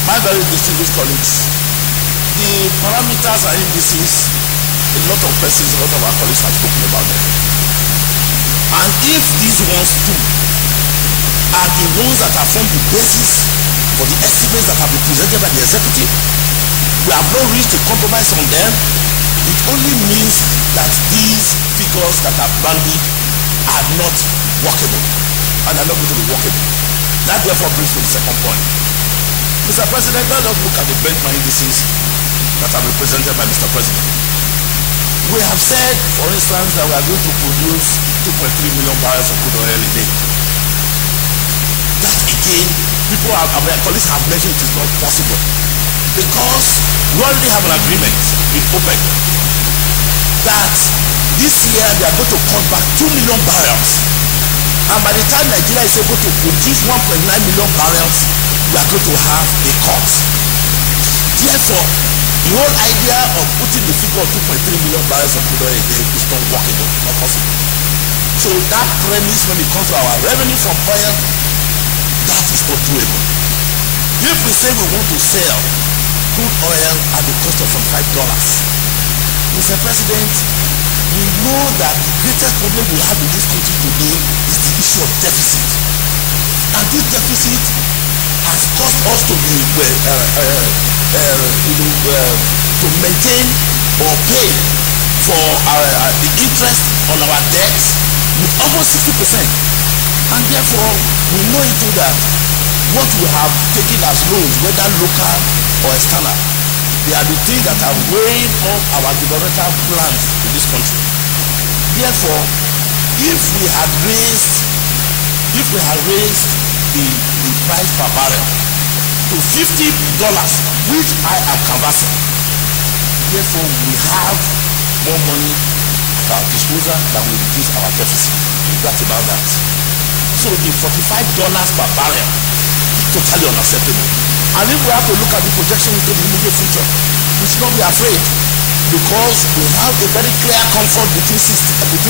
my very distinguished colleagues, the parameters and indices, a lot of persons, a lot of our colleagues have spoken about them. And if these ones too are the ones that have formed the basis for the estimates that have been presented by the executive, we have not reached a compromise on them, it only means that these figures that are bandied are not workable and are not going to be workable. That therefore brings to the second point. Mr. President, let us look at the benchmark indices that have been presented by Mr. President. We have said, for instance, that we are going to produce 2.3 million barrels of crude oil a day. That again, our colleagues have mentioned it is not possible because we already have an agreement with OPEC that this year they are going to cut back 2 million barrels, and by the time Nigeria is able to produce 1.9 million barrels, we are going to have a cut. Therefore, the whole idea of putting the figure of 2.3 million barrels of crude oil a day is not workable, not possible. So that premise, when it comes to our revenue from oil, that is not doable. If we say we want to sell crude oil at the cost of some $5, Mr. President, we know that the greatest problem we have in this country today is the issue of deficit. And this deficit has caused us to be to maintain or pay for the interest on our debts with almost 60%. And therefore, we know it too that what we have taken as loans, whether local or external, they are the things that are weighing on our developmental plans in this country. Therefore, if we had raised the price per barrel to $50, which I am canvassing, therefore we have more money at our disposal than we reduce our deficit. You got about that. So the $45 per barrel is totally unacceptable. And if we have to look at the projection into the immediate future, we should not be afraid, because we have a very clear comfort between $50 and $60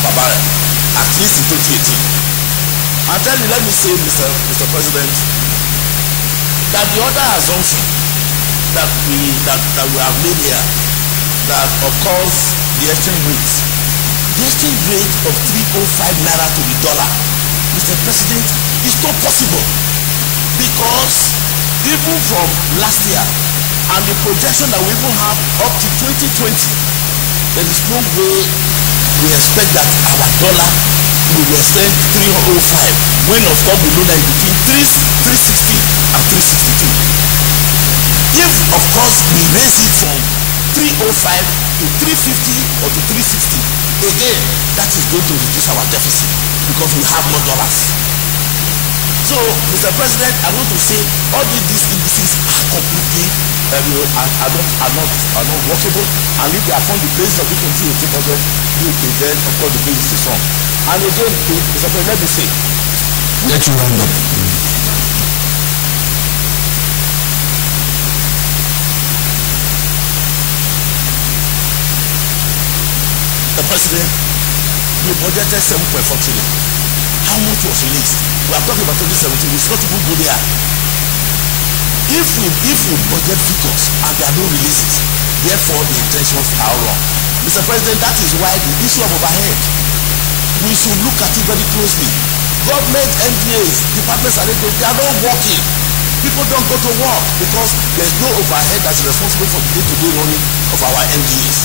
per barrel, at least in 2018. And then let me say, Mr. President, that the other assumption that we have made here, that of course the exchange rate of 305 naira to the dollar, Mr. President, is not possible, because even from last year and the projection that we even have up to 2020, there is no way we expect that our dollar we will spend 305 when of course we know that it's between 360 and 362. If of course we raise it from 305 to 350 or to 360, again that is going to reduce our deficit because we have more dollars. So, Mr. President, I want to say all these indices are completely are not workable, and if they are from the basis of the 2018 budget, then of course the basis is wrong. And again, Mr. President, let me say, let you round up. Mr. President, we budgeted 7.4 trillion. How much was released? We are talking about 2017. We should not even go there. If we budget figures and there are no releases, therefore the intentions are wrong. Mr. President, that is why the issue of overhead, we should look at it very closely. Government MDAs, departments they are not working. People don't go to work because there is no overhead that is responsible for the day-to-day running of our MDAs.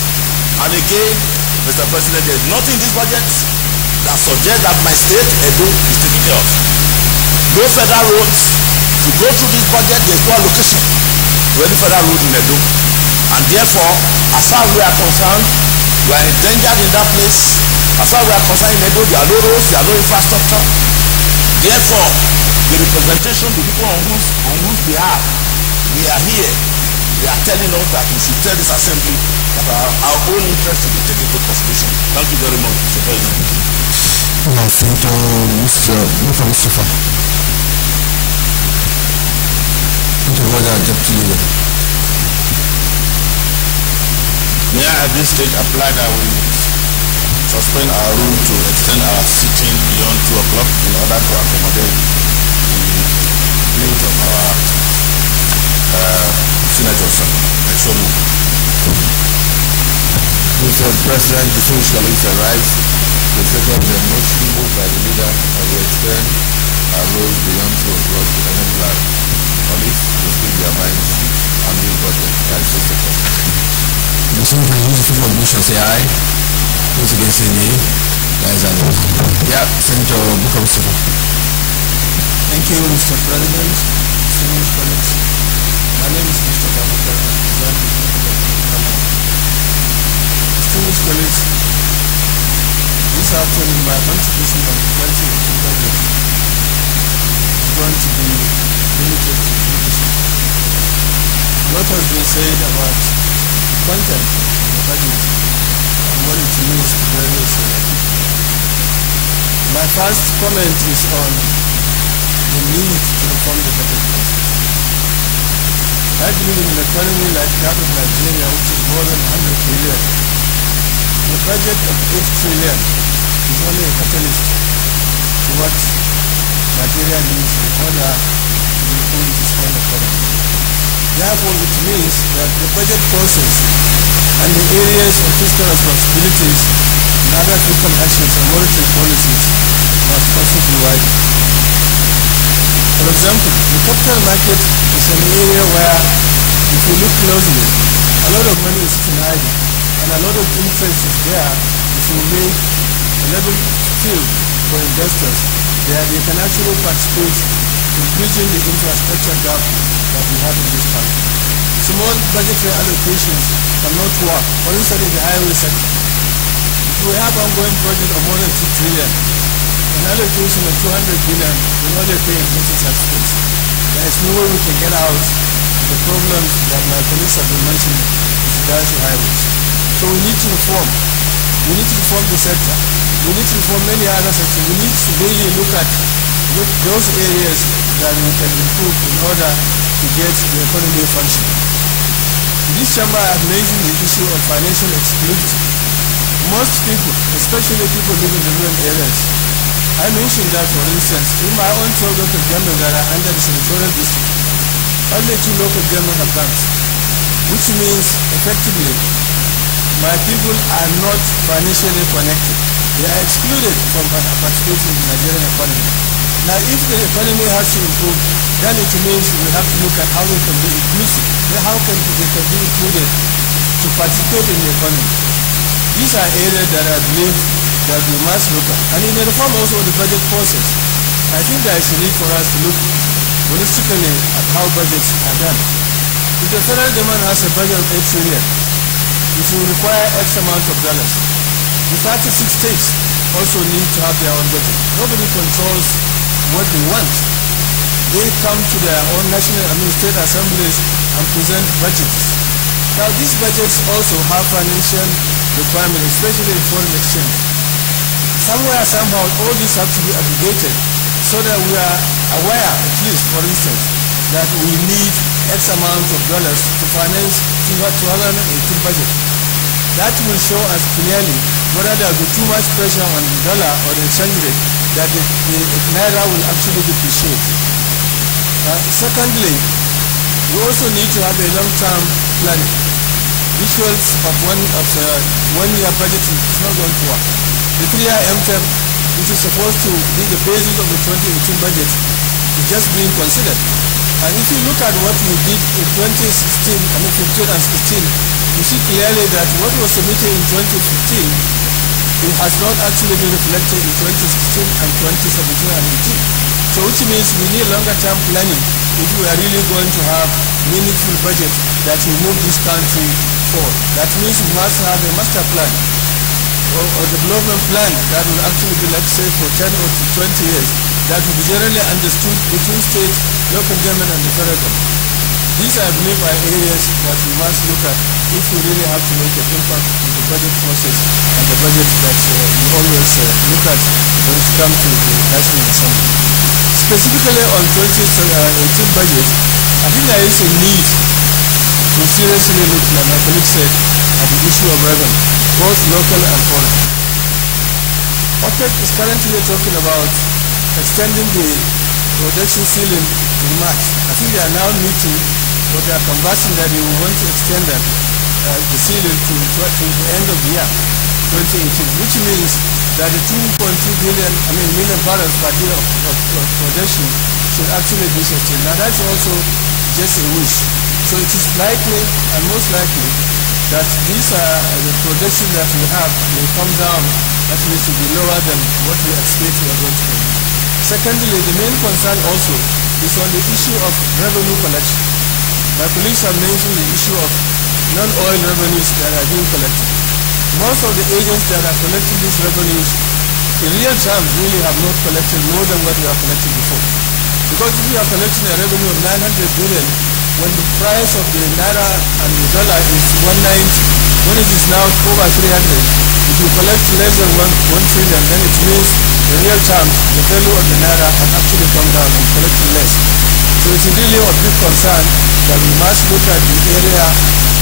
And again, Mr. President, there is nothing in this budget that suggests that my state, Edo, is taking care of. No federal roads. To go through this budget, there is no allocation to any federal road in Edo. And therefore, as far as we are concerned, we are endangered in that place. As far as we are concerned in Edo, there are no roads, there are no infrastructure. Therefore, the representation, the people on whose behalf we are here, they are telling us that we should tell this assembly that our own interest to be taken into consideration. Thank you very much, Mr. President. May I at this stage apply that we suspend our rule to extend our sitting beyond 2 o'clock in order to accommodate the need of our senators. Mr. President, distinguished colleagues, I rise to second the motion moved by the leader of the extend our rule beyond 2 o'clock to enable our colleagues to speak their minds on this budget. I accept the question. The Senator who's in favor of the motion say aye. Who's against say nay? Guys are no. Yeah, Senator Bukom-Sifo. Thank you, Mr. President. Distinguished colleagues. My name is Mr. Babakar. Distinguished colleagues, this afternoon my contribution on the 2018 budget is going to be limited to two issues. A lot has been said about the content of the budget and what it means to various issues. My first comment is on the need to reform the budget process. I believe in an economy like that of Nigeria, which is more than 100 trillion, the budget of 8 trillion is only a catalyst to what Nigeria needs in order to improve its own economy. Therefore, it means that the budget process and the areas of fiscal responsibilities and other fiscal actions and monetary policies must also be widened. For example, the capital market is an area where, if you look closely, a lot of money is still hiding, and a lot of interest is there if you make a level field for investors where they can actually participate in bridging the infrastructure gap that we have in this country. Small budgetary allocations cannot work. For instance, in the highway sector, if we have ongoing project of more than 2 trillion, an allocation of 200 billion will only pay existing certificates. There is no way we can get out of the problems that my colleagues have been mentioning with regard to highways. So we need to reform. We need to reform the sector. We need to reform many other sectors. We need to really look at those areas that we can improve in order to get the economy functioning. In this chamber, I have mentioned the issue of financial exclusivity. Most people, especially people living in rural areas, I mentioned that, for instance, in my own 12 local governments that are under the senatorial district, only 2 local governments have banks, which means, effectively, my people are not financially connected. They are excluded from participating in the Nigerian economy. Now, if the economy has to improve, then it means we have to look at how they can be inclusive, how they can be included to participate in the economy. These are areas that I believe that we must look at. And in the reform also of the budget process, I think there is a need for us to look holistically at how budgets are done. If the federal government has a budget of 8 trillion, it will require X amount of dollars. The 36 states also need to have their own budget. Nobody controls what they want. They come to their own national, state assemblies and present budgets. Now these budgets also have financial requirements, especially in foreign exchange. Somewhere, somehow, all these have to be aggregated so that we are aware, at least, for instance, that we need X amount of dollars to finance 2018 budget. That will show us clearly whether there will be too much pressure on the dollar or the exchange rate that the naira will actually depreciate. Secondly, we also need to have a long-term planning. Visuals of one-year budget is not going to work. The 3-year MTEP, which is supposed to be the basis of the 2018 budget, is just being considered. And if you look at what we did in 2015 and 16, you see clearly that what was submitted in 2015, it has not actually been reflected in 2016 and 2017 and 18. So which means we need longer-term planning if we are really going to have meaningful budget that will move this country forward. That means we must have a master plan or development plan that will actually be, let's say, for 10 or 20 years that will be generally understood between state, local government and the federal government. These, I believe, are areas that we must look at if we really have to make an impact in the budget process and the budget that we always look at when it comes to the National Assembly. Specifically on 2018 budget, I think there is a need to seriously look, like my colleague said, at the issue of revenue, both local and foreign. OPEC is currently talking about extending the production ceiling in March. I think they are now meeting, but they are conversing that they will want to extend that, the ceiling to the end of the year, 2018, which means that the 2.2 million barrels per day of production should actually be sustained. Now that's also just a wish. So it is likely and most likely that these the production that we have may come down at least to be lower than what we expect we are going to produce. Secondly, the main concern also is on the issue of revenue collection. My colleagues have mentioned the issue of non-oil revenues that are being collected. Most of the agents that are collecting these revenues in real terms really have not collected more than what we are collecting before. Because if we are collecting a revenue of 900 billion, when the price of the naira and the dollar is 190, when it is now over 300, if you collect less than 1 trillion, then it means in real terms the value of the naira has actually come down and collecting less. So it is really a big concern that we must look at the area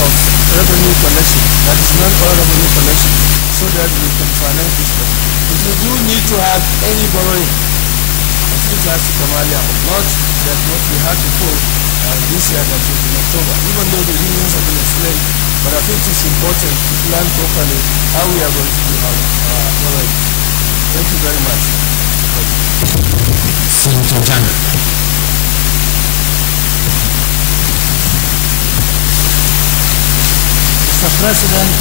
of revenue collection, that is non-oil revenue collection, so that we can finance this project. If we do need to have any borrowing, I think it has to come earlier, not that what we had before this year that was in October, even though the reasons have been explained, but I think it's important to plan properly how we are going to do our borrowing. Thank you very much. Senator Jana. Mr. President,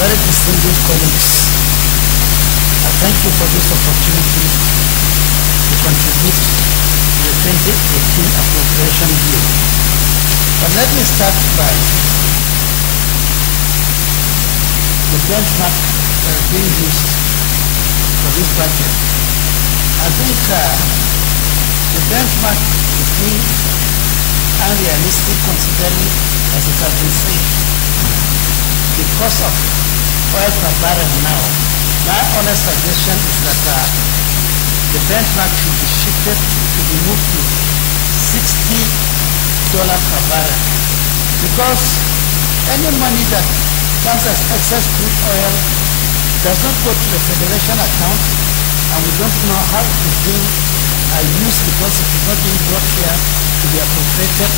very distinguished colleagues, I thank you for this opportunity to contribute to the 2018 appropriation bill. But let me start by the benchmark that is being used for this budget. I think the benchmark is being unrealistic considering, as it has been said, the cost of oil per barrel now. My honest suggestion is that the benchmark should be shifted to be moved to $60 per barrel, because any money that comes as excess crude oil does not go to the Federation account, and we don't know how it is being used because it is not being brought here to be appropriated.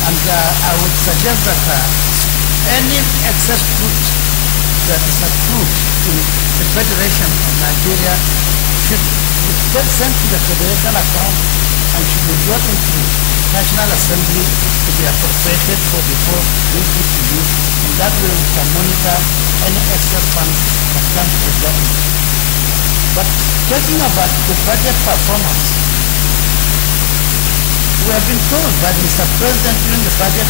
And I would suggest that any excess crude that is accrued to the Federation of Nigeria should be sent to the Federation account and should be brought into the National Assembly to be appropriated for before being put to use in the That way we can monitor any excess funds that come to the government. But talking about the budget performance, we have been told by Mr. President during the budget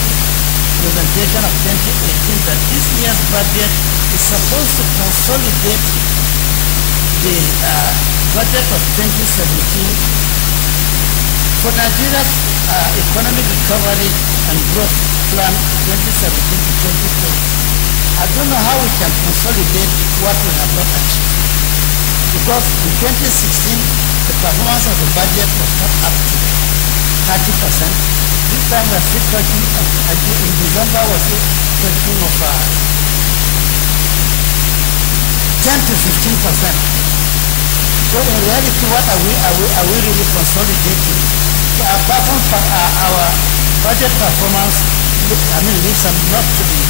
presentation of 2018 that this year's budget is supposed to consolidate the budget of 2017 for Nigeria's economic recovery and growth plan 2017 to 2020. I don't know how we can consolidate what we have not achieved. Because in 2016, the performance of the budget was not up to 30%. This time we are still talking, in December was talking of 10 to 15%. So in reality, what are we really consolidating? So apart from our budget performance, leaves not to be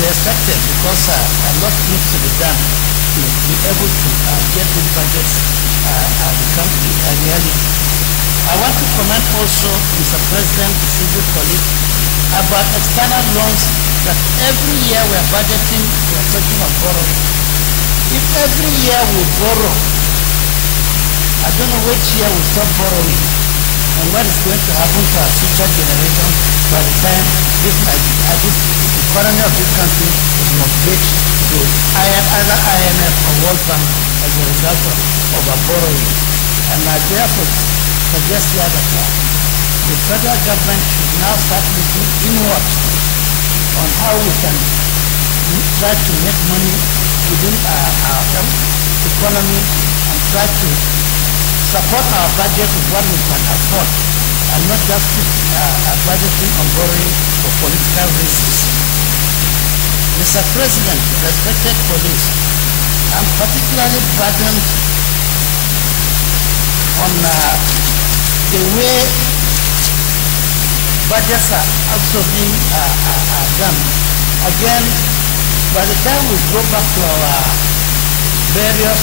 expected, because a lot needs to be done to be able to get these budgets become a reality. I want to comment also, Mr. President, distinguished colleagues, about external loans that every year we are budgeting, we are talking of borrowing. If every year we borrow, I don't know which year we stop borrowing and what is going to happen to our future generations by the time this economy of this country is mortgaged to either IMF or World Bank as a result of our borrowing. And I therefore suggest here that the federal government should now start looking inward on how we can try to make money within our economy and try to support our budget with what we can afford, and not just keep budgeting on borrowing for political reasons. Mr. President, respected colleagues, I'm particularly burdened on the way budgets are also being done. Again, by the time we go back to our various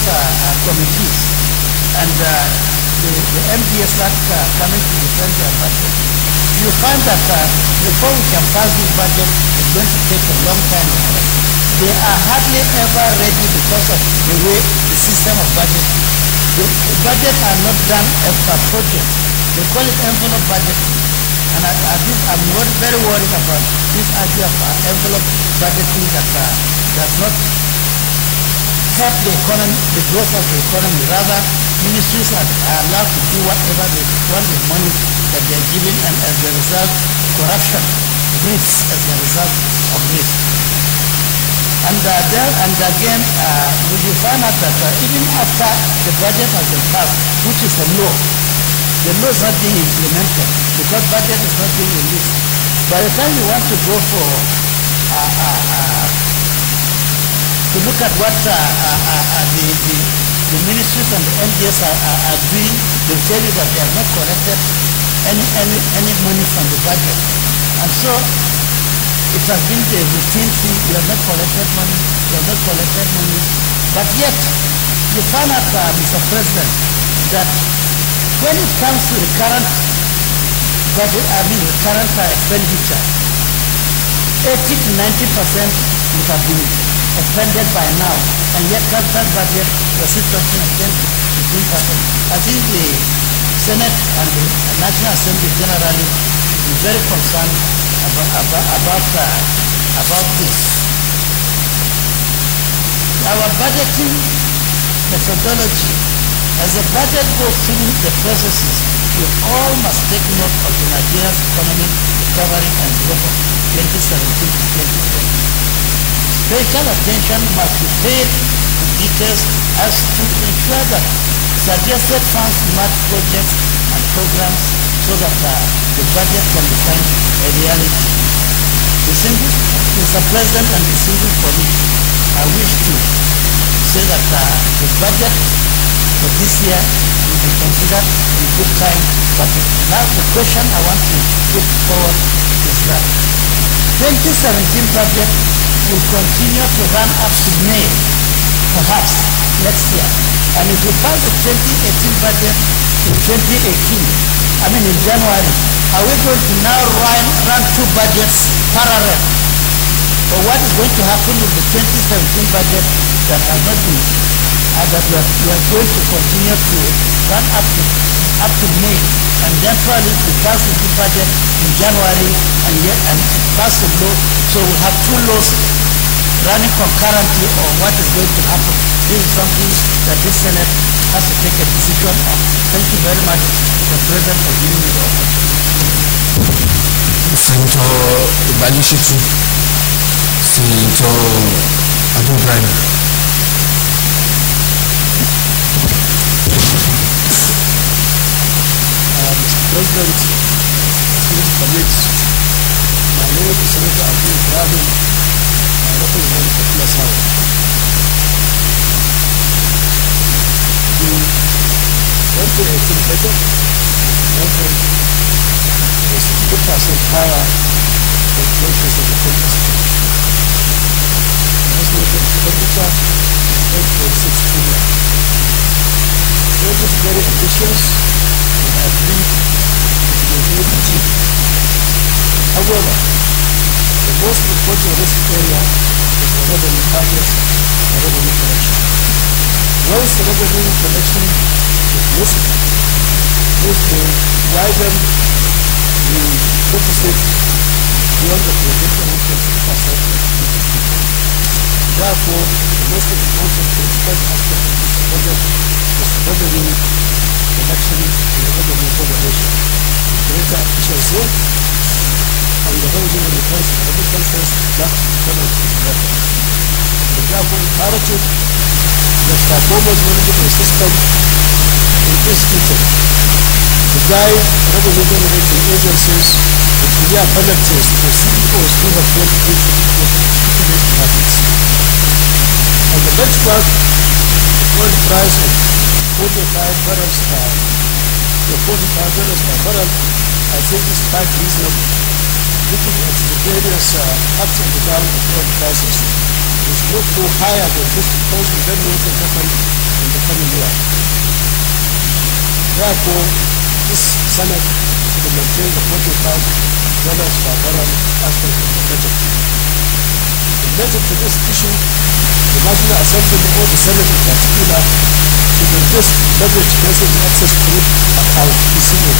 committees and the MDS start coming to defend their budget, you find that before we can pass this budget, it's going to take a long time. They are hardly ever ready because of the way the system of budget. The budgets are not done as per project. They call it envelope budgeting. And I'm very worried about this idea of envelope budgeting that does not help the economy, the growth of the economy. Rather, ministries are allowed to do whatever they want with money that they are given, and as a result, corruption breeds as a result of this. And again, you find out that even after the budget has been passed, which is a law, the law is not being implemented because budget is not being released. By the time you want to go for to look at what the ministries and the MDS are doing, they tell you that they have not collected any money from the budget. And so it has been the routine thing. We have not collected money, we have not collected money. But yet, you find out, Mr. President, that when it comes to the current budget, the current expenditure, 80 to 90% would have been expended by now, and yet current budget was still talking of 10 to 15%. I think the Senate and the National Assembly generally is very concerned about this. Our budgeting methodology, as the budget goes through the processes, we all must take note of the Nigeria's economic recovery and growth of 2017 to 2020. Special attention must be paid to details as to ensure that suggested funds match projects and programs so that the budget can become a reality. Mr. President and distinguished colleagues, I wish to say that the budget for this year will be considered in good time, but now the question I want to put forward is that 2017 budget will continue to run up to May, perhaps next year. And if we pass the 2018 budget in 2018, in January, Are we going to now run two budgets parallel? Or what is going to happen with the 2017 budget that has not been, that we are going to continue to run up to May, and then probably to pass the new budget in January and pass the law. So we have two laws running concurrently, or what is going to happen. This is something that this Senate has to take a decision on. Thank you very much, Mr. President, for giving me the opportunity. Senator Balishitu, Senator Abu Ibrahim. Mr. President, esteemed colleagues, my name is Senator Abu Ibrahim. I represent the Plenary. The 2018 budget mentioned a 60% higher than 2017. The estimated expenditure is 8.6 trillion. This is very ambitious, and I believe it will be achieved. However, the most important risk area is the revenue target and revenue collection. Once the revenue collection is missed, this will widen the deficit beyond the projected 1.6%. Therefore, the most important aspect of this budget is revenue collection and revenue generation, greater efficiency, and the housing remittances that cannot be better. And therefore, imperative that performance management system is instituted to guide revenue generating agencies with clear penalties for CEOs who have failed to meet targets. And the benchmark oil price of $45 per barrel, I think is quite reasonable, looking at the various ups and downs of oil prices. We should not go higher than this because we don't know what will happen in the coming year. Therefore, this Senate should maintain the $45 per barrel aspect of the budget. Related to this issue, the National Assembly or the Senate in particular should address leverage present access credit account PCA,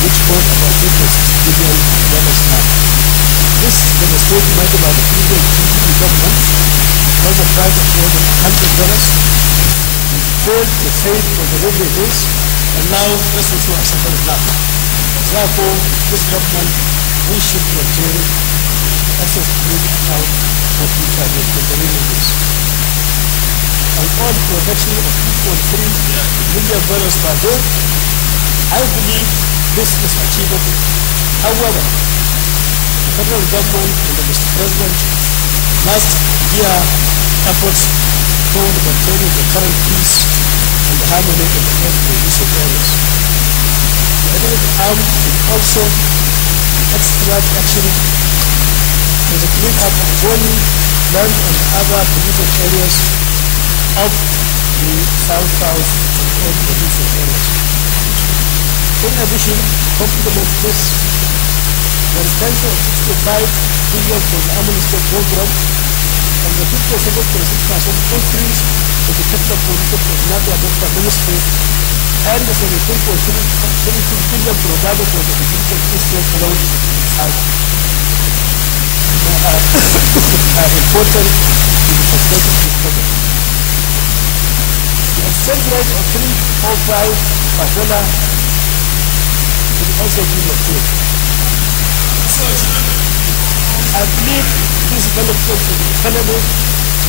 which hold about $2.6 billion now. This is the mistake made by the previous PDP government was the price of more than $100. We failed to trade for the days, and now this is what accepted now. Therefore, this government, we should maintain access credit account for future days. And on production of $2.3 million per day, I believe this is achievable. However, the federal government and the Mr. President must gear efforts toward maintaining the current peace and the harmony in the oil producing areas. The economic arm should also extract action for the clean-up of zoning, land and other polluted areas of the south and oil producing areas. In addition, complement this, the extension of 65 billion for the amnesty program and the 57.6% increase in the capital policy for the Nadia Delta Ministry and the 17.32 billion provided for the Egyptian Eastern Loan are important to the success of this project. The exchange rate of 3.05 per dollar will also be maintained. I believe this benefit to the economy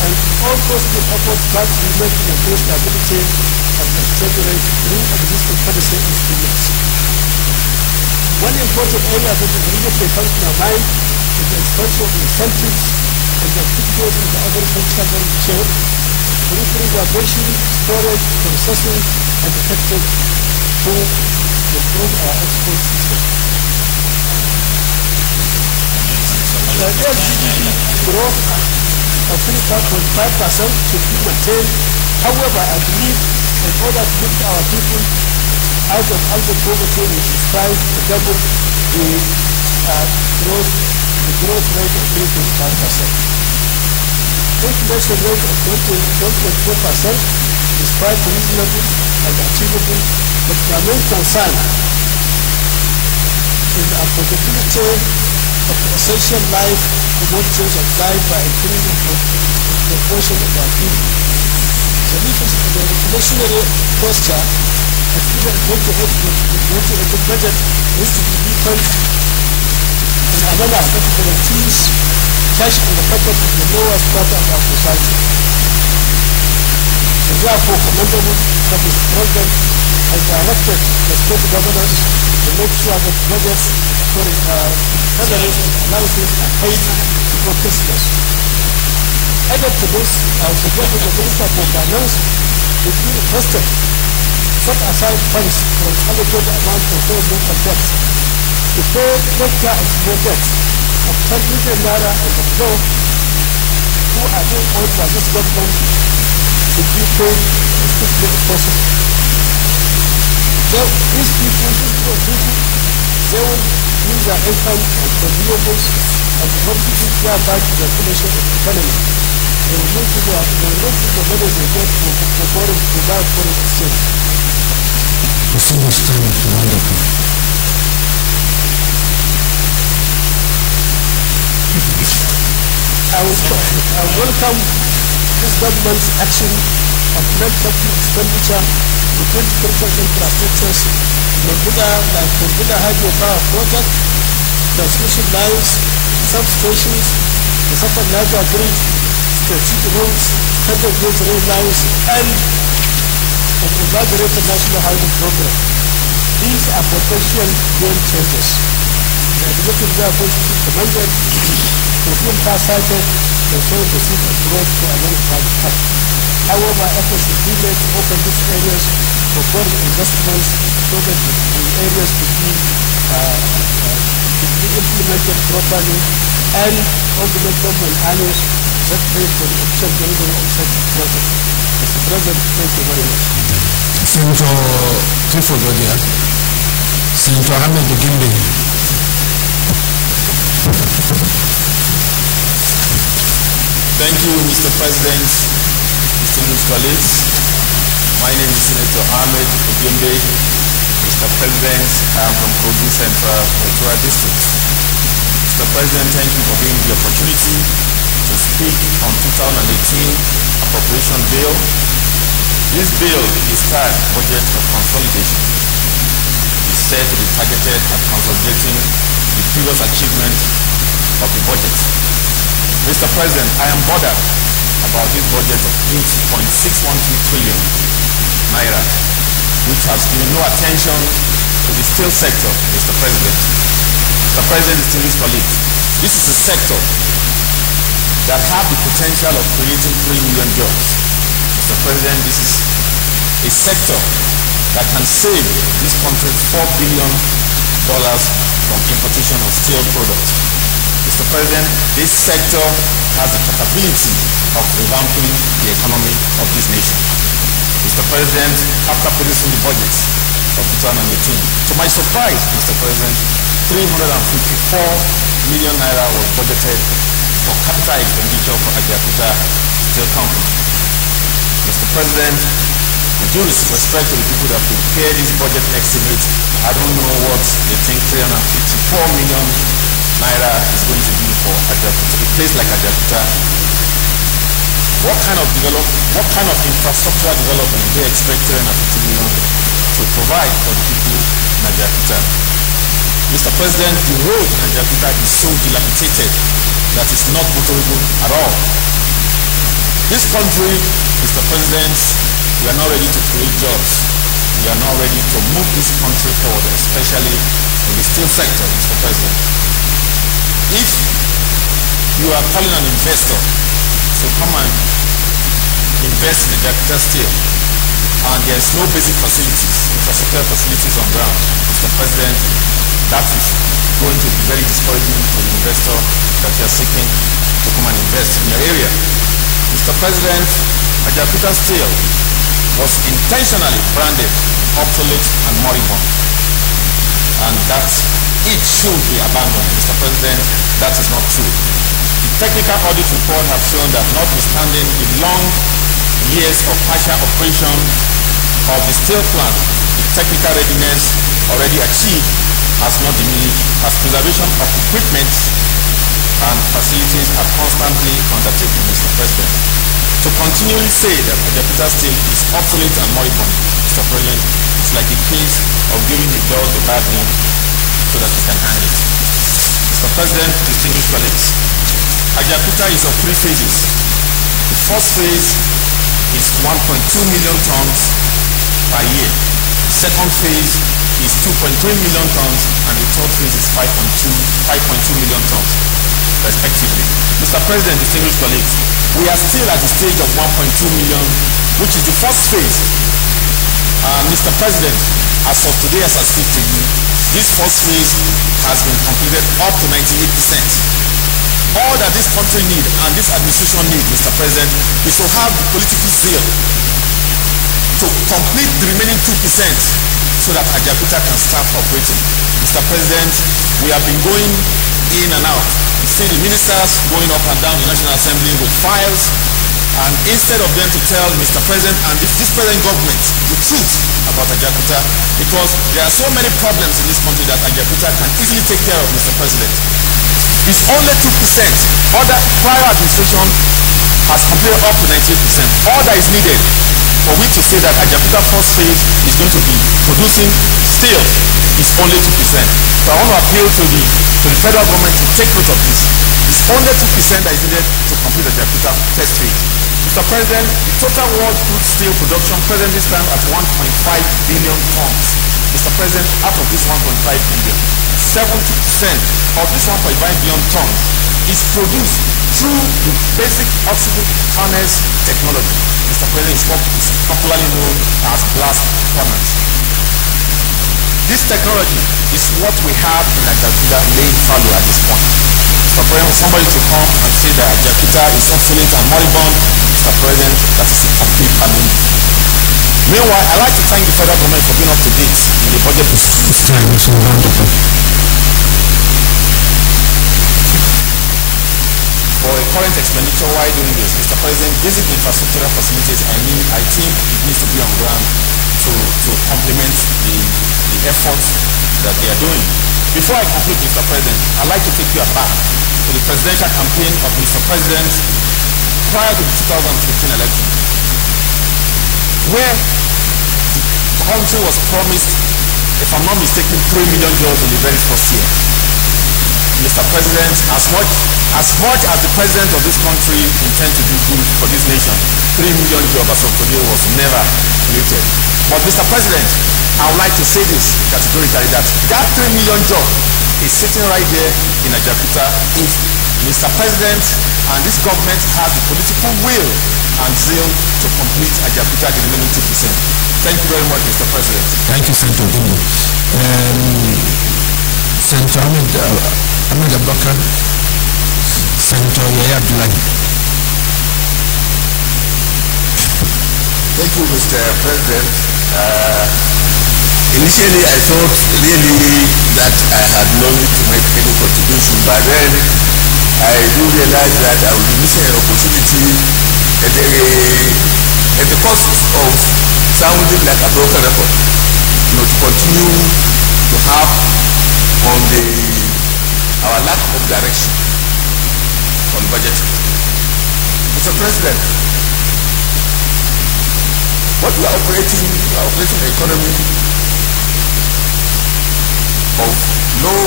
and all positive efforts that we make to improve stability of the exchange rate through existing policy instruments. One important area that immediately comes to my mind is the expansion of incentives and the activities in the agricultural chain through preservation, storage, processing, and effective to improve our export system. The GDP growth of 3.5% should be maintained. However, I believe in order to lift our people out of alpha poverty, we should strive to double the growth rate of 3.5%. Inflation rate of 12.4% is quite reasonable and achievable, but my main concern is the affordability of essential life commodities of life by increasing the proportion of our people. The inflationary posture at either 2018 budget needs to be deepened in a manner that guarantees cash in the pocket of the lowest strata of our society. So therefore, commendable that Mr. President has directed the state governors to make sure that budgets for salaries and allowances are paid before Christmas. Added to this, I would suggest that the Minister for Finance should be requested set aside funds for an allocated amount for paying local tax to pay healthcare expenses of 10 million naira and above who are being owed by this government should be paid as quickly as possible. So these people, they will use their income and renewables and contribute thereby to the regulation of the economy. They will not use the money they get for foreign to buy foreign exchange. Distinguished time is wonderful. I welcome this government's action of net capital expenditure to critical infrastructures, like hydropower project, transmission lines, substations, the second Niger bridge, strategic roads, standard gauge rail lines, and an elaborated national housing program. These are potential game changers. The executive therefore should be commended for being far-sighted and showing the seed of growth for a very fast path. However, efforts should be made to open these areas for foreign investments so that the areas could be implemented properly and augment government annuals that pay for the efficient delivery of such projects. Mr. President, thank you very much. Senator Clifford Odia, Senator Ahmed Ogimbe. Thank you, Mr. President, distinguished colleagues. My name is Senator Ahmed Ogimbe. Mr. President, I am from Kogi Central, Electoral District. Mr. President, thank you for giving me the opportunity to speak on 2018 appropriation bill. This bill is titled Budget of Consolidation. It is said to be targeted at consolidating the previous achievement of the budget. Mr. President, I am bothered about this budget of 8.612 trillion naira, which has given no attention to the steel sector, Mr. President. Mr. President, distinguished colleagues, this is a sector that have the potential of creating 3 million jobs. Mr. President, this is a sector that can save this country $4 billion from importation of steel products. Mr. President, this sector has the capability of revamping the economy of this nation. Mr. President, after producing the budget of 2018, to my surprise, Mr. President, 354 million naira was budgeted for capital expenditure for Ajakuta Steel Company. Mr. President, with due respect to the people that prepared this budget estimate, I don't know what they think 354 million naira is going to be for Ajakuta, a place like Ajakuta. What kind of infrastructural development do they expect 350 million to provide for the people in Ajakuta? Mr. President, the road in Ajakuta is so dilapidated that it's not motorable at all. This country, Mr. President, we are not ready to create jobs. We are not ready to move this country forward, especially in the steel sector, Mr. President. If you are calling an investor to come and invest in the Ajakuta Steel, and there is no basic facilities, infrastructural facilities on ground, Mr. President, that is going to be very discouraging to the investor that you are seeking to come and invest in your area. Mr. President, Ajakuta Steel was intentionally branded obsolete and moribund. And that it should be abandoned. Mr. President, that is not true. The technical audit report has shown that notwithstanding the long years of partial operation of the steel plant, the technical readiness already achieved has not diminished as preservation of equipment and facilities are constantly undertaken, Mr. President. To continually say that Ajaokuta steel is obsolete and moribund, Mr. President, is like a case of giving a dog a bad name so that you can hang it. Mr. President, distinguished colleagues, Ajaokuta is of 3 phases. The first phase is 1.2 million tons per year. The second phase is 2.3 million tons, and the third phase is 5.2 million tons, respectively. Mr. President, distinguished colleagues, we are still at the stage of 1.2 million, which is the first phase. Mr. President, as of today, as I speak to you, this first phase has been completed up to 98%. All that this country needs and this administration needs, Mr. President, is to have the political zeal to complete the remaining 2% so that Ajaokuta can start operating. Mr. President, we have been going in and out. You see the ministers going up and down the National Assembly with files, and instead of them to tell Mr. President and this present government the truth about Ajaokuta, because there are so many problems in this country that Ajaokuta can easily take care of, Mr. President. It's only 2%. Other prior administration has completed up to 98%. All that is needed for we to say that Ajaokuta first phase is going to be producing steel is only 2%. So I want to appeal to the federal government to take note of this. It's only 2% that is needed to complete Ajaokuta first phase. Mr. President, the total world crude steel production presently stands at 1.5 billion tons. Mr. President, out of this 1.5 billion, 70% of this 1.5 billion tons is produced through the basic oxygen furnace technology. Mr. President, is what is popularly known as blast furnace. This technology is what we have in Ajaokuta laying fallow at this point. Mr. President, somebody to come and say that Ajaokuta is obsolete and moribund, Mr. President, that is a complete calumny. Meanwhile, I'd like to thank the federal government for being up to date in the budget. This time is so wonderful. For a current expenditure, why doing this? Mr. President, basic infrastructural facilities, I think it needs to be on ground to complement the efforts that they are doing. Before I conclude, Mr. President, I'd like to take you back to the presidential campaign of Mr. President prior to the 2015 election, where the country was promised, if I'm not mistaken, 3 million jobs in the very first year. Mr. President, as much as the president of this country intends to do good for this nation, 3 million jobs as of today was never created. But Mr. President, I would like to say this categorically, that 3 million jobs is sitting right there in Ajaokuta if Mr. President and this government has the political will and zeal to complete Ajaokuta the remaining 2%. Thank you very much, Mr. President. Thank you, Senator Gimbo. Senator Ahmed Abubakar, Senator Yahya Abdullahi. Thank you, Mr. President. Initially, I thought really that I had no need to make any contribution, but then I do realize that I will be missing an opportunity at the cost of sounding like a broken record, to continue to have on our lack of direction on budgeting. Mr. President, what we are operating an economy of low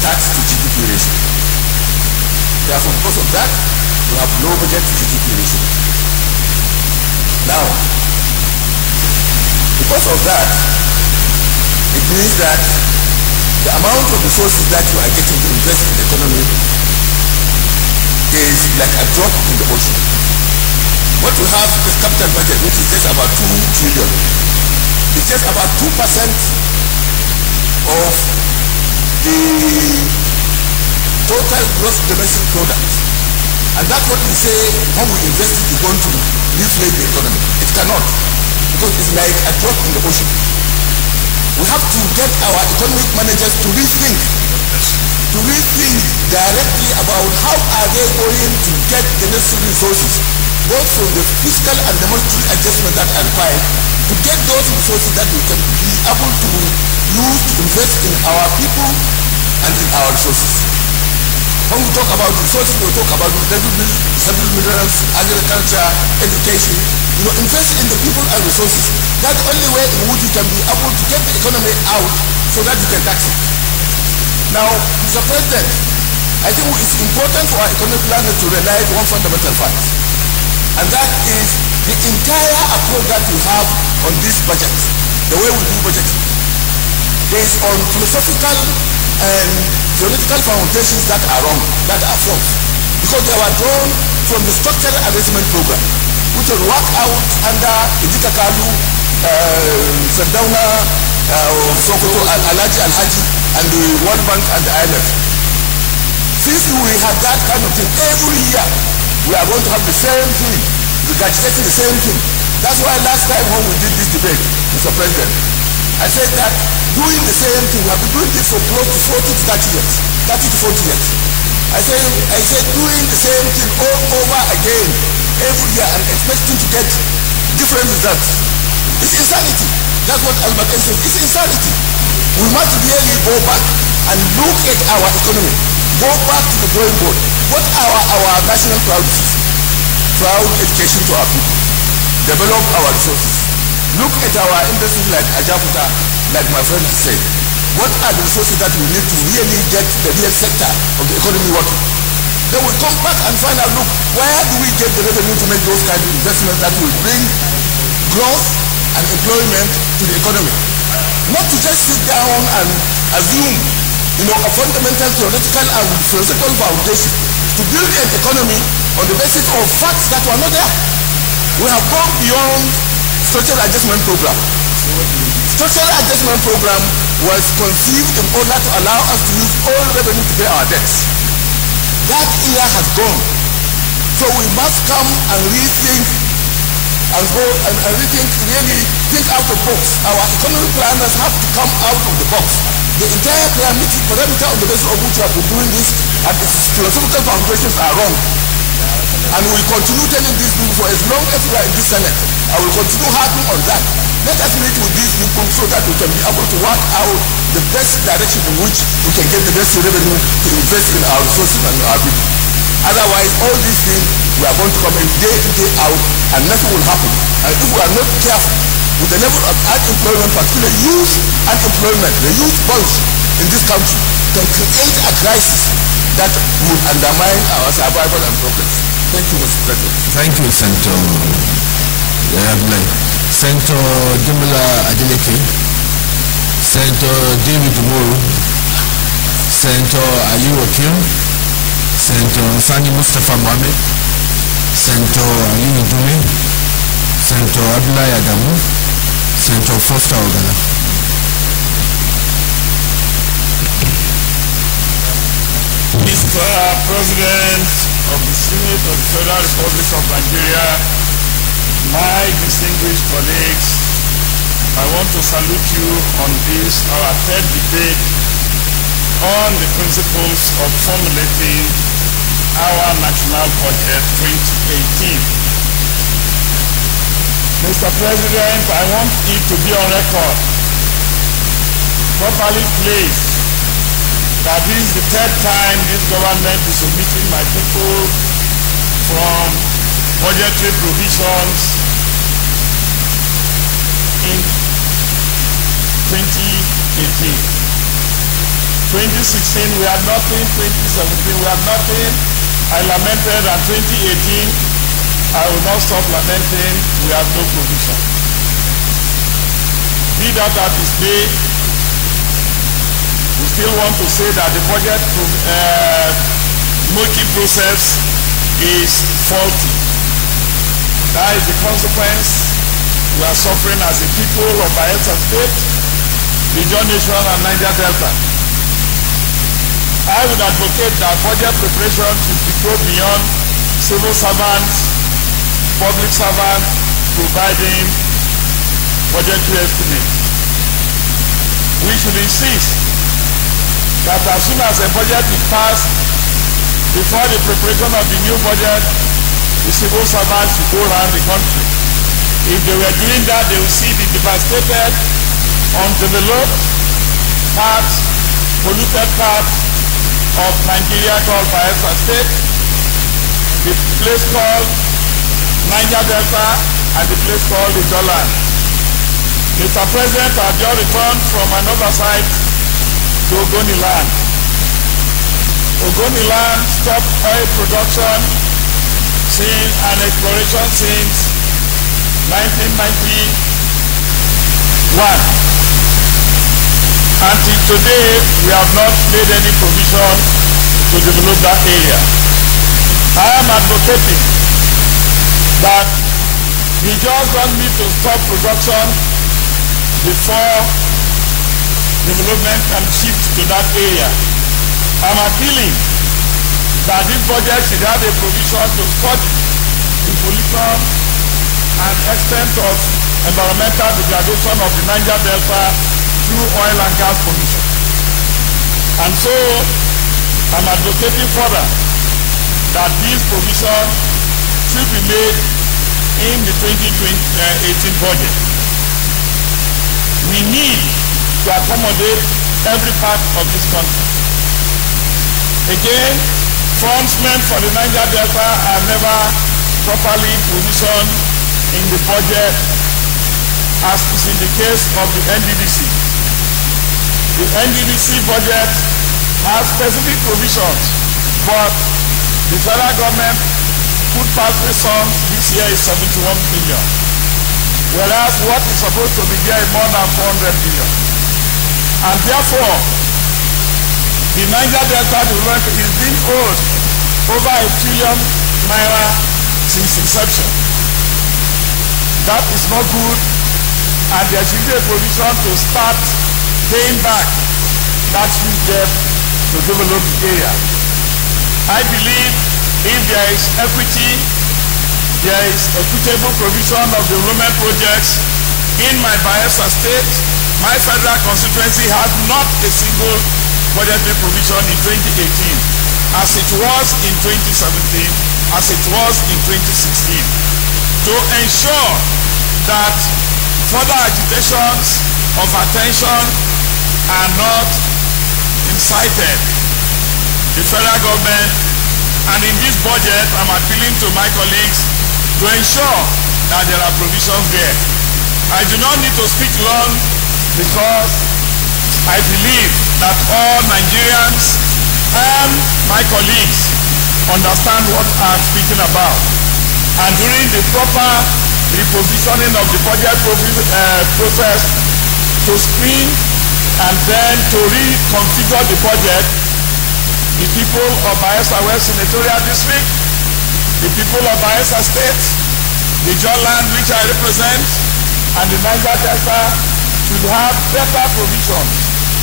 tax to GDP ratio. Therefore, because of that, we have low budget to GDP ratio. Now, because of that, it means that the amount of resources that you are getting to invest in the economy is like a drop in the ocean. What we have is capital budget, which is just about 2 trillion. It's just about 2% of the total gross domestic product. And that's what we say when we invest it is going to inflate the economy. It cannot. because it's like a drop in the ocean. We have to get our economic managers to rethink directly about how are they going to get the necessary resources, both from the fiscal and the monetary adjustment that are required, to get those resources that we can be able to use to invest in our people and in our resources. When we talk about resources, we talk about several minerals, agriculture, education. Invest in the people and resources. That's the only way in which you can be able to get the economy out so that you can tax it. Now, Mr. President, I think it's important for our economic planners to realize one fundamental fact, and that is the entire approach that we have on this budget, the way we do budgeting, is on philosophical and theoretical foundations that are wrong, that are false, because they were drawn from the structural arrangement program, which was worked out under Idika Kalu, Sardauna, Sokoto, Alhaji, and the World Bank and the IMF. Since we have that kind of thing, every year we are going to have the same thing, regurgitating the same thing. That's why last time when we did this debate, Mr. President, I said that doing the same thing, we have been doing this for close to 40 to 30 years, 30 to 40 years. I said doing the same thing all over again every year and expecting to get different results. It's insanity. That's what Albert Einstein said. It's insanity. We must really go back and look at our economy. Go back to the drawing board. What are our national priorities? Proud education to our people. Develop our resources. Look at our industries like Ajaputa, like my friend has said. What are the resources that we need to really get the real sector of the economy working? Then we come back and find out, look, where do we get the revenue to make those kind of investments that will bring growth and employment to the economy? Not to just sit down and assume, a fundamental theoretical and philosophical foundation to build an economy on the basis of facts that were not there. We have gone beyond structural adjustment program. Structural adjustment program was conceived in order to allow us to use all revenue to pay our debts. That era has gone. So we must come and rethink and go and rethink, really think out of the box. Our economic planners have to come out of the box. The entire parameter on the basis of which we have been doing this and its philosophical foundations are wrong. And we will continue telling these people for as long as we are in this Senate. I will continue harping on that. Let us meet with these people so that we can be able to work out the best direction in which we can get the best revenue to invest in our resources and our people. Otherwise, all these things, we are going to come in day in, day out, and nothing will happen. And if we are not careful with the level of unemployment, particularly youth unemployment, the youth bulge in this country can create a crisis that will undermine our survival and progress. Thank you, Mr. President. Thank you, Senator Senator Dumela Adeleke, Senator David Umoru, Senator Ali Wakil, Senator Sani Mustafa Mohamed, Senator Ali Ndume, Senator Abdullahi Adamu, Senator Foster Ogala. Mr. President of the Senate of the Federal Republic of Nigeria, my distinguished colleagues, I want to salute you on this, our third debate on the principles of formulating our national budget 2018. Mr. President, I want it to be on record, properly placed, that this is the third time this government is omitting my people from budgetary provisions in 2018. 2016 we had nothing, 2017 we had nothing. I lamented, and 2018 I will not stop lamenting, we have no provision. Be that as it may, we still want to say that the budget making process is faulty. That is the consequence we are suffering as a people of Bayelsa State, Libyan Nation, and Niger Delta. I would advocate that budget preparation should go beyond civil servants, public servants providing budgetary estimates. We should insist that as soon as a budget is passed, before the preparation of the new budget, the civil servants should go around the country. If they were doing that, they will see the devastated, undeveloped parts, polluted parts of Nigeria called Bayelsa State, the place called Niger Delta, and the place called the Joland. Mr. President, I have just returned from another site to Ogoniland. Ogoniland stopped oil production and exploration since 1991. Until today, we have not made any provision to develop that area. I am advocating that we just don't need to stop production before development can shift to that area. I'm appealing that this budget should have a provision to study the pollution and extent of environmental degradation of the Niger Delta through oil and gas pollution. And so I'm advocating further that this provision should be made in the 2018 budget. We need to accommodate every part of this country. Again, funds meant for the Niger Delta are never properly provisioned in the budget, as is in the case of the NDDC. The NDDC budget has specific provisions, but the federal government put past the sums this year is 71 billion, whereas what is supposed to be there is more than 400 billion. And therefore, the Niger Delta development is being owed over ₦1 trillion since inception. That is not good, and there should be a provision to start paying back that huge debt to develop the area. I believe if there is equity, there is equitable provision of development projects in my Bayelsa State. My federal constituency has not a single budgetary provision in 2018, as it was in 2017, as it was in 2016. To ensure that further agitations of attention are not incited, the federal government, and in this budget, I'm appealing to my colleagues to ensure that there are provisions there. I do not need to speak long because I believe that all Nigerians and my colleagues understand what I'm speaking about. And during the proper repositioning of the budget process to screen and then to reconfigure the budget, the people of Bayelsa West Senatorial District, the people of Bayelsa State, the Joland which I represent, and the Niger Delta should have better provisions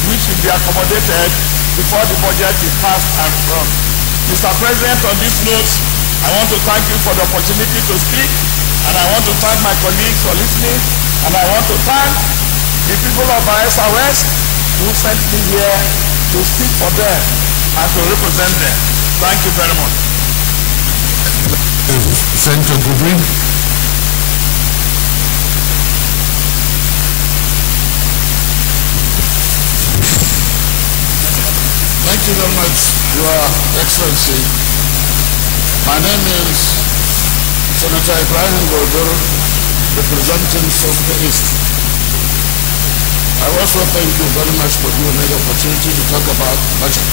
which will be accommodated before the budget is passed and run. Mr. President, on this note, I want to thank you for the opportunity to speak, and I want to thank my colleagues for listening, and I want to thank the people of Bayelsa West who sent me here to speak for them and to represent them. Thank you very much. Senator Goodwin. Thank you very much, Your Excellency. My name is Senator Ibrahim Godur, representing South the East. I also thank you very much for giving me the opportunity to talk about budget.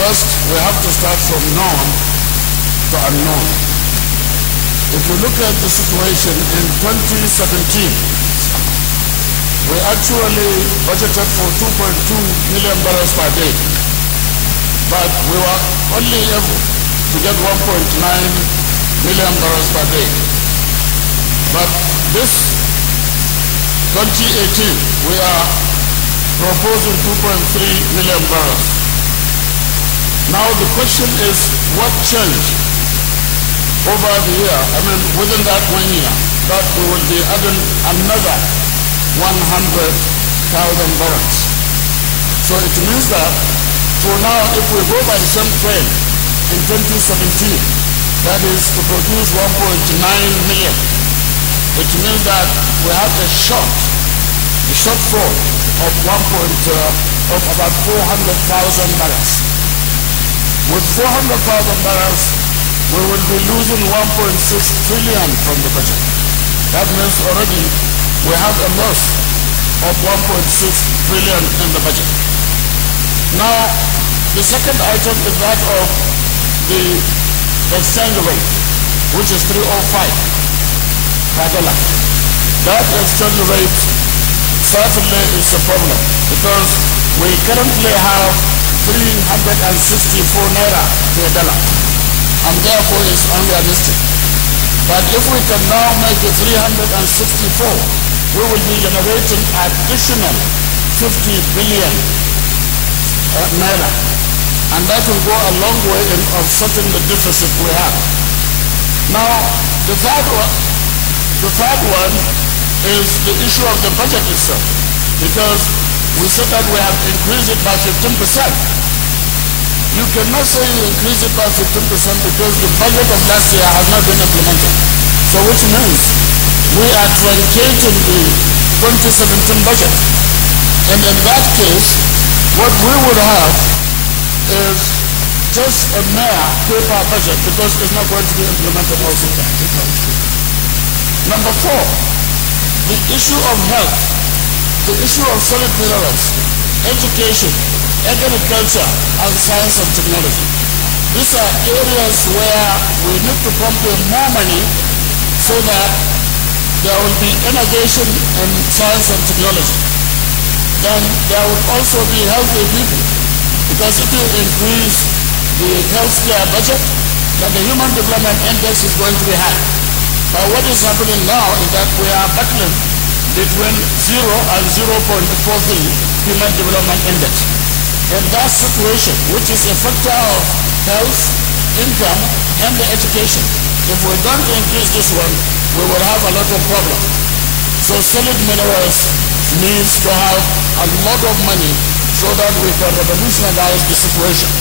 First, we have to start from known to unknown. If you look at the situation in 2017, we actually budgeted for 2.2 million barrels per day, but we were only able to get 1.9 million barrels per day. But this 2018, we are proposing 2.3 million barrels. Now the question is, what changed over the year, within that 1 year? that we will be adding another 100,000 barrels. So it means that for now, if we go by the same trend in 2017, that is to produce 1.9 million, it means that we have a shortfall of about 400,000 barrels. With 400,000 barrels, we will be losing 1.6 trillion from the budget. That means already we have a loss of 1.6 trillion in the budget. Now, the second item is that of the exchange rate, which is 305 per dollar. That exchange rate certainly is a problem because we currently have 364 naira to a dollar, and therefore it's unrealistic. But if we can now make it 364, we will be generating additional 50 billion naira, and that will go a long way in offsetting the deficit we have. Now, the third one is the issue of the budget itself, because we said that we have increased it by 15%. You cannot say you increase it by 15% because the budget of last year has not been implemented. So which means we are truncating the 2017 budget. And in that case, what we would have is just a mere paper budget because it's not going to be implemented also. Number 4, the issue of health, the issue of solid minerals, education, agriculture, and science and technology. These are areas where we need to pump in more money so that there will be innovation in science and technology. Then there will also be healthy people, because if you increase the healthcare budget, then the human development index is going to be high. But what is happening now is that we are battling between 0 and 0.43 human development index. In that situation, which is a factor of health, income, and the education, if we don't increase this one, we will have a lot of problems. So solid minerals needs to have a lot of money so that we can revolutionize the situation.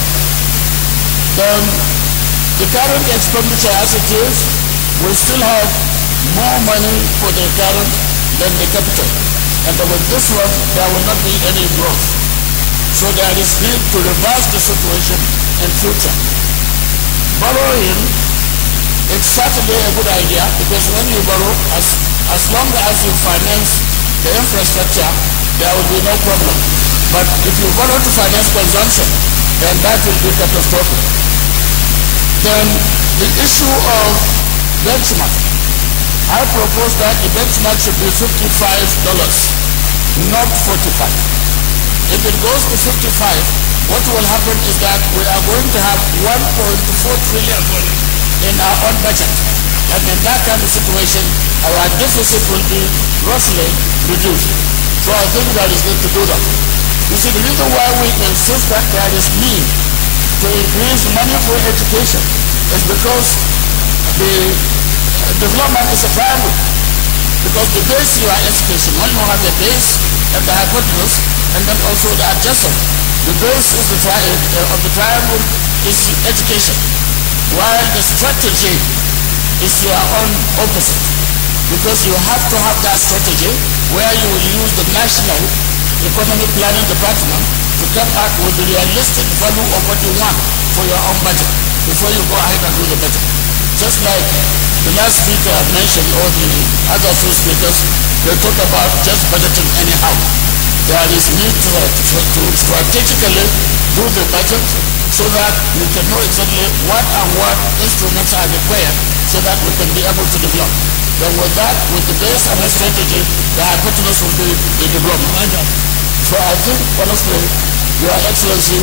Then the current expenditure as it is, we still have more money for the current than the capital. And with this one, there will not be any growth. So there is need to reverse the situation in future. Borrowing, it's certainly a good idea because when you borrow, as long as you finance the infrastructure, there will be no problem. But if you borrow to finance consumption, then that will be catastrophic. Then the issue of benchmark. I propose that the benchmark should be $55, not 45. If it goes to 55, what will happen is that we are going to have 1.4 trillion in our own budget. And in that kind of situation, our deficit will be grossly reduced. So I think that is need to do that. You see, the reason why we insist that there is need to increase money for education is because the development is a triangle. Because the base you are education, when you have the base and the hypotenuse, and then also the adjacent. The base is the of the triangle is education, while the strategy is your own opposite. Because you have to have that strategy where you will use the National Economic Planning Department to come up with the realistic value of what you want for your own budget before you go ahead and do the budget. Just like the last speaker mentioned, or the other two speakers, they talk about just budgeting anyhow. There is need to strategically do the budget so that we can know exactly what and what instruments are required so that we can be able to develop. Then with that, with the base and the strategy, the hypotenuse will be the development. So I think, honestly, Your Excellency,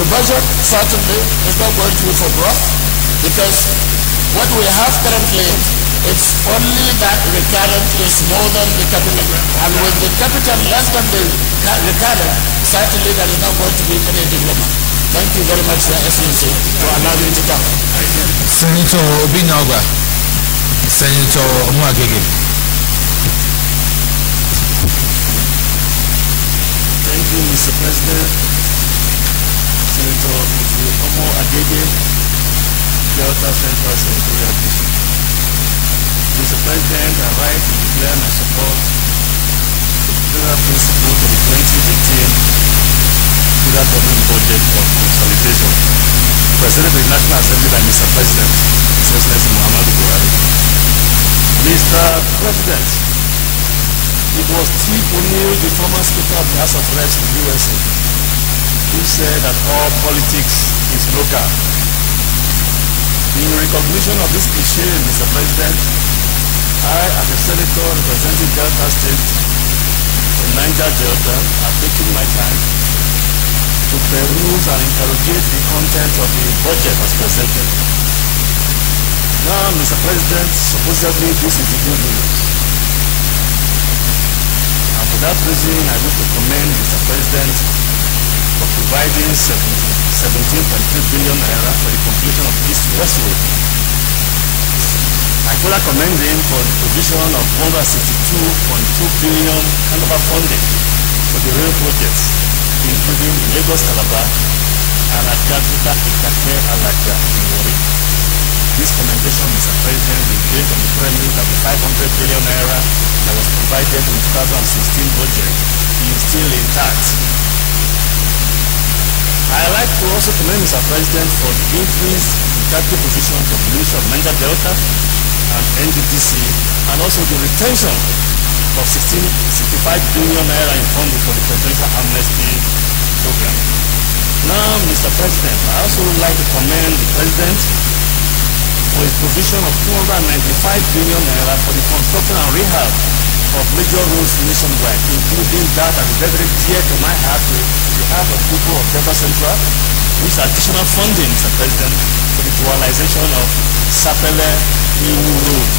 the budget certainly is not going to be for growth because what we have currently, it's only that recurrent is more than the capital. And with the capital less than the recurrent, certainly there is not going to be any development. Thank you very much, Your Excellency, for allowing me to come. Senator Obinagwa. Senator Omoagege. Thank you, Mr. President. Senator Omoagege, Delta Central Senatorial District. Mr. President, I rise to declare my support to the federal principle to the 2018 federal government budget of consolidation presented to the National Assembly by Mr. President, His Excellency Muhammadu Buhari. Mr. President, it was T. O'Neill, the former Speaker of the House of Reps in the USA, who said that all politics is local. In recognition of this cliche, Mr. President, I, as a senator representing Delta State, the Niger Delta, have taken my time to peruse and interrogate the content of the budget as presented. Now, Mr. President, supposedly this is the good news. And for that reason, I wish to commend Mr. President for providing 17.3 billion naira for the completion of East-West Road. I further commend him for the provision of 162.2 billion handover funding for the rail projects, including Lagos-Calabar and Ajakuta-Ikake-Alaja in Warri. This commendation, Mr. President, is based on the premise that the 500 billion naira that was provided in 2016 budget is still intact. I'd like to also commend Mr. President for the increased capital provision for the Ministry of Niger Delta and NDDC, and also the retention of 65 billion naira in funding for the presidential amnesty program. Now, Mr. President, I also would like to commend the President for his provision of 295 billion naira for the construction and rehab of major roads nationwide, including that is very dear to my heart, to the heart of people of Delta Central, which additional funding, Mr. President, for the dualization of Sapele Iwu Road,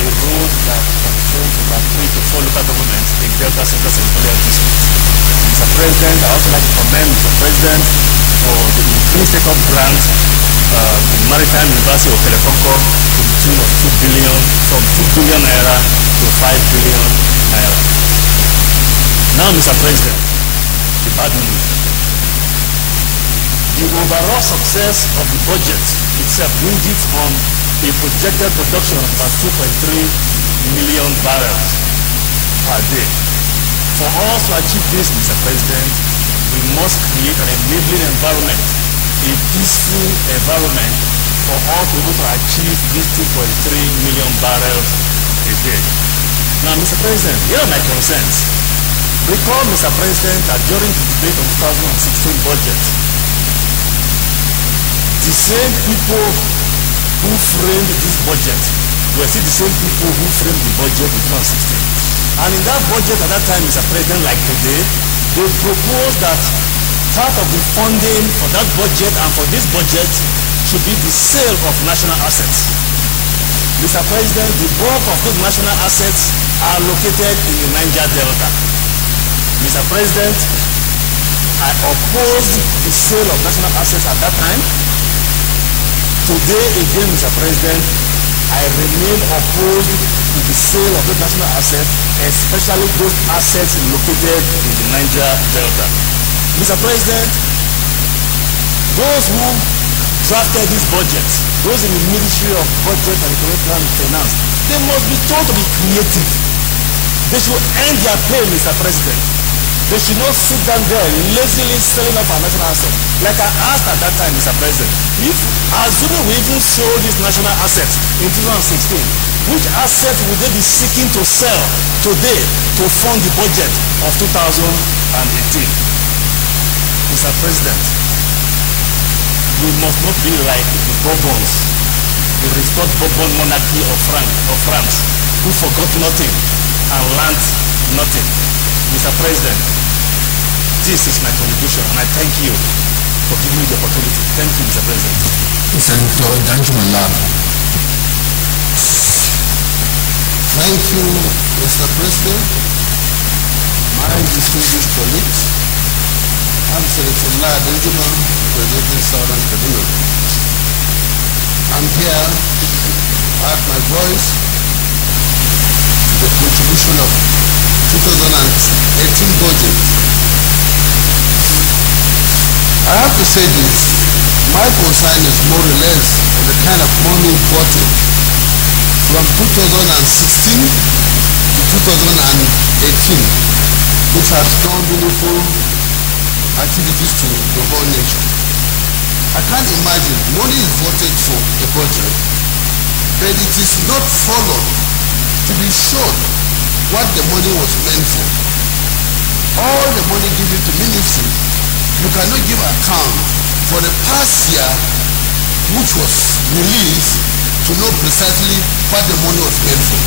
a road that controls about 3 to 4 local governments in Delta Central Senatorial District. Mr. President, I also like to commend Mr. President for the increased take-up grant in Maritime University of Telefonco to the tune of 2 billion, from 2 billion naira to 5 billion naira. Now, Mr. President, the bad news. The overall success of the budget itself brings it on a projected production of about 2.3 million barrels per day. For us to achieve this, Mr. President, we must create an enabling environment, a peaceful environment for us to be able to achieve these 2.3 million barrels a day. Now, Mr. President, here are my concerns. Recall, Mr. President, that during the debate of 2016 budget, the same people who framed this budget were still the same people who framed the budget in 2016. And in that budget at that time, Mr. President, like today, they proposed that part of the funding for that budget and for this budget should be the sale of national assets. Mr. President, the bulk of those national assets are located in the Niger Delta. Mr. President, I opposed the sale of national assets at that time. Today again, Mr. President, I remain opposed to the sale of those national assets, especially those assets located in the Niger Delta. Mr. President, those who drafted this budget, those in the Ministry of Budget and Economic Plan and Finance, they must be told to be creative. They should end their pay, Mr. President. They should not sit down there lazily selling off our national assets. Like I asked at that time, Mr. President, if assuming we even sold these national assets in 2016, which assets would they be seeking to sell today to fund the budget of 2018? Mr. President, we must not be like the Bourbons, the restored Bourbon monarchy of France, who forgot nothing and learned nothing. Mr. President, this is my contribution, and I thank you for giving me the opportunity. Thank you, Mr. President. Senator Danjumala. Thank you, Mr. President. My distinguished colleagues, I'm Senator Danjumala, representing Southern Kaduna. I'm here add my voice to the contribution of 2018 budget. I have to say this, my concern is more or less on the kind of money voted from 2016 to 2018, which has done meaningful activities to the whole nation. I can't imagine money is voted for a budget, but it is not followed to be shown what the money was meant for. All the money given to ministry, you cannot give account for the past year which was released to know precisely what the money was meant for.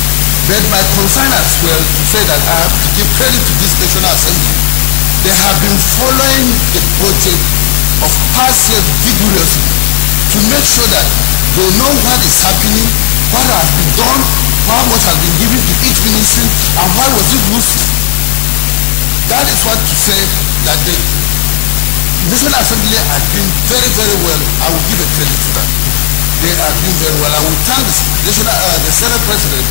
But my concern as well to say that I have to give credit to this National Assembly. They have been following the budget of past years vigorously to make sure that they know what is happening, what has been done, how much has been given to each ministry, and why was it useful. That is what to say that the National Assembly are doing very, very well. I will give a credit to that. They are doing very well. I will thank the Senate President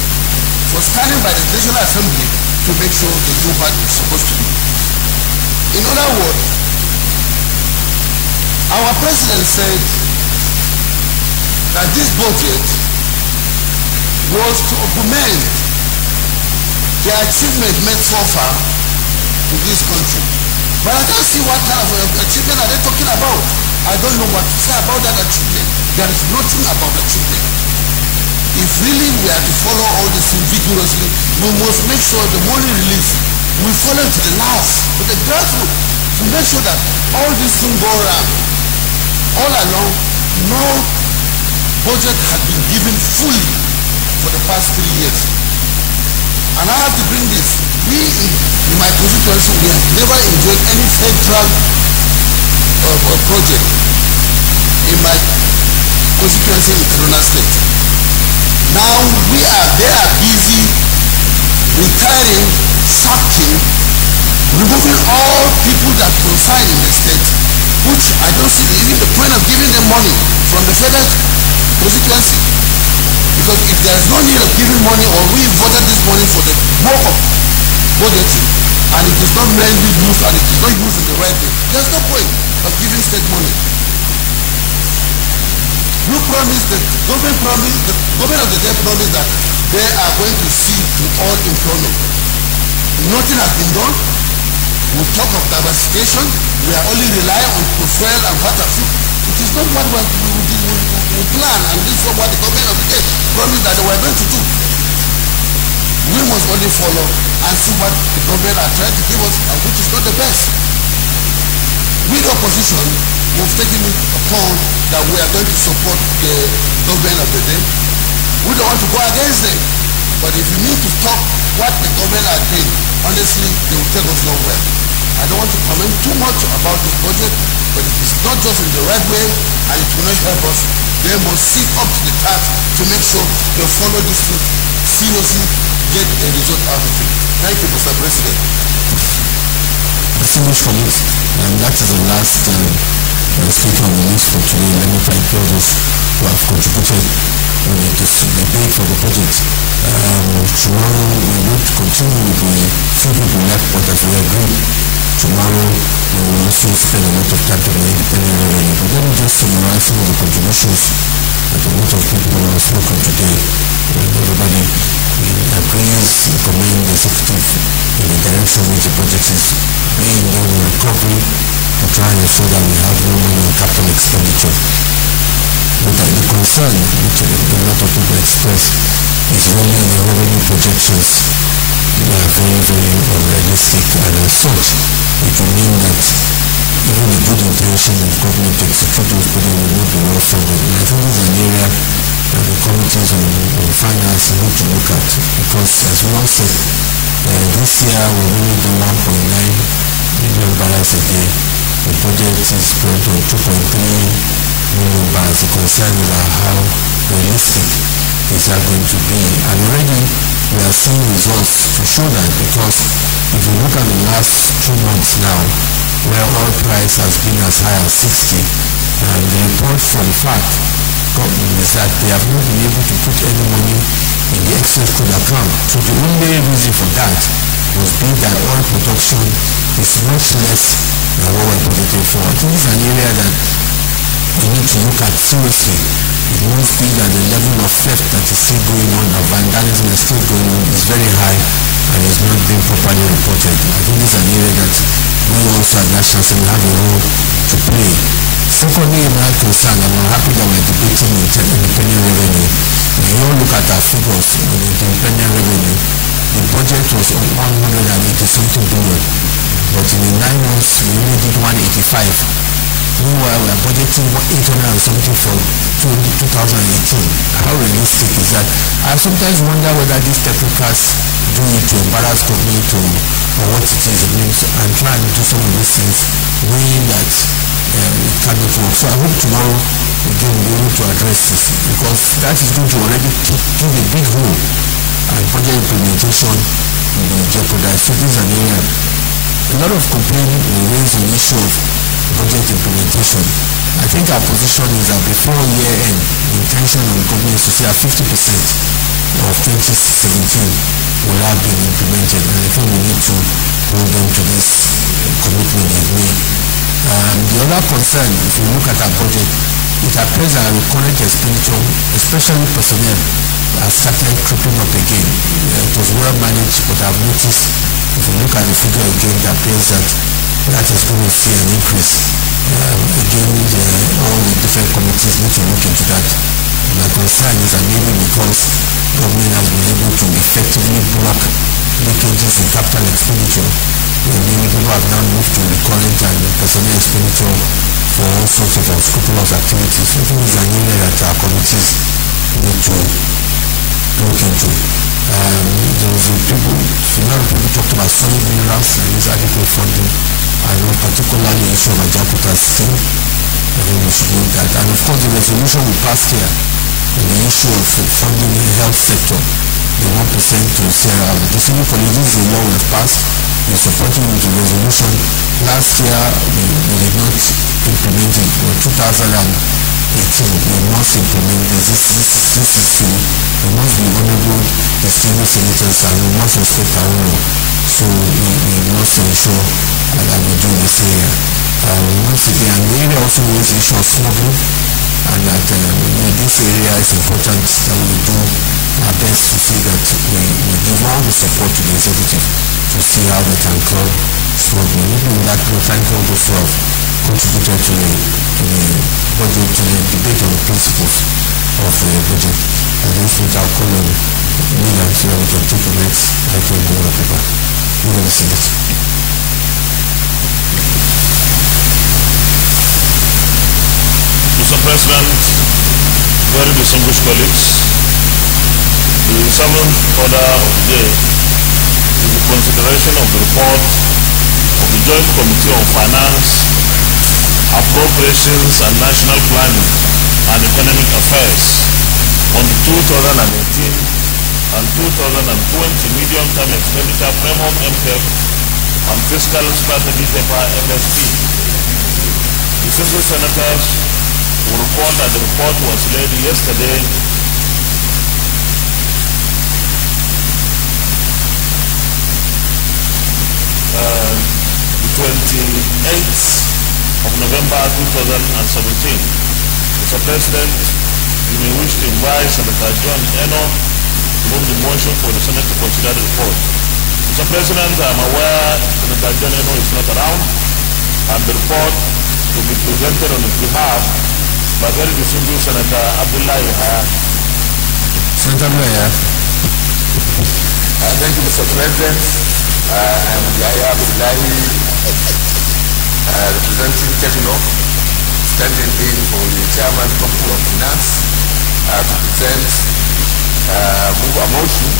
for standing by the National Assembly to make sure they do what it's supposed to do. In other words, our President said that this budget was to augment the achievement made so far in this country. But I can't see what kind of achievement are they talking about. I don't know what to say about that achievement. There is nothing about achievement. If really we are to follow all this thing vigorously, we must make sure the money release, we follow to the last, to the grassroots, to make sure that all these things go around. All along, no budget has been given fully for the past 3 years. And I have to bring this. We in my constituency, we have never enjoyed any federal project in my constituency in Kaduna State. Now they are busy retiring, sacking, removing all people that reside in the state, which I don't see even the point of giving them money from the federal constituency. Because if there is no need of giving money, or we voted this money for the work of budgeting, and it is not mainly used and it is not used in the right way, there's no point of giving state money. You promised, the government of the day promised that they are going to see to all employment. Nothing has been done. We talk of diversification. We are only relying on profile and what have you. It is not what we plan, and this is what the government of the day promised that they were going to do. We must only follow and see what the government are trying to give us, and which is not the best. With opposition, we've taken it upon that we are going to support the government of the day. We don't want to go against them. But if you need to talk what the government are doing, honestly, they will take us nowhere. I don't want to comment too much about this budget, but it is not just in the right way, and it will not help us. They must sit up to the task to make sure they follow this thing seriously, get a result out of it. Thank you, Mr. President. Distinguished colleagues, and that is the last speaker on the list for today. Let me thank all those who have contributed in this debate for the budget. Tomorrow we will continue with the few people left, but as we agreed, tomorrow we will also spend a lot of time to the independent revenue. But let me just summarize some of the contributions that a lot of people have spoken today. Everybody agrees, recommend the executive in the direction which the project is being done in recovery to try and ensure that we have no money in capital expenditure. But the concern which a lot of people express is really the revenue projections. They are very, very unrealistic, and as such, it will mean that even the good intention of government to execute those projects will not be well funded. And I think this is an area that the committees on finance need to look at, because as we all said, this year we've only done 1.9 million barrels a day. The budget is planned on 2.3 million barrels. The concern is how realistic is that going to be. And already we are seeing results to show that, because if you look at the last 2 months now, where oil price has been as high as 60, and the report from FAC government is that they have not been able to put any money in the excess crude account. So the only reason for that was being that oil production is much less than what we're budgeting for. I think it's an area that we need to look at seriously. It must be that the level of theft that is still going on, of vandalism is still going on, is very high and is not being properly reported. I think this is an area that we also at National Assembly have a role to play. Secondly, in my concern, and I'm happy that we're debating independent revenue. If you all look at our figures on independent revenue, the budget was 180 something billion, but in the 9 months we only did 185. Meanwhile, we are budgeting 800 and something for 2018. How realistic is that? I sometimes wonder whether these technocrats do it to embarrass government or what it is. I mean, and try and do some of these things, knowing that it cannot work. So I hope tomorrow again we'll be able to address this, because that is going to already give a big hole, and budget implementation will be jeopardized. So this is an area. A lot of complaining will raise the issue of budget implementation. I think our position is that before year end, the intention of the government is to see that 50% of 2017 will have been implemented, and I think we need to hold them to this commitment they've made. The other concern, if you look at our budget, it appears that our current expenditure, especially personnel, has started creeping up again. It was well managed, but I've noticed, if you look at the figure again, it appears that is going to see an increase. Again, all the different committees need to look into that. My concern is that maybe because government has been able to effectively block leakages in capital expenditure, many people have now moved to recurrent and personnel expenditure for all sorts of unscrupulous activities. I think it's an area that our committees need to look into. There was a lot of people talked about solid minerals and its adequate funding, and particularly the issue of Ajakuta still. I think we should look at. And of course the resolution we passed here on the issue of funding in the health sector, the 1% to Sarah. The single policy is a law we have passed. We're supporting with the resolution. Last year we did not implement it. In 2018 we must implement this. This is true. We must be honorable, distinguished senators, and we must respect our own law. So we must ensure that we do this area. Once again, the area also was the issue of smuggling, and that in this area it's important that we do our best to see that we give all the support to the executive to see how they can curb smuggling. Even in that, we thank all those who have contributed to the budget, to the debate on the principles of the budget. And this with our call on Nina, so that we can take the next item in the paper. We're going to see it. Mr. President, very distinguished colleagues, the seventh order of the day is the consideration of the report of the Joint Committee on Finance, Appropriations and National Planning and Economic Affairs on the 2018 and 2020 medium-term expenditure framework MPF and fiscal strategy paper FSP. The distinguished senators will recall that the report was laid yesterday the 28th of November 2017. Mr. President, you may wish to invite Senator John Eno to move the motion for the Senate to consider the report. Mr. President, I am aware Senator John Eno is not around, and the report will be presented on his behalf by very distinguished Senator Abdullah Yahya. Senator Mayor. Thank you, Mr. President. I'm Yahya Abdullahi, representing Techno, standing in for the Chairman of Finance to present move a motion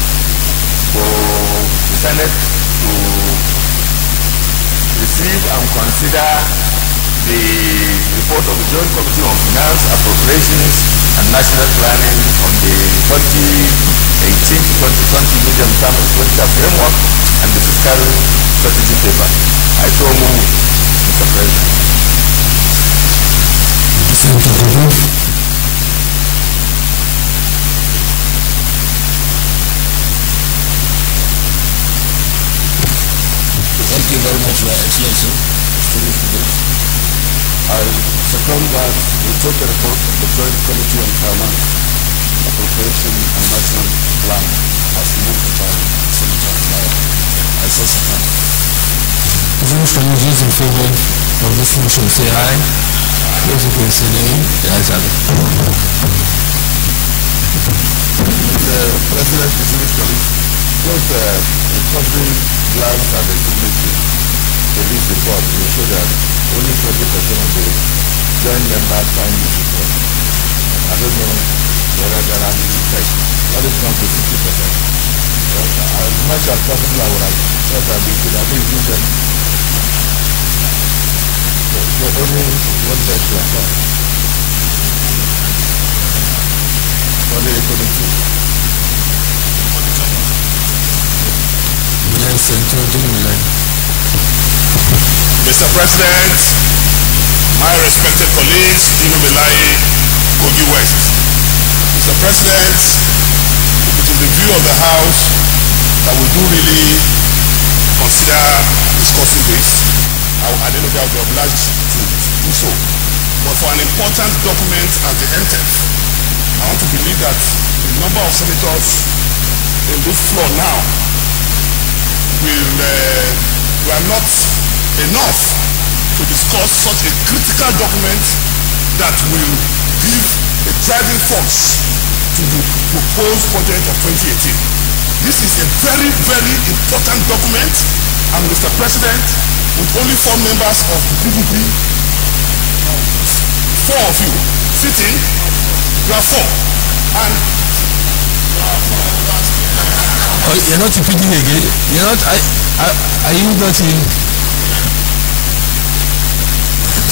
for the Senate to receive and consider the report of the Joint Committee on Finance, Appropriations and National Planning on the 2018 to 2020 medium-term expenditure framework and the fiscal strategy paper. I so move, Mr. President. Excellency, distinguished colleagues, I second that we take the report of the Joint Committee on Finance, Appropriation and National Plan as moved by Senator Lyle. I so second. Distinguished colleagues, those in favor of this motion say aye. Those against say nay. The ayes have it. Mr. President, distinguished colleagues, just a country glance at the committee to this report will show that only 20% of the joint members find this report. I don't know whether there are any effects. What is down to 50%? But as much as possible, I would have said that we could at least give them the only one that to account for the committee. Mr. President, my respected colleagues, Dino Belai, Kogi West. Mr. President, it is the view of the House that we do really consider discussing this. I don't know if I will be obliged to do so. But for an important document as the MTF, I want to believe that the number of senators in this floor now were not enough to discuss such a critical document that will give a driving force to the proposed budget of 2018. This is a very, very important document, and Mr. President, with only 4 members of the PDP, 4 of you sitting, you are 4. And oh, you're not repeating again. You're not. Are you not in?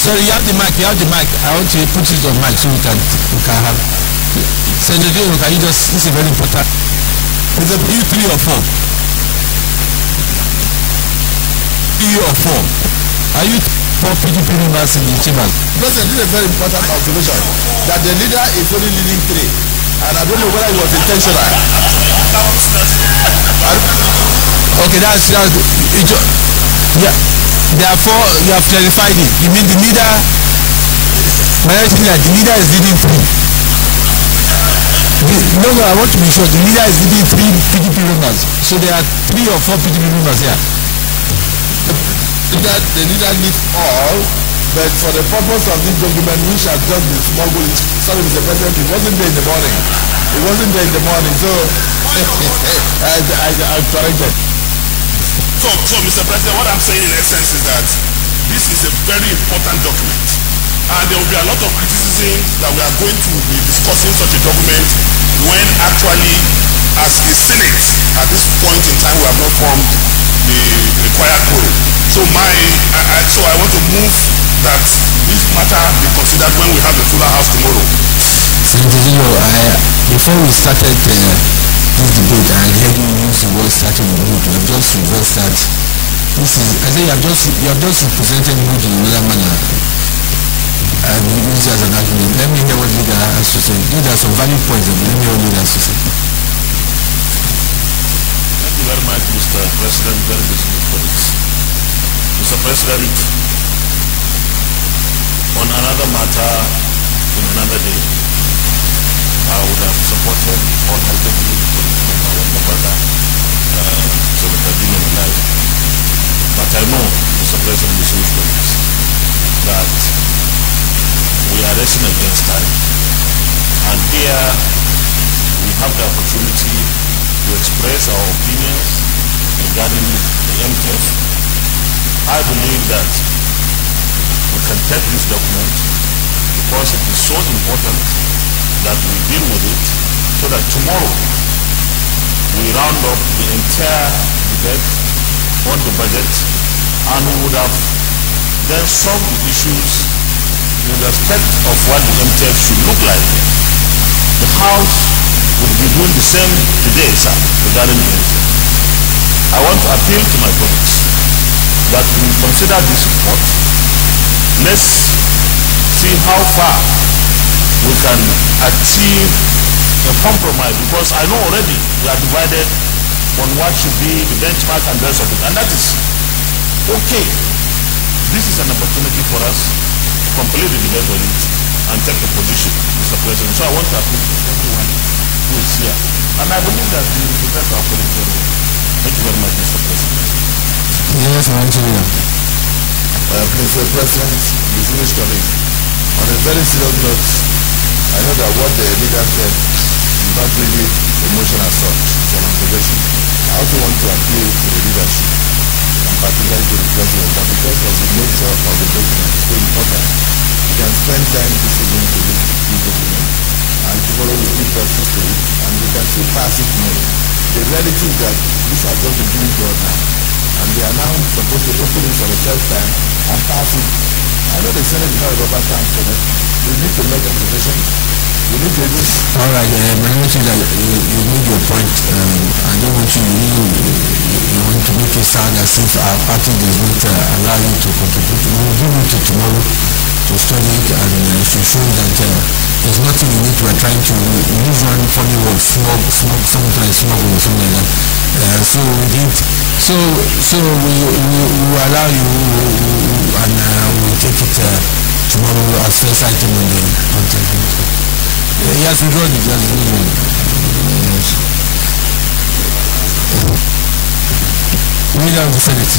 Sorry, you have the mic. You have the mic. I want to put it on mic so we can have. Senator, can you just? This is very important. Is it you 3 or 4? 3 or 4? Are you 4 PDP members in the chamber? President, this is a very important observation that the leader is only leading 3, and I don't know whether it was intentional. Okay, that's yeah. Therefore, you have clarified it. You mean the leader? The leader is leading 3. No, I want to be sure. The leader is leading 3 PDP members. So there are 3 or 4 PDP members here. The leader needs all, but for the purpose of this document, we shall just be smuggled. Sorry, Mr. President, it wasn't there in the morning. It wasn't there in the morning, so I'm corrected. So, Mr. President, what I'm saying in essence is that this is a very important document, and there will be a lot of criticism that we are going to be discussing such a document when actually, as a Senate, at this point in time, we have not formed the required quorum. So I want to move that this matter be considered when we have the fuller house tomorrow. Senator Zino, before we started this debate, I heard you use the word starting with mood. You have just reversed that. I think you have just represented mood in another manner. And we use it as an argument. Let me hear what leader has to say. There are some valid points, but let me hear what leader has to say. Thank you very much, Mr. President. Very distinguished colleagues. Mr. President, on another matter, in another day, I would have supported wholeheartedly my brother, Senator Dino Belai. But I know, Mr. President, distinguished colleagues, that we are racing against time. And here we have the opportunity to express our opinions regarding the MTF. I believe that we can take this document because it is so important that we deal with it so that tomorrow we round up the entire debate on the budget and we would have then solved the issues in respect of what the MTF should look like. The House will be doing the same today, sir, regarding the MTF. I want to appeal to my colleagues that we consider this report. Let's see how far we can achieve a compromise, because I know already we are divided on what should be the benchmark and the rest of it, and that is okay. this is an opportunity for us to complete the debate on it and take a position, Mr. President. So I want to appreciate everyone who is here. And I believe that the representative of colleagues very well. Thank you very much, Mr. President. Yes, Mr. President, distinguished colleagues, on a very serious note, I know that what the leader said is not really a motion as such, it's an observation. I also want to appeal to the leadership, and particularly to the President, that because of the nature of the document is so important, we can spend time this evening to look at the document, and tomorrow we'll give justice to it, and we can still pass it tomorrow. The reality is that this has just been given to us now, and we are now supposed to open it for the first time and pass it. I know the Senate is not a rubber stamp for them. We need to make observations. We need to do. All right, Minister, you made your point. I don't want you want to make it sound as if our party does not allow you to contribute. We will give it to tomorrow to study it and to show that there's nothing in it. We're trying to use one funny word, sometimes smuggle or something like that. So we did. So we allow you and we'll take it tomorrow as first item on the content. Yes, we got it. Yes. Leader of the Senate.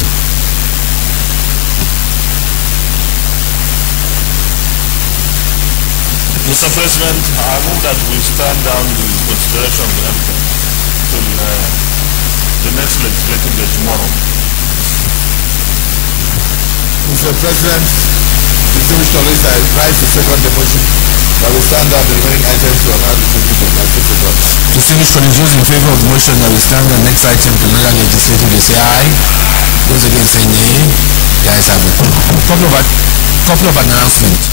Mr. President, I move that we stand down the consideration of the MPN till the next legislative day tomorrow. Mr. President, distinguished colleagues, I rise to second the motion that we stand down the remaining items to allow the Senate to advance. Distinguished colleagues, those in favor of the motion that we stand the next item to another legislative, they say aye. Those against say nay. The ayes have it. Couple of announcements.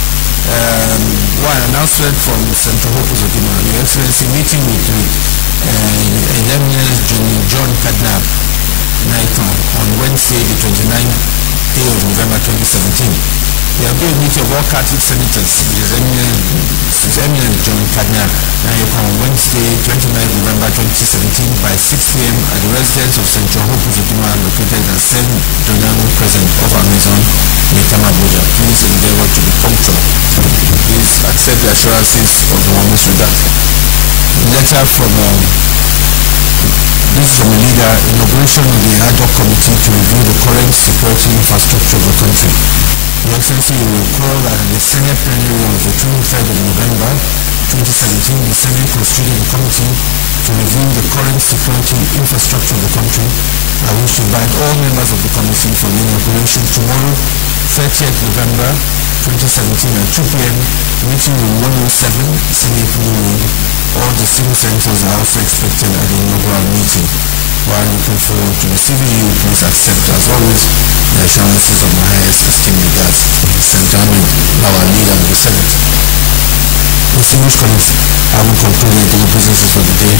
One announcement from Senator Hope Uzodimma, Your Excellency, meeting with eminent John Cadnap on Wednesday, the 29th day of November 2017. There will be a meeting of all Catholic senators with His Eminent John Cadnap on Wednesday, 29th November 2017 by 6 p.m. at the residence of Senator Hope Uzodimma located at 7 Donan Crescent of our Maison, Metama Abuja. Please endeavor to be punctual. Please accept the assurances of the warmest regard. Letter from this is from a leader, inauguration of the ad hoc committee to review the current security infrastructure of the country. Your Excellency, you will recall that at the Senate Plenary of the 23rd of November 2017, the Senate constituted a committee to review the current security infrastructure of the country. I wish to invite all members of the committee for the inauguration tomorrow, 30th November 2017 at 2 p.m. Meeting room 107, Senate Road. All the civil senators are also expected at the inaugural meeting. While looking forward to receiving you, please accept, as always, the assurances of my highest esteem regards, Senator Ahmed, our leader of the Senate. Distinguished colleagues, I will conclude the daily businesses for the day.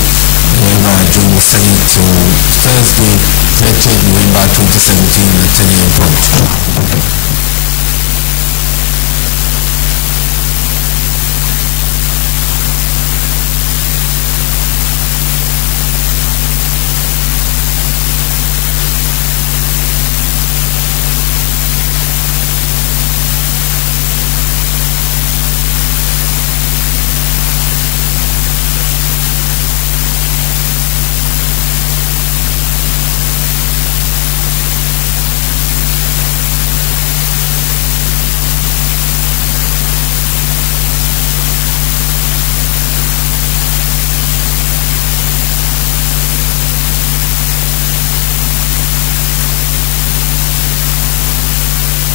Whenever I join the Senate till Thursday, 30th November 2017 at 10 a.m. prompt.